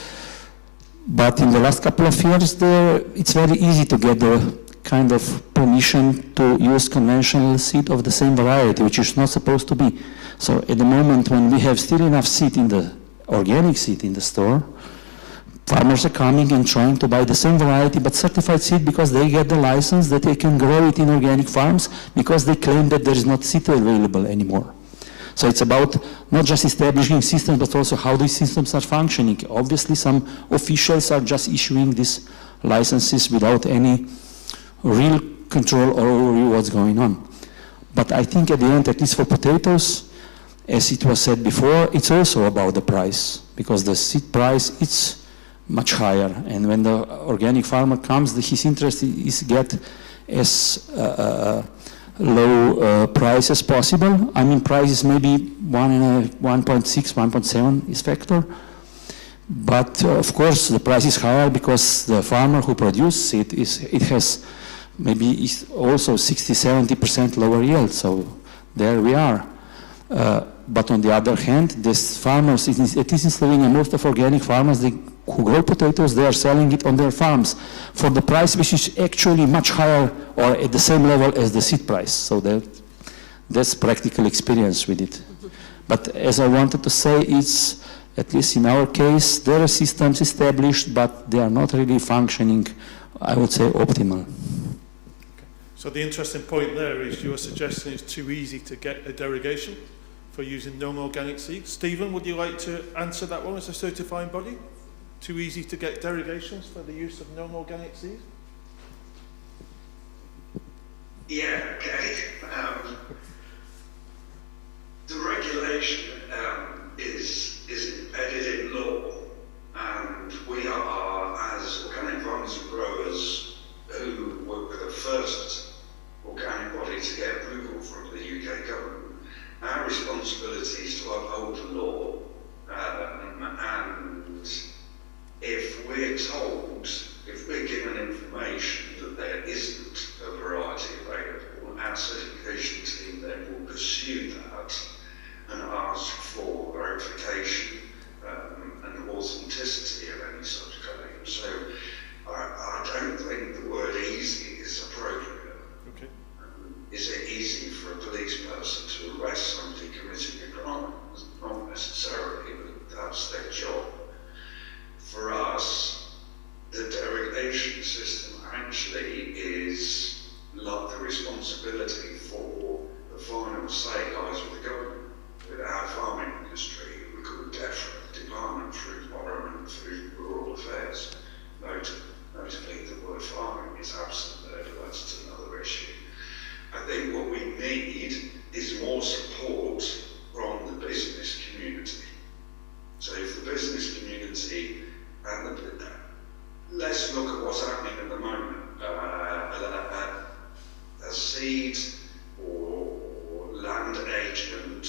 But in the last couple of years, it's very easy to get the kind of permission to use conventional seed of the same variety, which is not supposed to be. So at the moment when we have still enough seed in the organic seed in the store, farmers are coming and trying to buy the same variety but certified seed, because they get the license that they can grow it in organic farms, because they claim that there is not seed available anymore. So it's about not just establishing systems, but also how these systems are functioning. Obviously, some officials are just issuing these licenses without any real control over what's going on. But I think at the end, at least for potatoes, as it was said before, it's also about the price, because the seed price is much higher. And when the organic farmer comes, his interest is get as low price as possible. I mean, price is maybe 1.6, 1.7 is factor. But of course, the price is higher because the farmer who produces it has maybe also 60–70% lower yield. So there we are. But on the other hand, these farmers, at least in Slovenia, most of organic farmers who grow potatoes, they are selling it on their farms for the price which is actually much higher or at the same level as the seed price. So that's practical experience with it. But as I wanted to say, it's, at least in our case, there are systems established, but they are not really functioning, I would say, optimal. Okay. So the interesting point there is you're suggesting it's too easy to get a derogation for using non-organic seeds. Stephen, would you like to answer that one as a certifying body? Too easy to get derogations for the use of non-organic seeds? Yeah, okay. The regulation is embedded in law, and we are, as organic farmers and growers who were the first organic body to get approval from the UK government, our responsibility is to uphold the law, and if we're told, if we're given information that there isn't a variety available, our certification team then will pursue that and ask for verification and authenticity of any such claim. So I don't think the word easy is appropriate. Okay. Is it easy for a police person to arrest somebody committing a crime? Not necessarily, but that's their job. For us, the derogation system actually is like the responsibility for the final say lies with the government. With our farming industry, we could definitely Department for Environment and Food and Rural Affairs. Notably, the word farming is absent there, but that's another issue. I think what we need is more support from the business community. So if the business community, and let's look at what's happening at the moment. A seed or land agent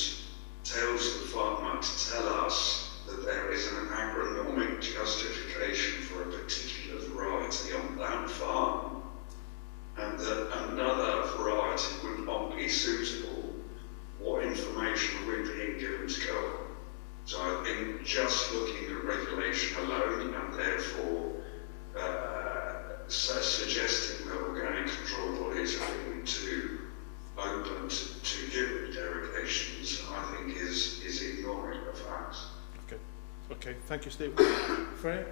tells the farmer to tell us that there is an agronomic justification for a particular variety on that farm, and that another variety would not be suitable. What information are we being given to go on? So I think just looking at regulation alone, and therefore suggesting that organic control bodies are being too open to give derogations, I think is ignoring the facts. Okay, thank you, Steve. Freya?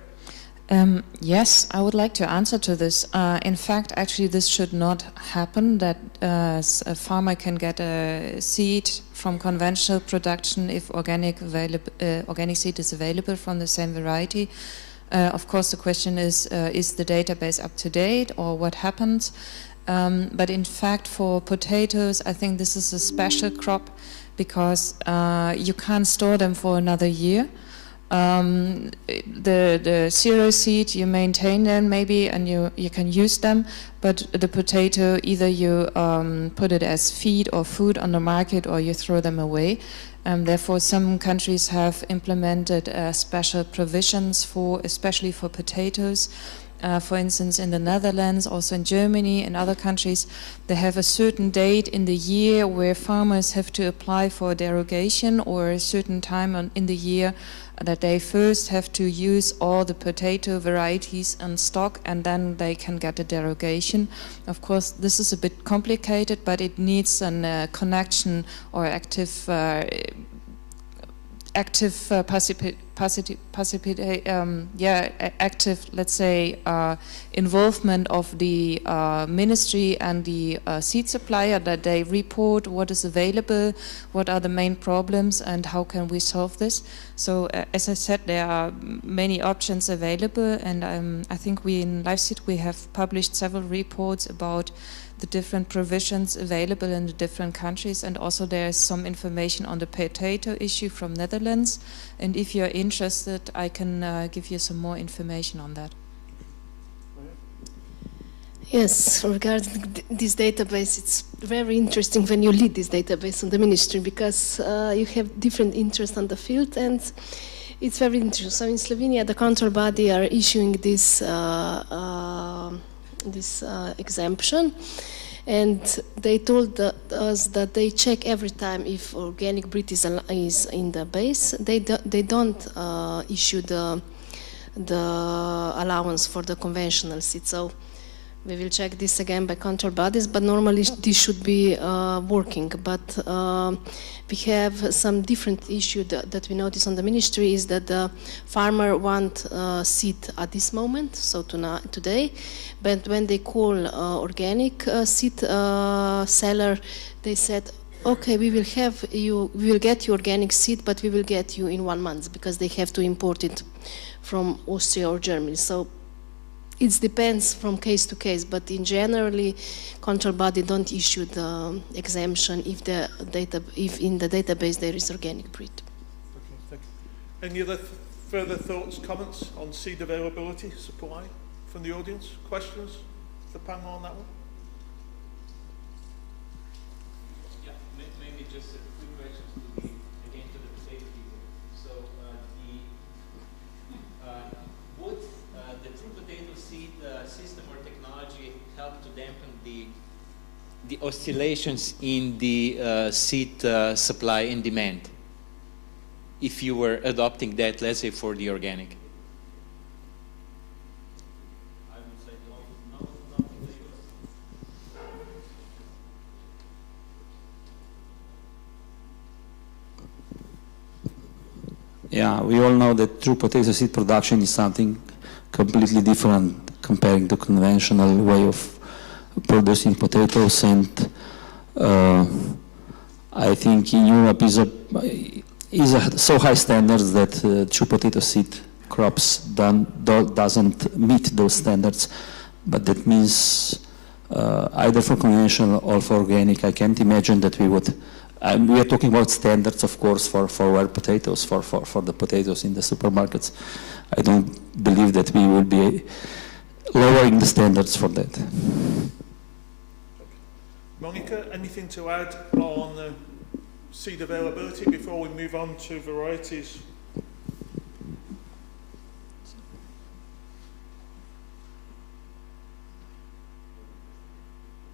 Yes, I would like to answer to this. In fact, actually, this should not happen, that a farmer can get a seed from conventional production if organic seed is available from the same variety. Of course, the question is the database up to date, or what happens? But in fact, for potatoes, I think this is a special crop because you can't store them for another year. The cereal seed, you maintain them maybe and you can use them, but the potato, either you put it as feed or food on the market, or you throw them away. Therefore, some countries have implemented special provisions especially for potatoes. For instance, in the Netherlands, also in Germany and other countries, they have a certain date in the year where farmers have to apply for a derogation, or a certain time in the year that they first have to use all the potato varieties in stock, and then they can get a derogation. Of course, this is a bit complicated, but it needs a connection or active let's say, involvement of the ministry and the seed supplier, that they report what is available, what are the main problems, and how can we solve this. So as I said, there are many options available, and I think we in LiveSeed we have published several reports about the different provisions available in the different countries, and also there is some information on the potato issue from Netherlands, and if you're interested I can give you some more information on that. Yes, regarding this database, it's very interesting when you lead this database on the ministry, because you have different interests on the field, and it's very interesting. So in Slovenia, the control body are issuing this exemption, and they told us that they check every time if organic breed is in the base. They don't issue the allowance for the conventional seed. So We will check this again by control bodies, but normally this should be working. But we have some different issue that we notice on the ministry is that the farmer want seed at this moment, so today, but when they call organic seed seller, they said, okay, we will get you organic seed, but we will get you in 1 month because they have to import it from Austria or Germany. So it depends from case to case, but in generally, control body don't issue the exemption if in the database there is organic breed. Okay, thank you. Any other further thoughts, comments on seed availability, supply from the audience? Questions for the panel on that one? Yeah, maybe just a quick question again to the potato people. So would the true potato seed system or technology help to dampen the oscillations in the seed supply and demand if you were adopting that, let's say, for the organic? I would say no, nothing to use. Yeah, we all know that true potato seed production is something completely different comparing to conventional way of producing potatoes, and I think in Europe is so high standards that true potato seed crops doesn't meet those standards. But that means either for conventional or for organic, I can't imagine that we would. We are talking about standards, of course, for wild potatoes, for the potatoes in the supermarkets. I don't believe that we will be lowering the standards for that. Monica, anything to add on seed availability before we move on to varieties?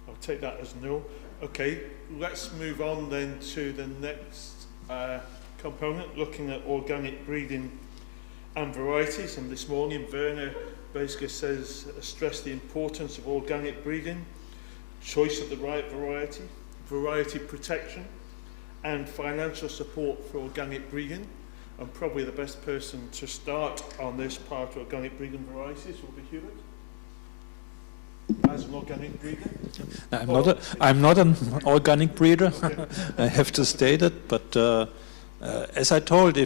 I'll take that as no. Okay, let's move on then to the next component, looking at organic breeding and varieties. And this morning, Werner basically stressed the importance of organic breeding, choice of the right variety, variety protection, and financial support for organic breeding. And probably the best person to start on this part of organic breeding varieties will be Hubert. As an organic breeder? I'm not an organic breeder. Okay. I have to state it, but as I told,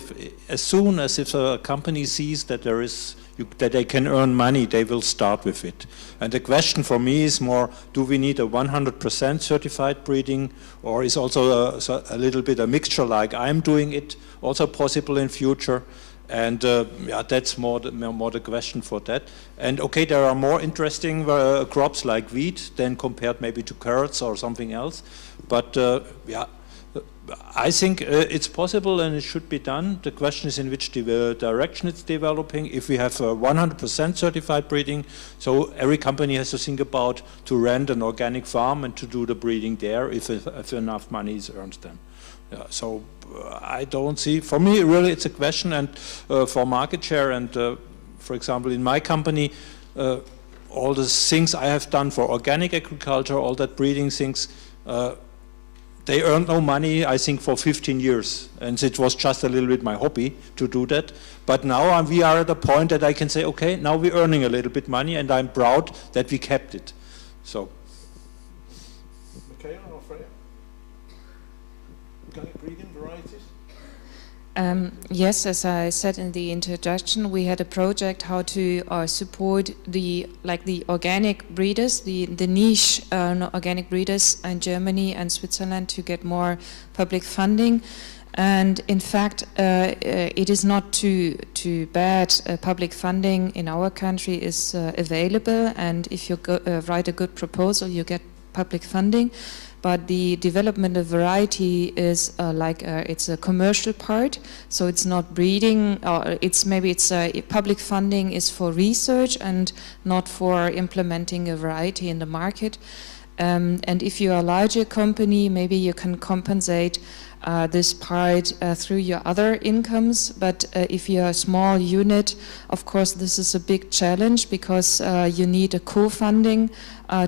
as soon as if a company sees that that they can earn money, they will start with it. And the question for me is more: do we need a 100% certified breeding, or is also a little bit a mixture like I'm doing it also possible in future? And yeah, that's more the question for that. And okay, there are more interesting crops like wheat than compared maybe to carrots or something else. But yeah, I think it's possible and it should be done. The question is in which direction it's developing. If we have 100% certified breeding, so every company has to think about to rent an organic farm and to do the breeding there if enough money is earned then. Yeah, so I don't see, for me really it's a question, and for market share, and for example in my company, all the things I have done for organic agriculture, all that breeding things, they earned no money, I think, for 15 years. And it was just a little bit my hobby to do that. But now we are at a point that I can say, okay, now we're earning a little bit money, and I'm proud that we kept it. So. Okay, Freya. Organic breeding varieties? Yes, as I said in the introduction, we had a project how to support the organic breeders, the niche organic breeders in Germany and Switzerland to get more public funding. And in fact, it is not too bad. Public funding in our country is available, and if you write a good proposal, you get public funding. But the development of variety is it's a commercial part, so it's not breeding. Or public funding is for research and not for implementing a variety in the market. And if you're a larger company, maybe you can compensate this part through your other incomes. But if you're a small unit, of course, this is a big challenge because you need a co-funding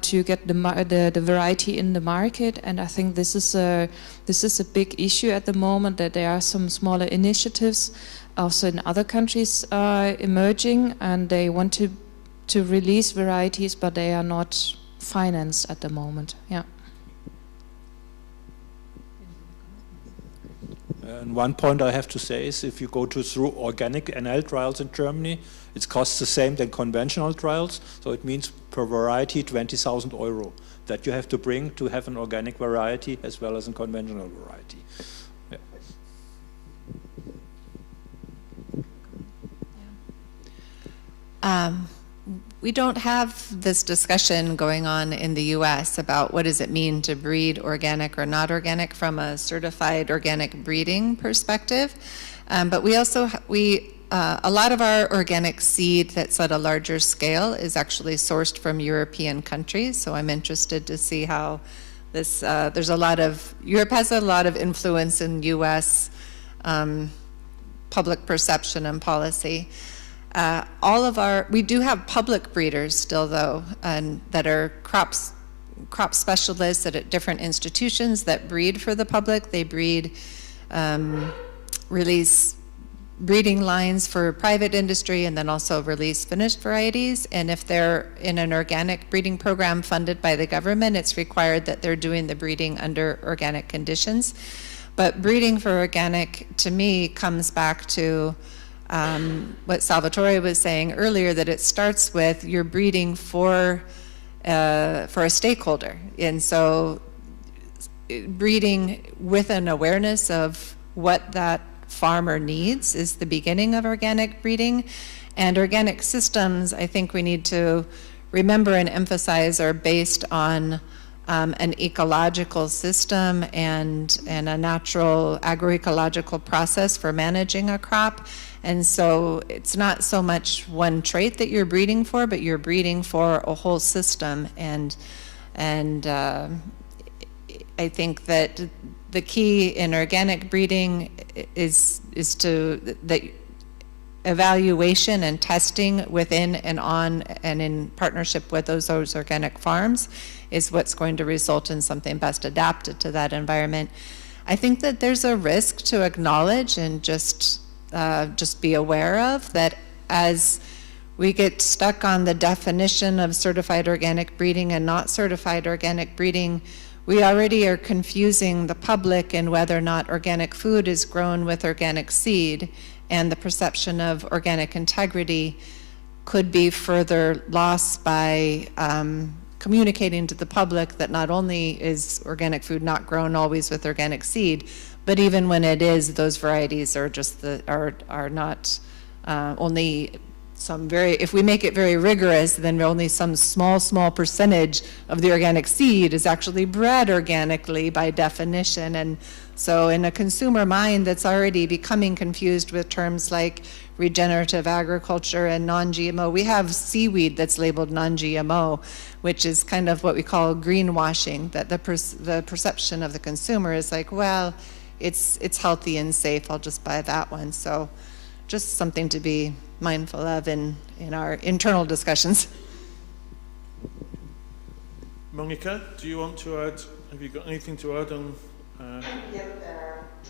to get the variety in the market. And I think this is a big issue at the moment, that there are some smaller initiatives also in other countries emerging, and they want to release varieties, but they are not financed at the moment. Yeah. And one point I have to say is, if you go through organic NL trials in Germany, it costs the same than conventional trials. So it means per variety 20,000 euro that you have to bring to have an organic variety as well as a conventional variety. Yeah. We don't have this discussion going on in the US about what does it mean to breed organic or not organic from a certified organic breeding perspective. But we also, a lot of our organic seed that's at a larger scale is actually sourced from European countries. So I'm interested to see how this, Europe has a lot of influence in US public perception and policy. We do have public breeders still, though, and that are crop specialists at different institutions that breed for the public. They breed, release breeding lines for private industry, and then also release finished varieties. And if they're in an organic breeding program funded by the government, it's required that they're doing the breeding under organic conditions. But breeding for organic, to me, comes back to what Salvatore was saying earlier, that it starts with you're breeding for a stakeholder. And so breeding with an awareness of what that farmer needs is the beginning of organic breeding. And organic systems, I think we need to remember and emphasize, are based on an ecological system and a natural agroecological process for managing a crop. And so it's not so much one trait that you're breeding for, but you're breeding for a whole system. And I think that the key in organic breeding is that evaluation and testing within and on and in partnership with those organic farms is what's going to result in something best adapted to that environment. I think that there's a risk to acknowledge and just be aware of that as we get stuck on the definition of certified organic breeding and not certified organic breeding, we already are confusing the public in whether or not organic food is grown with organic seed, and the perception of organic integrity could be further lost by communicating to the public that not only is organic food not grown always with organic seed, but even when it is, those varieties are just are not only some if we make it very rigorous, then only some small percentage of the organic seed is actually bred organically by definition. And so in a consumer mind that's already becoming confused with terms like regenerative agriculture and non-GMO, we have seaweed that's labeled non-GMO, which is kind of what we call greenwashing, that the perception of the consumer is like, well, it's healthy and safe, I'll just buy that one. So just something to be mindful of in our internal discussions. Monica, do you want to add, have you got anything to add on? Yeah,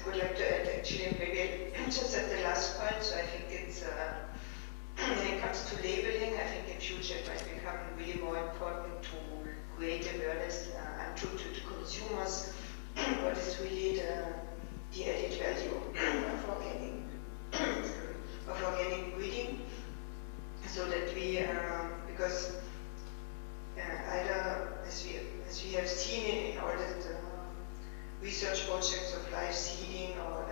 I would like to add actually maybe just at the last point. So I think it's, when it comes to labeling, I think in future it might become really more important to create awareness and to consumers what is really the added value of organic breeding, so that we, because either as we have seen in all the research projects of live seeding or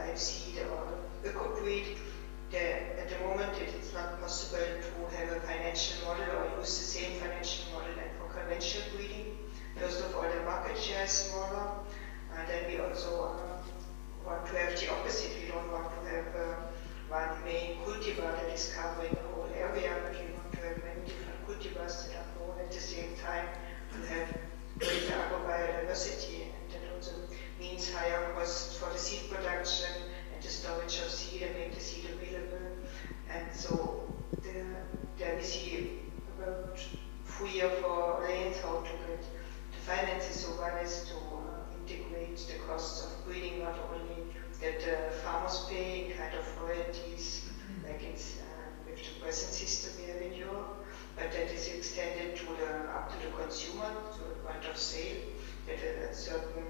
that a certain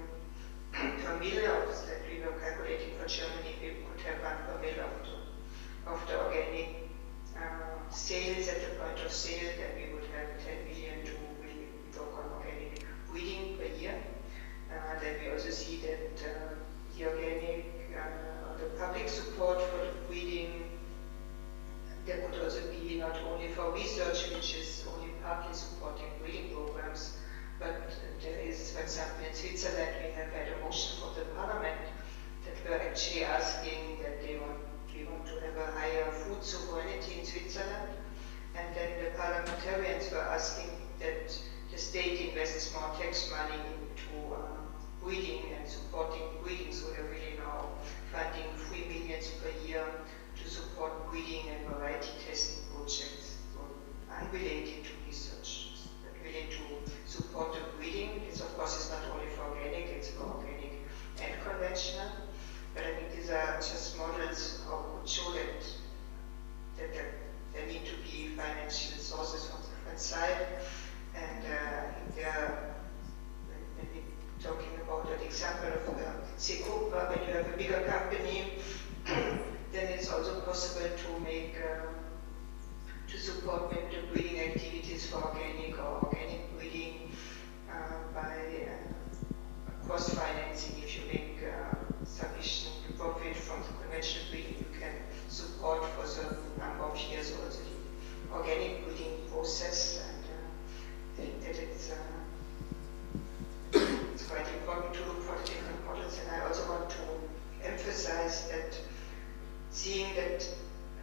per mil that we were calculating for Germany, we could have 1 per mil of the organic sales at the point of sale, then we would have 10 million to really work on organic breeding per year. Then we also see that the organic, the public support for the breeding, there could also be not only for research, which is only partly supporting breeding programs, but there is, for example, in Switzerland, we have had a motion for the parliament that were actually asking that we want to have a higher food sovereignty in Switzerland. And then the parliamentarians were asking that the state invests more tax money into breeding and supporting breeding. So they're really now funding 3 million per year to support breeding and variety testing projects. So unrelated to research, but really to support the breeding. This, of course, is not only for organic, it's for organic and conventional. But I think these are just models that would show that there need to be financial sources from the different side. And I think when we're talking about an example of ECOBREED, when you have a bigger company, then it's also possible to make to support maybe the breeding activities for organic or organic breeding by cross-financing. If you make sufficient profit from the conventional breeding, you can support for a certain number of years also the organic breeding process. And I think that it's quite important to look for the different models. And I also want to emphasize that seeing that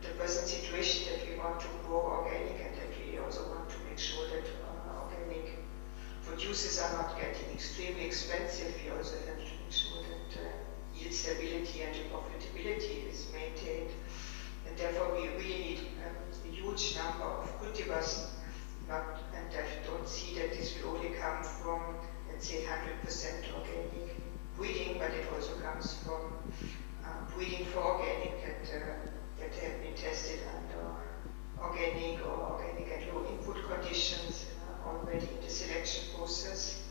the present situation that we want to grow organic and that we also want to make sure that organic producers are not getting extremely expensive, we also have to make sure that yield stability and profitability is maintained. And therefore we really need a huge number of cultivars, and I don't see that this will only come from, let's say, 100% organic breeding, but it also comes from breeding for organic that have been tested under organic or organic and low input conditions already in the selection process.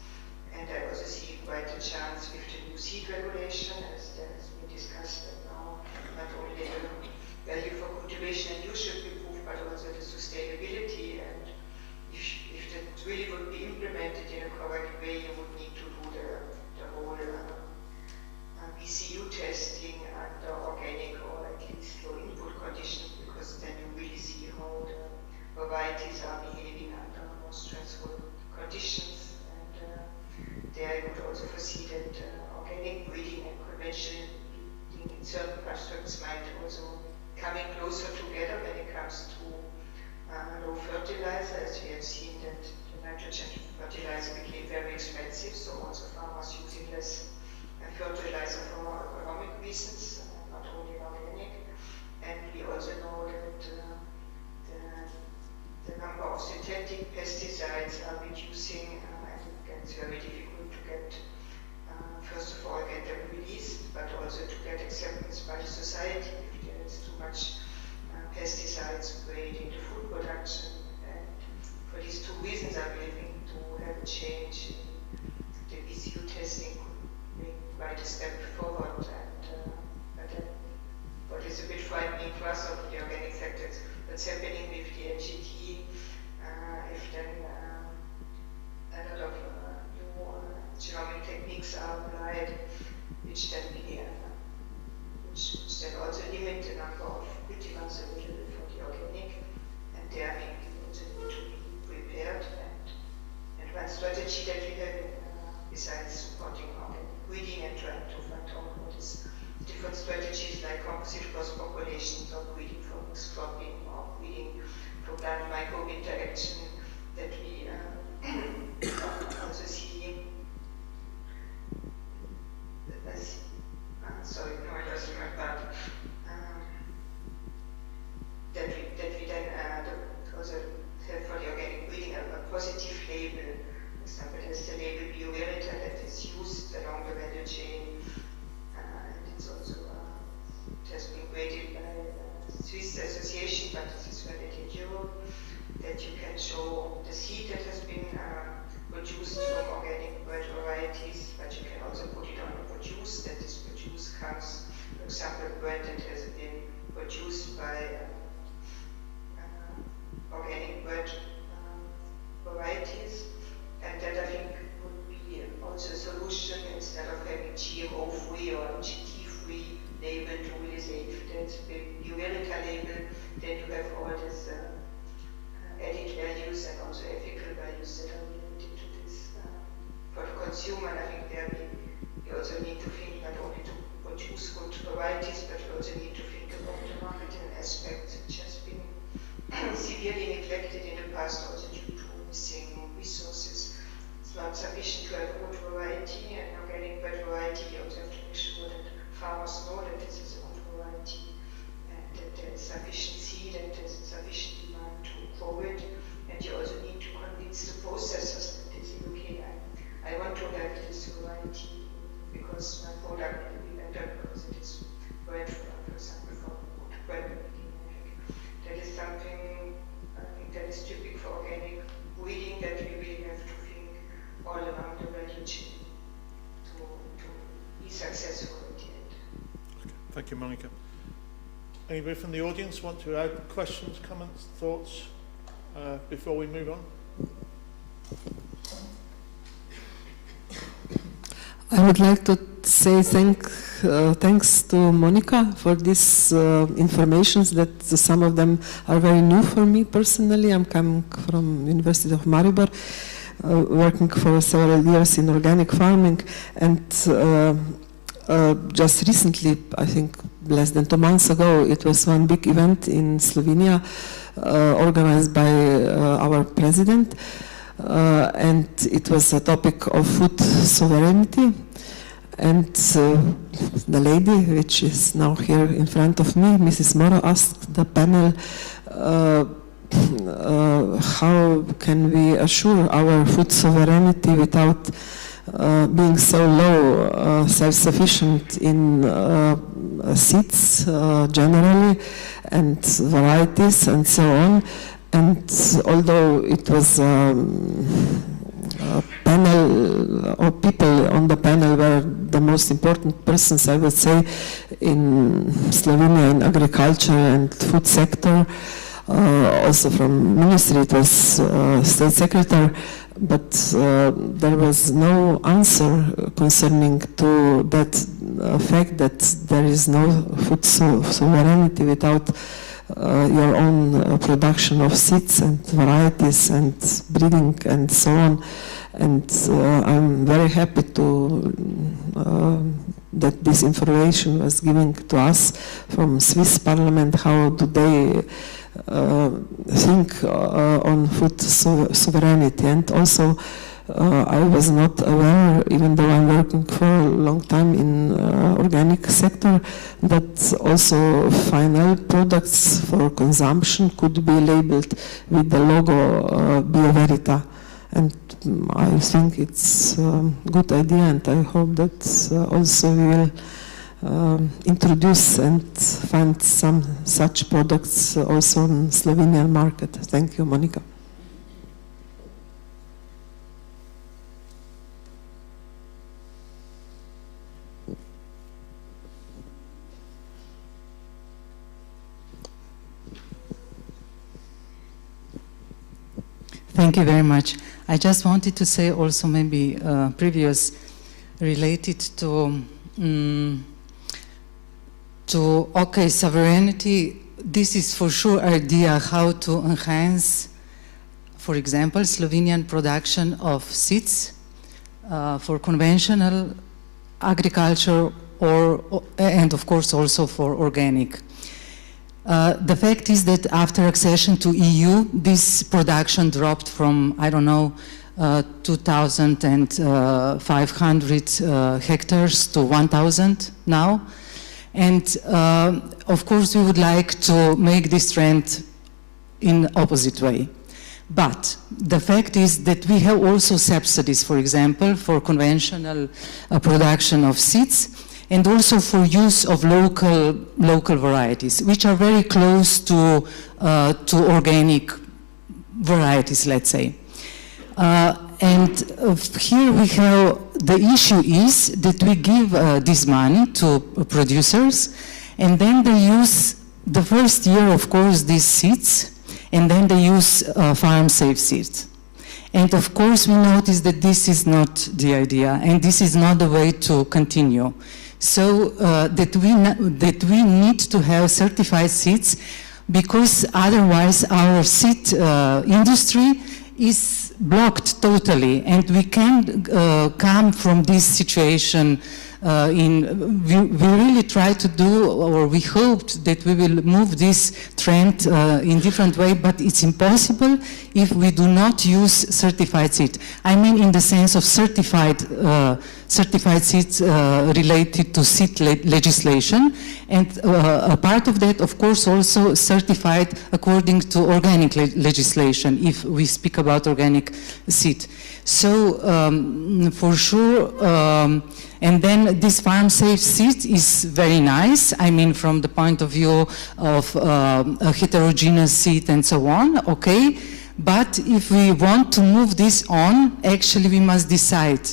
And I also see quite a chance with the new seed regulation, as there has been discussed, that now not only the value for cultivation and use should be improved, but also the sustainability. And if that really would be implemented in a correct way, you would need to do the whole BCU testing under organic or at least low input conditions, because then you really see how the varieties are behaving under more stressful conditions. And there I would also foresee that organic breeding and conventional breeding in certain constructs might also coming closer together when it comes to low fertilizer, as we have seen that the nitrogen fertilizer became very expensive, so also farmers using less fertilizer for more economic reasons, not only organic. And we also know that the number of synthetic pesticides are reducing. I think it's very difficult to get, first of all, get them released, but also to get acceptance by the society if there is too much pesticides sprayed in the food production. And for these two reasons, I'm willing to have a change in the BCU testing could make quite a step forward. And but then what is a bit frightening for us of the organic sector is what's happening with the NGT. If then a lot of new genomic techniques are applied, which then also limit the number of cultivars available for the organic, and there I think we also need to be prepared. And one strategy that we have, besides supporting organic breeding and trying to find out what is different strategies like composite cross populations or breeding for mixed cropping or breeding for plant microbe interaction, that we also see. Sorry, no, I lost my part. That we then also have for the organic breeding a positive label. For example, there's the label BioVerita that is used along the value chain, and it's also it has been graded by the Swiss Association, but this is valid in Europe, that you can show the seed that has been produced from organic bread varieties, but you can also put it on a produce, that this produce comes, for example, bread that has been produced by organic bread varieties, and that I think would be also a solution instead of having GMO-free or GT-free label to really say if that's a Eureka label, then you have all these added values and also ethical values that are related to this. For the consumer, I think there we also need to think not only to produce good varieties, but we also need to think about the marketing aspect, which has been severely neglected in the past also due to missing resources. It's not sufficient to have a good variety and organic bread variety. You also have to make sure that farmers know that this is a good variety and that there is sufficient seed and there is sufficient demand to grow it. And you also need to convince the processors that they say, okay, I want to have this variety because my product will be better because it is bread, for example, for good bread making. That is something I think that is typical for organic breeding, that we really have to think all around the value chain to be successful at the end. Okay. Thank you, Monica. Anybody from the audience want to add questions, comments, thoughts before we move on? I would like to say thanks to Monica for these informations that some of them are very new for me personally. I'm coming from University of Maribor, working for several years in organic farming, and just recently, I think less than 2 months ago, it was one big event in Slovenia organized by our president. And it was a topic of food sovereignty, and the lady, which is now here in front of me, Mrs. Moro, asked the panel how can we assure our food sovereignty without being so low, self-sufficient in seeds generally and varieties and so on. And although it was a panel, or people on the panel were the most important persons, I would say, in Slovenia in agriculture and food sector, also from ministry, it was state secretary, but there was no answer concerning to that fact that there is no food sovereignty without your own production of seeds and varieties and breeding and so on. And I'm very happy to that this information was given to us from Swiss Parliament. How do they think on food sovereignty? And also I was not aware, even though I'm working for a long time in organic sector, that also final products for consumption could be labeled with the logo Bio Verita. And I think it's a good idea, and I hope that also we will introduce and find some such products also in Slovenian market. Thank you, Monica. Thank you very much. I just wanted to say also maybe previous related to okay, sovereignty. This is for sure idea how to enhance, for example, Slovenian production of seeds for conventional agriculture and of course also for organic. The fact is that after accession to EU, this production dropped from, I don't know, 2,500 hectares to 1,000 now. And of course we would like to make this trend in opposite way. But the fact is that we have also subsidies, for example, for conventional production of seeds, and also for use of local varieties, which are very close to organic varieties, let's say. Here we have, the issue is that we give this money to producers, and then they use the first year, of course, these seeds, and then they use farm-safe seeds. And of course, we notice that this is not the idea, and this is not the way to continue. So that we need to have certified seeds, because otherwise our seed industry is blocked totally, and we can't come from this situation. We really try to do, or we hoped that we will move this trend in different way, but it's impossible if we do not use certified seed. I mean, in the sense of certified seeds related to seed legislation, and a part of that, of course, also certified according to organic legislation, if we speak about organic seed. So, for sure, and then this farm-safe seed is very nice, I mean, from the point of view of a heterogeneous seed and so on, okay? But if we want to move this on, actually we must decide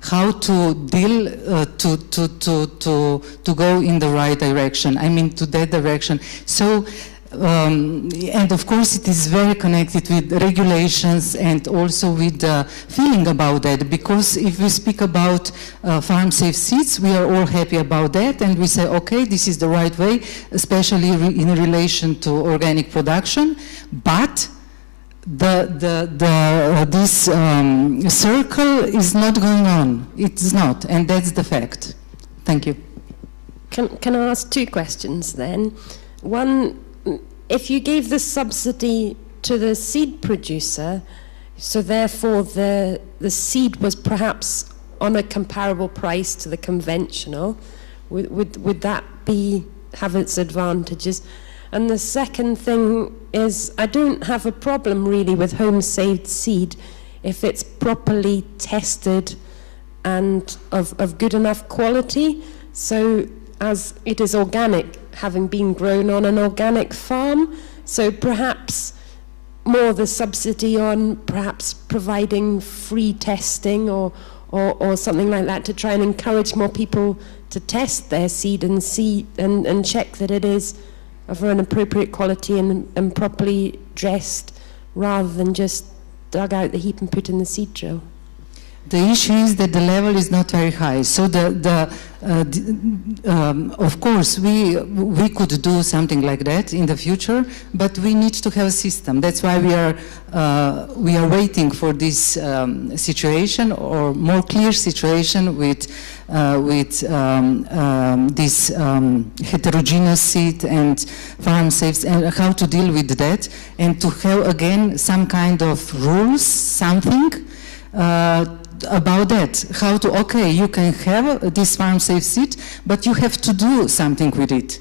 how to deal, to go in the right direction, I mean, to that direction. So, and of course it is very connected with regulations and also with the feeling about that, because if we speak about farm-safe seeds, we are all happy about that, and we say, okay, this is the right way, especially in relation to organic production, but this circle is not going on. It's not, and that's the fact. Thank you. Can I ask two questions then? One, if you gave the subsidy to the seed producer, so therefore the seed was perhaps on a comparable price to the conventional, would that have its advantages? And the second thing is, I don't have a problem really with home-saved seed if it's properly tested and of good enough quality. So as it is organic, having been grown on an organic farm, so perhaps more the subsidy on perhaps providing free testing or something like that to try and encourage more people to test their seed and see and check that it is of an appropriate quality and properly dressed, rather than just dug out the heap and put in the seed drill. The issue is that the level is not very high. So of course, we could do something like that in the future, but we need to have a system. That's why we are waiting for this situation, or more clear situation with this heterogeneous seed and farm safes, and how to deal with that, and to have again some kind of rules, something. About that, how to, okay, you can have this farm-safe seed, but you have to do something with it.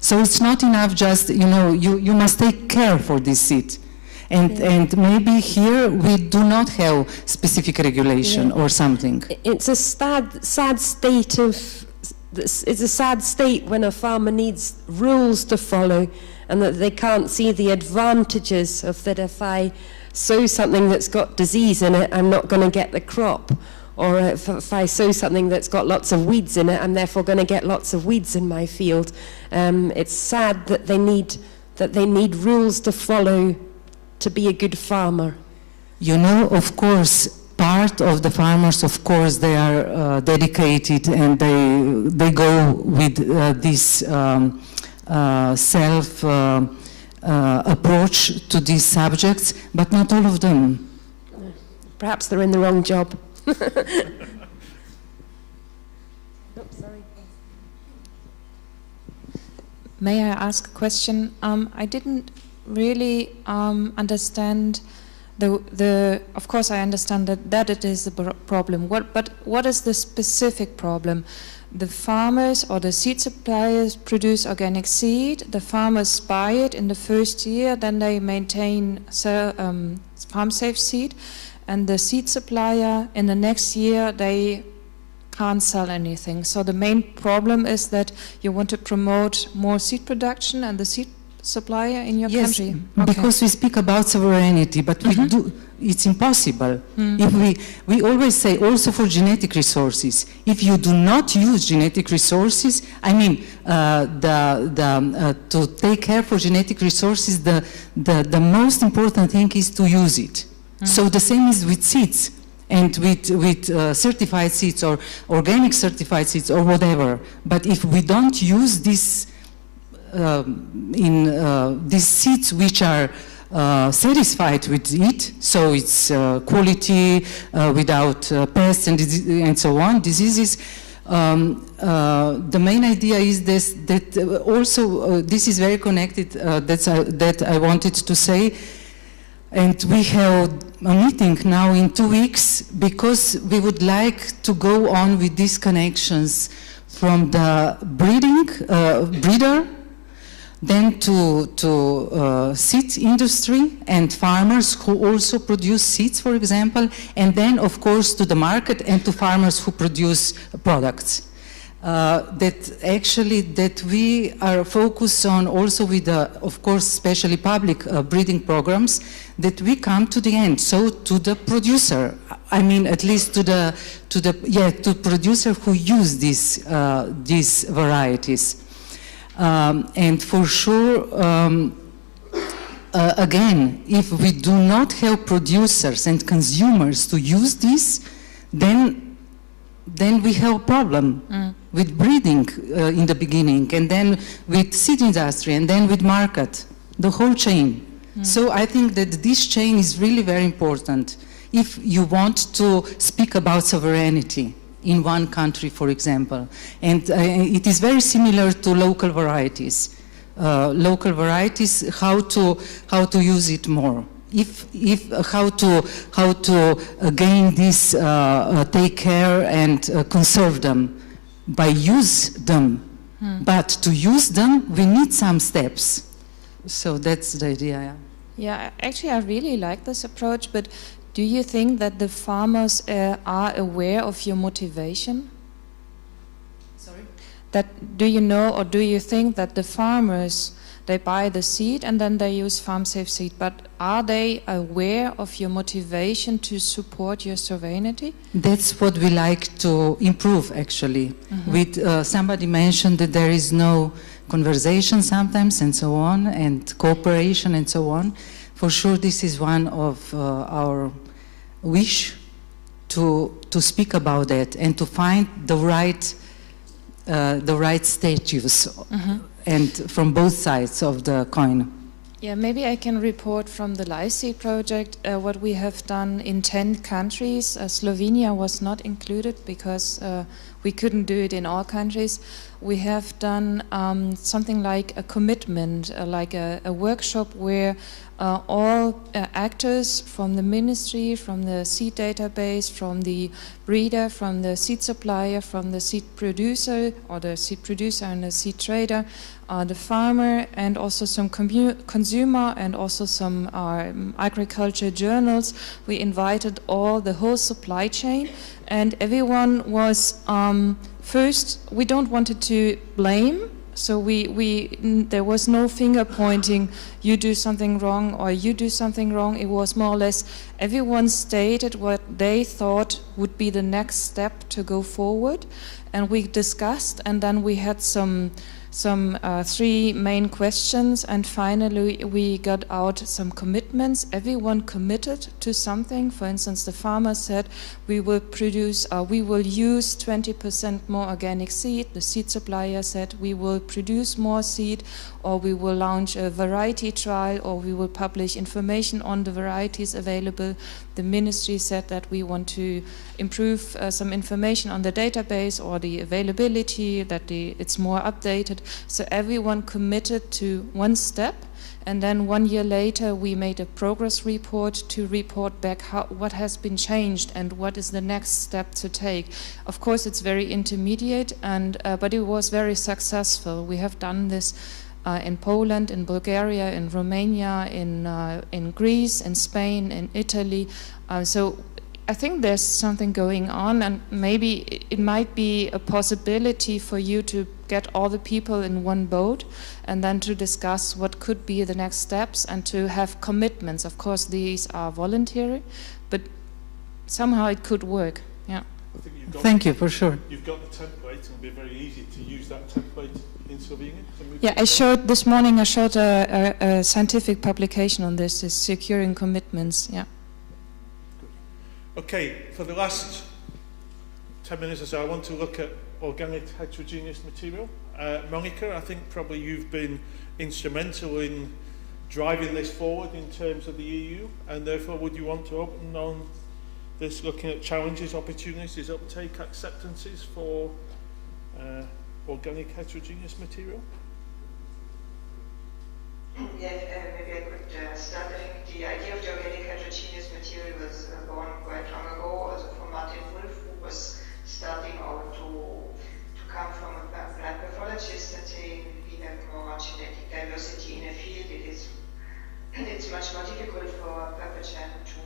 So it's not enough just, you must take care for this seed. And maybe here we do not have specific regulation or something. It's a sad state it's a sad state when a farmer needs rules to follow, and that they can't see the advantages of that. If I sow something that's got disease in it, I'm not going to get the crop. Or if I sow something that's got lots of weeds in it, I'm therefore going to get lots of weeds in my field. It's sad that they need rules to follow to be a good farmer. Of course, part of the farmers, of course, they are dedicated, and they go with this self approach to these subjects, but not all of them. Perhaps they're in the wrong job. May I ask a question? I didn't really understand of course I understand that it is a problem. But what is the specific problem? The farmers or the seed suppliers produce organic seed, the farmers buy it in the first year, then they maintain farm-safe seed, and the seed supplier in the next year, they can't sell anything. So the main problem is that you want to promote more seed production, and the seed supplier in your Yes, country? because we speak about sovereignty, but we do, it's impossible. If we always say, also for genetic resources, if you do not use genetic resources, I mean, to take care for genetic resources, the most important thing is to use it. So the same is with seeds. And with certified seeds or organic certified seeds or whatever. But if we don't use this these seeds which are satisfied with it, so it's quality without pests and so on, diseases, the main idea is this, that also this is very connected, that I wanted to say. And we have a meeting now in 2 weeks because we would like to go on with these connections from the breeder, then to seed industry and farmers who also produce seeds, for example, and then of course to the market and to farmers who produce products. That we are focused on also with, of course, especially public breeding programs, that we come to the end, so to the producer. I mean, at least to the producer who use these varieties. And for sure, again, if we do not help producers and consumers to use this, then we have a problem with breeding in the beginning, and then with seed industry, and then with market, the whole chain. So I think that this chain is really very important if you want to speak about sovereignty in one country, for example. And it is very similar to local varieties. Local varieties, how to use it more. How to gain this, take care and conserve them by use them. But to use them, we need some steps. So that's the idea. Yeah, actually, I really like this approach. But do you think that the farmers are aware of your motivation? Sorry? Do you know, or do you think that the farmers, they buy the seed and then they use farm-safe seed, but are they aware of your motivation to support your sovereignty? That's what we like to improve, actually. With somebody mentioned that there is no conversation sometimes and so on, and cooperation and so on. For sure, this is one of our wish to speak about that and to find the right status. And from both sides of the coin. Yeah, maybe I can report from the LiveSeed project what we have done in 10 countries. Slovenia was not included because we couldn't do it in all countries. We have done something like a commitment, like a workshop where all actors from the ministry, from the seed database, from the breeder, from the seed supplier, from the seed producer, or the seed producer and the seed trader, the farmer, and also some consumer, and also some agriculture journals. We invited the whole supply chain, and everyone was first, we don't wanted to blame, so there was no finger pointing, you do something wrong or you do something wrong. It was more or less everyone stated what they thought would be the next step to go forward, and we discussed, and then we had some 3 main questions, and finally we got out some commitments. Everyone committed to something. For instance, the farmer said we will use 20% more organic seed. The seed supplier said we will produce more seed, or we will launch a variety trial, or we will publish information on the varieties available. The ministry said that we want to improve some information on the database or the availability, that it's more updated. So everyone committed to one step, and then 1 year later we made a progress report to report back what has been changed and what is the next step to take. Of course, it's very intermediate, but it was very successful. We have done this in Poland, in Bulgaria, in Romania, in Greece, in Spain, in Italy. So I think there's something going on, and maybe it might be a possibility for you to get all the people in one boat and then to discuss what could be the next steps and to have commitments. Of course, these are voluntary, but somehow it could work. Yeah. Thank you, for sure. You've got the template, and it'll be very easy to use that template in Slovenia. Yeah, I showed this morning. I showed a scientific publication on this. Is securing commitments. Yeah. Okay, for the last 10 minutes or so, I want to look at organic heterogeneous material. Monica, I think probably you've been instrumental in driving this forward in terms of the EU, and therefore would you want to open on this, looking at challenges, opportunities, uptake, acceptances for organic heterogeneous material? Yeah, maybe I could start. I think the idea of the organic heterogeneous material was born quite long ago, also from Martin Wolf, who was starting out to come from a plant pathologist and saying we have more genetic diversity in a field. It's much more difficult for a pathogen to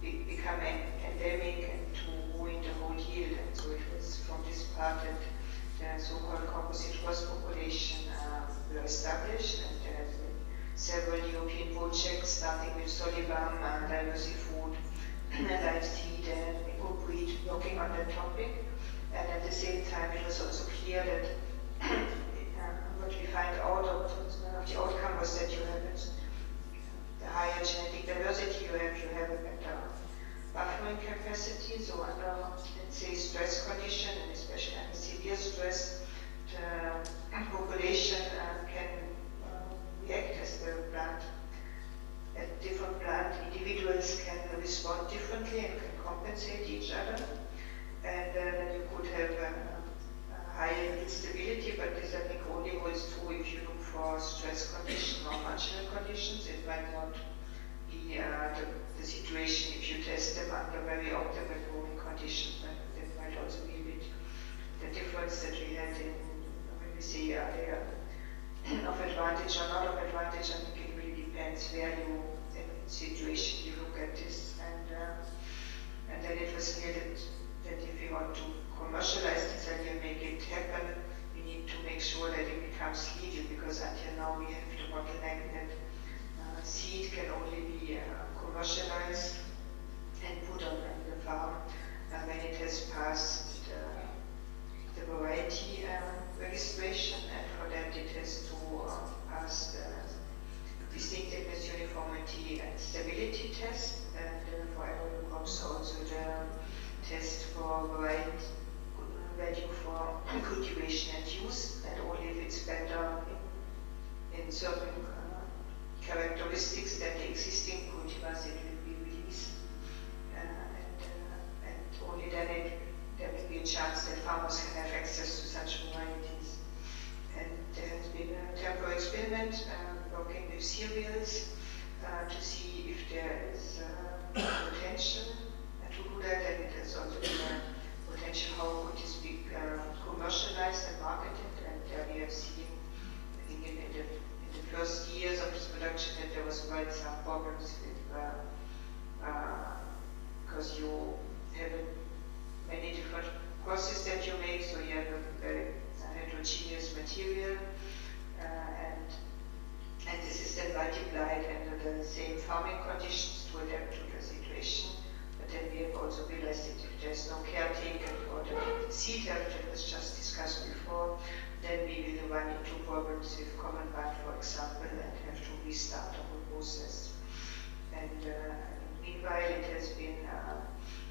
become endemic and to ruin the whole yield. And so it was from this part that the so-called composite cross population were established, and there have been several European projects starting with Solibam, Diversifood, Liveseed and ECOBREED working on that topic. And at the same time it was also clear that what we find out of the outcome was that you have the higher genetic diversity you have a better buffering capacity. So under, let's say, stress condition, and especially under severe stress, the population can react as the plant. Different plant individuals can respond differently and can compensate each other. And then you could have higher stability, but this I think only holds true if you look for stress conditions or marginal conditions. It might not be the situation if you test them under very optimal growing conditions. But that might also be a bit the difference that we had in, when we say are they of advantage or not of advantage. I think it really depends where you, in situation you look at this. And then it was clear that if you want to commercialize this and you make it happen, we need to make sure that it becomes legal, because until now we have the bottleneck that seed can only be commercialized and put on the farm when it has passed the variety registration, and for that it has to pass the distinctiveness, uniformity and stability test, and for every crops also the test for value for cultivation and use, and only if it's better in certain characteristics than the existing cultivars it will be released, and only then there will be a chance that farmers can have access to such varieties. And there has been a temporary experiment working with cereals to see if there is potential to do that, and it has also been a potential how could this be commercialized and marketed, and we have seen, I think in the first years of this production, that there was quite some problems with because you have many different crosses that you make, so you have a very heterogeneous material, and this is then multiplied under the same farming conditions to adapt to the situation. But then we have also realized that if there's no caretaker for the seed health that was just discussed before, then we will run into problems with common bud, for example, and have to restart the whole process. And meanwhile, it has been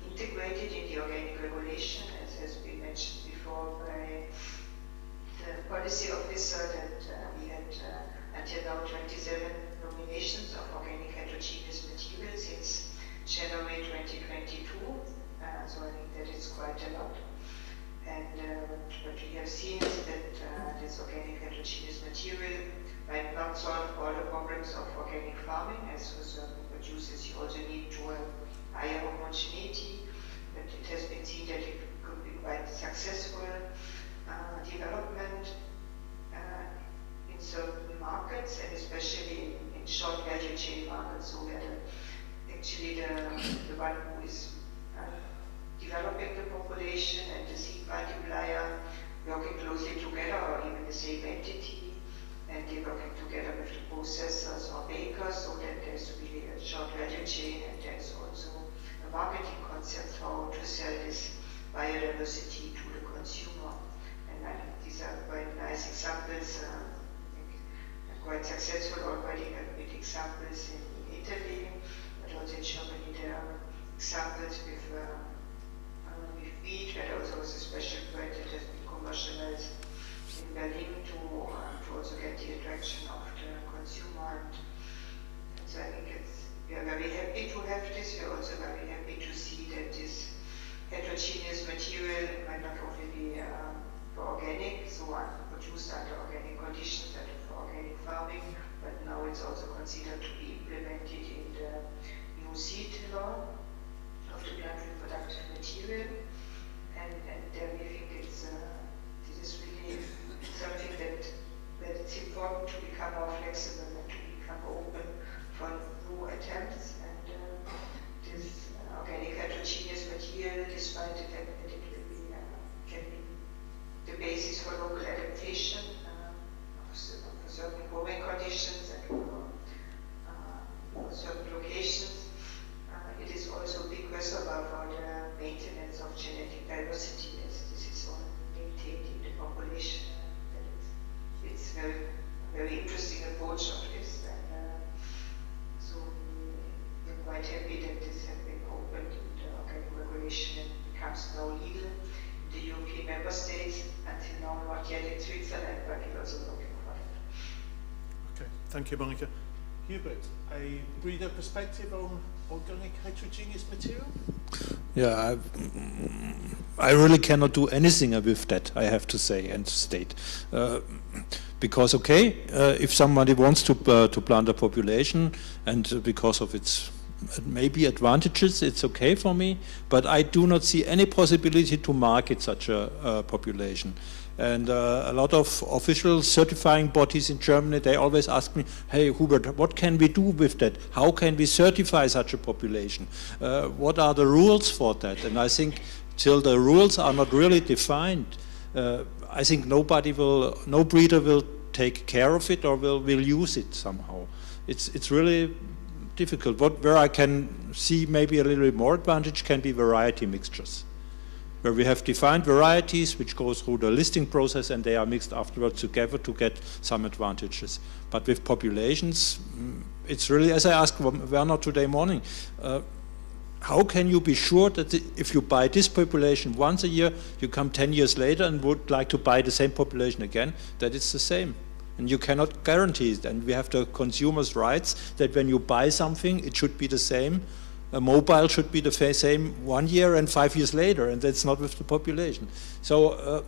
integrated in the organic regulation, as has been mentioned before by the policy officer, that we had until now 27 nominations of organic heterogeneous material since January 2022, so I think that is quite a lot. And what we have seen is that this organic heterogeneous material might not solve all the problems of organic farming, as for certain producers you also need to have higher homogeneity, but it has been seen that it could be quite successful development in certain markets, and especially in short value chain markets, so where actually the one who is processors or bakers, so that there's really a short value chain, and there's also a marketing concept how to sell this biodiversity to the consumer. And I think these are quite nice examples. Quite successful already. We have big examples in Italy, but also in Germany there are examples with wheat, where there was also a special bread that has been commercialized in Berlin to also get the attraction of the consumer. And so I think we are very happy to have this. We are also very happy to see that this heterogeneous material might not only be for organic, so produced under organic conditions and for organic farming, but now it's also considered to be implemented in the new seed law of the plant reproductive material. And then we think this is really something that it's important to become more flexible and to become open for new attempts. And this organic heterogeneous material, despite the fact that it will be, can be the basis for local adaptation of certain growing conditions and for certain locations, it is also a big reservoir for the maintenance of genetic diversity, as this is all maintained in the population. And it's very, very interesting approach of this, and so we're quite happy that this has been opened in the organic regulation and becomes now legal in the European member states. Until now, not yet in Switzerland, but we're also looking for it. Okay, thank you, Monica. Hubert, a breeder perspective on organic heterogeneous material? Yeah, I really cannot do anything with that, I have to say and state. Because, okay, if somebody wants to plant a population, and because of its maybe advantages, it's okay for me, but I do not see any possibility to market such a population. And a lot of official certifying bodies in Germany, they always ask me, hey, Hubert, what can we do with that? How can we certify such a population? What are the rules for that? And I think till the rules are not really defined, I think no breeder will take care of it or will use it somehow. It's really difficult. Where I can see maybe a little bit more advantage can be variety mixtures, where we have defined varieties which go through the listing process and they are mixed afterwards together to get some advantages. But with populations, it's really, as I asked Werner today morning, how can you be sure that if you buy this population once a year, you come 10 years later and would like to buy the same population again, that it's the same? And you cannot guarantee it. And we have the consumer's rights that when you buy something, it should be the same. A mobile should be the same 1 year and 5 years later, and that's not with the population. So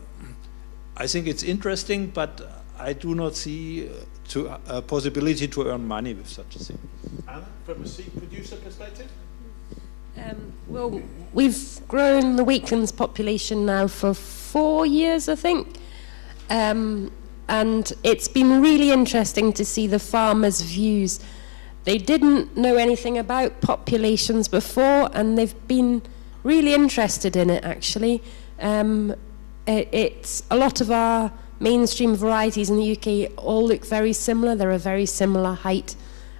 I think it's interesting, but I do not see a possibility to earn money with such a thing. Anna, from a seed producer perspective? Well, we've grown the weaklings population now for 4 years, I think. And it's been really interesting to see the farmers' views. They didn't know anything about populations before, and they've been really interested in it, actually. It's a lot of our mainstream varieties in the UK all look very similar. They're a very similar height,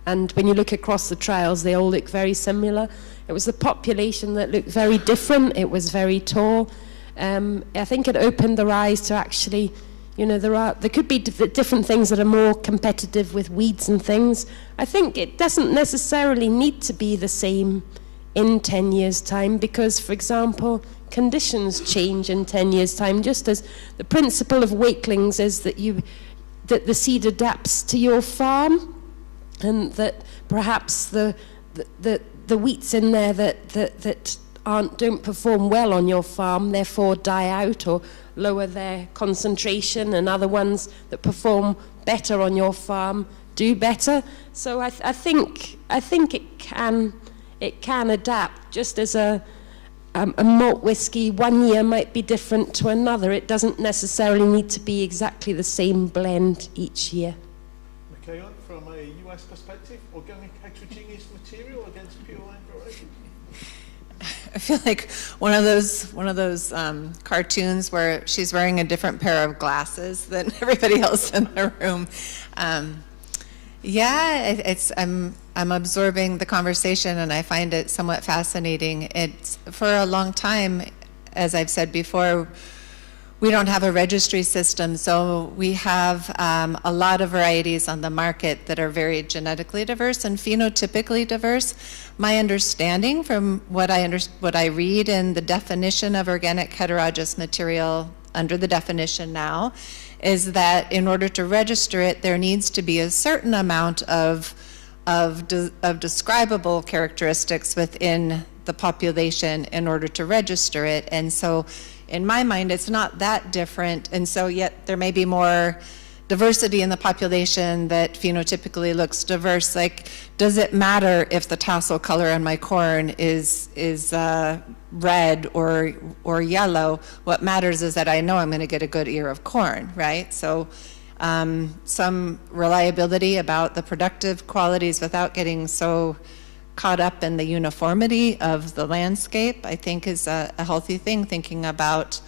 and when you look across the trials, they all look very similar. It was the population that looked very different. It was very tall. I think it opened their eyes to actually, you know, there could be different things that are more competitive with weeds and things. I think it doesn't necessarily need to be the same in 10 years' time because, for example, conditions change in 10 years' time, just as the principle of weaklings is that the seed adapts to your farm, and that perhaps the wheats in there that don't perform well on your farm, therefore die out or lower their concentration, and other ones that perform better on your farm do better. So I think it can adapt, just as a malt whiskey 1 year might be different to another. It doesn't necessarily need to be exactly the same blend each year. Michaela, from a US perspective, organic heterogeneous material against pure line variety? I feel like one of those cartoons where she's wearing a different pair of glasses than everybody else in the room. Yeah, I'm absorbing the conversation, and I find it somewhat fascinating. It's for a long time, as I've said before, we don't have a registry system, so we have a lot of varieties on the market that are very genetically diverse and phenotypically diverse. My understanding from what I read in the definition of organic heterogynous material under the definition now is that in order to register it, there needs to be a certain amount of describable characteristics within the population in order to register it. And so in my mind, it's not that different. And so yet there may be more diversity in the population that phenotypically looks diverse. Like, does it matter if the tassel color on my corn is red or yellow? What matters is that I know I'm going to get a good ear of corn, right? So some reliability about the productive qualities without getting so caught up in the uniformity of the landscape, I think is a healthy thing, thinking about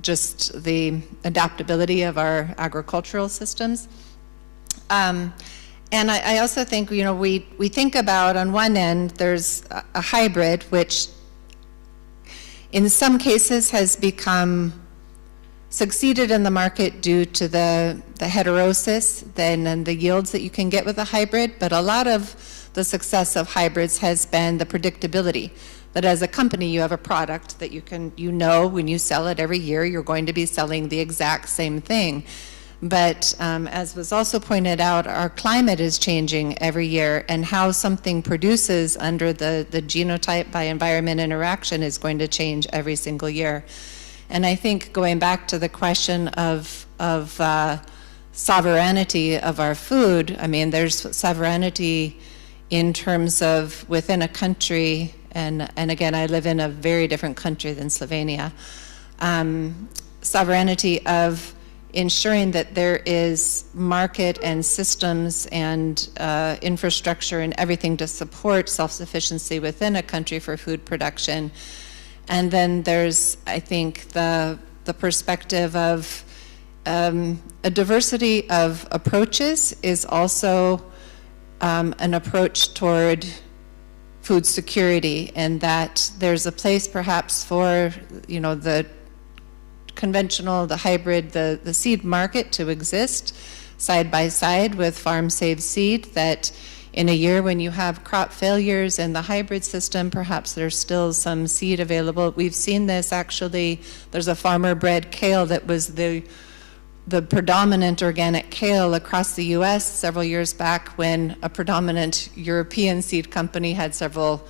just the adaptability of our agricultural systems. And I also think, you know, we think about, on one end, there's a hybrid, which in some cases has succeeded in the market due to the heterosis and the yields that you can get with a hybrid, but a lot of the success of hybrids has been the predictability, that as a company you have a product that you know when you sell it every year you're going to be selling the exact same thing. But as was also pointed out, our climate is changing every year, and how something produces under the genotype by environment interaction is going to change every single year. And I think going back to the question of sovereignty of our food, I mean, there's sovereignty in terms of within a country, and again, I live in a very different country than Slovenia, sovereignty of ensuring that there is market and systems and infrastructure and everything to support self-sufficiency within a country for food production. And then there's, I think, the perspective of a diversity of approaches is also an approach toward food security, and that there's a place perhaps for, you know, the conventional, the hybrid, the seed market to exist side by side with farm-saved seed, that in a year when you have crop failures in the hybrid system, perhaps there's still some seed available. We've seen this actually. There's a farmer-bred kale that was the predominant organic kale across the US several years back, when a predominant European seed company had several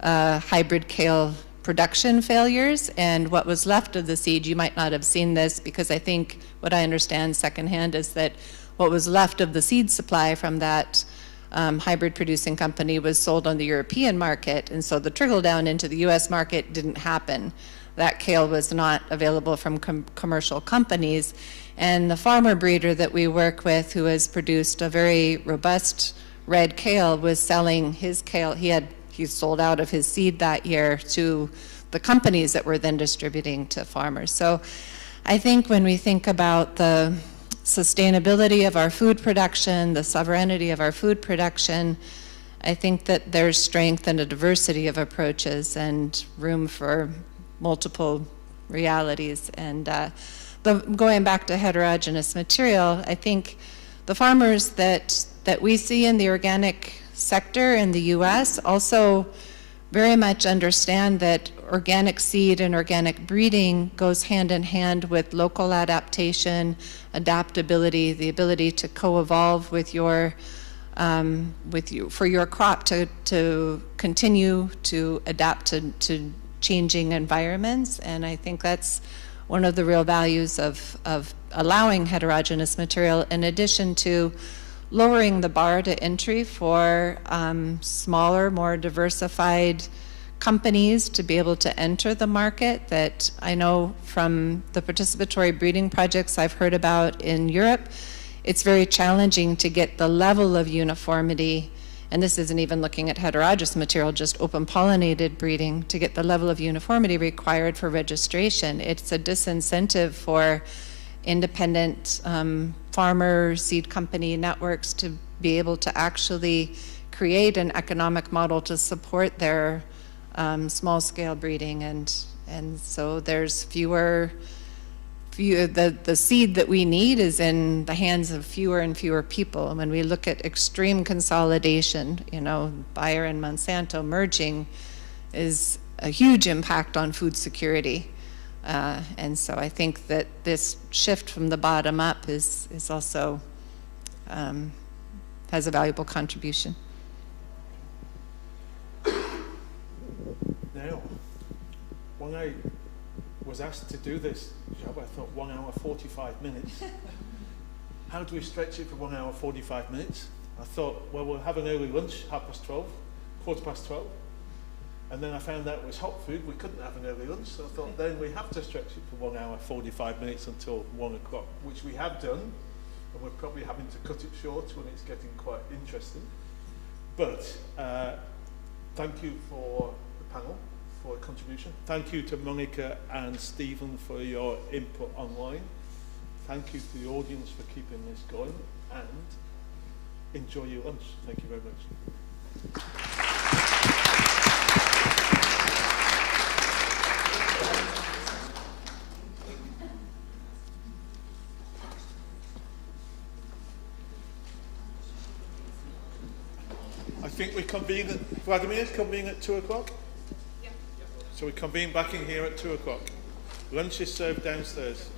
hybrid kale production failures, and what was left of the seed, you might not have seen this, because I think what I understand secondhand is that what was left of the seed supply from that hybrid producing company was sold on the European market, and so the trickle down into the US market didn't happen. That kale was not available from commercial companies, and the farmer breeder that we work with, who has produced a very robust red kale, was selling his kale. He sold out of his seed that year to the companies that were then distributing to farmers. So I think when we think about the sustainability of our food production, the sovereignty of our food production, I think that there's strength in a diversity of approaches and room for multiple realities. And going back to heterogeneous material, I think the farmers that we see in the organic sector in the US also very much understand that organic seed and organic breeding goes hand in hand with local adaptation, adaptability, the ability to co-evolve with your for your crop to continue to adapt to changing environments. And I think that's one of the real values of allowing heterogeneous material, in addition to lowering the bar to entry for smaller, more diversified companies to be able to enter the market. That I know from the participatory breeding projects I've heard about in Europe, it's very challenging to get the level of uniformity, and this isn't even looking at heterogeneous material, just open pollinated breeding, to get the level of uniformity required for registration. It's a disincentive for independent farmer seed company networks to be able to actually create an economic model to support their small-scale breeding, and so there's the seed that we need is in the hands of fewer and fewer people. And when we look at extreme consolidation, Bayer and Monsanto merging is a huge impact on food security. And so I think that this shift from the bottom up is also has a valuable contribution. Now, when I was asked to do this job, I thought 1 hour 45 minutes. How do we stretch it for 1 hour 45 minutes? I thought, well, we'll have an early lunch, 12:30, 12:15. And then I found out it was hot food, we couldn't have an early lunch, so I thought then we have to stretch it for 1 hour 45 minutes until 1 o'clock, which we have done, and we're probably having to cut it short when it's getting quite interesting. But thank you for the panel, for a contribution. Thank you to Monica and Stephen for your input online. Thank you to the audience for keeping this going, and enjoy your lunch. Thank you very much. I think we convene at, Vladimir, convene at 2 o'clock? Yeah. So we convene back in here at 2 o'clock. Lunch is served downstairs.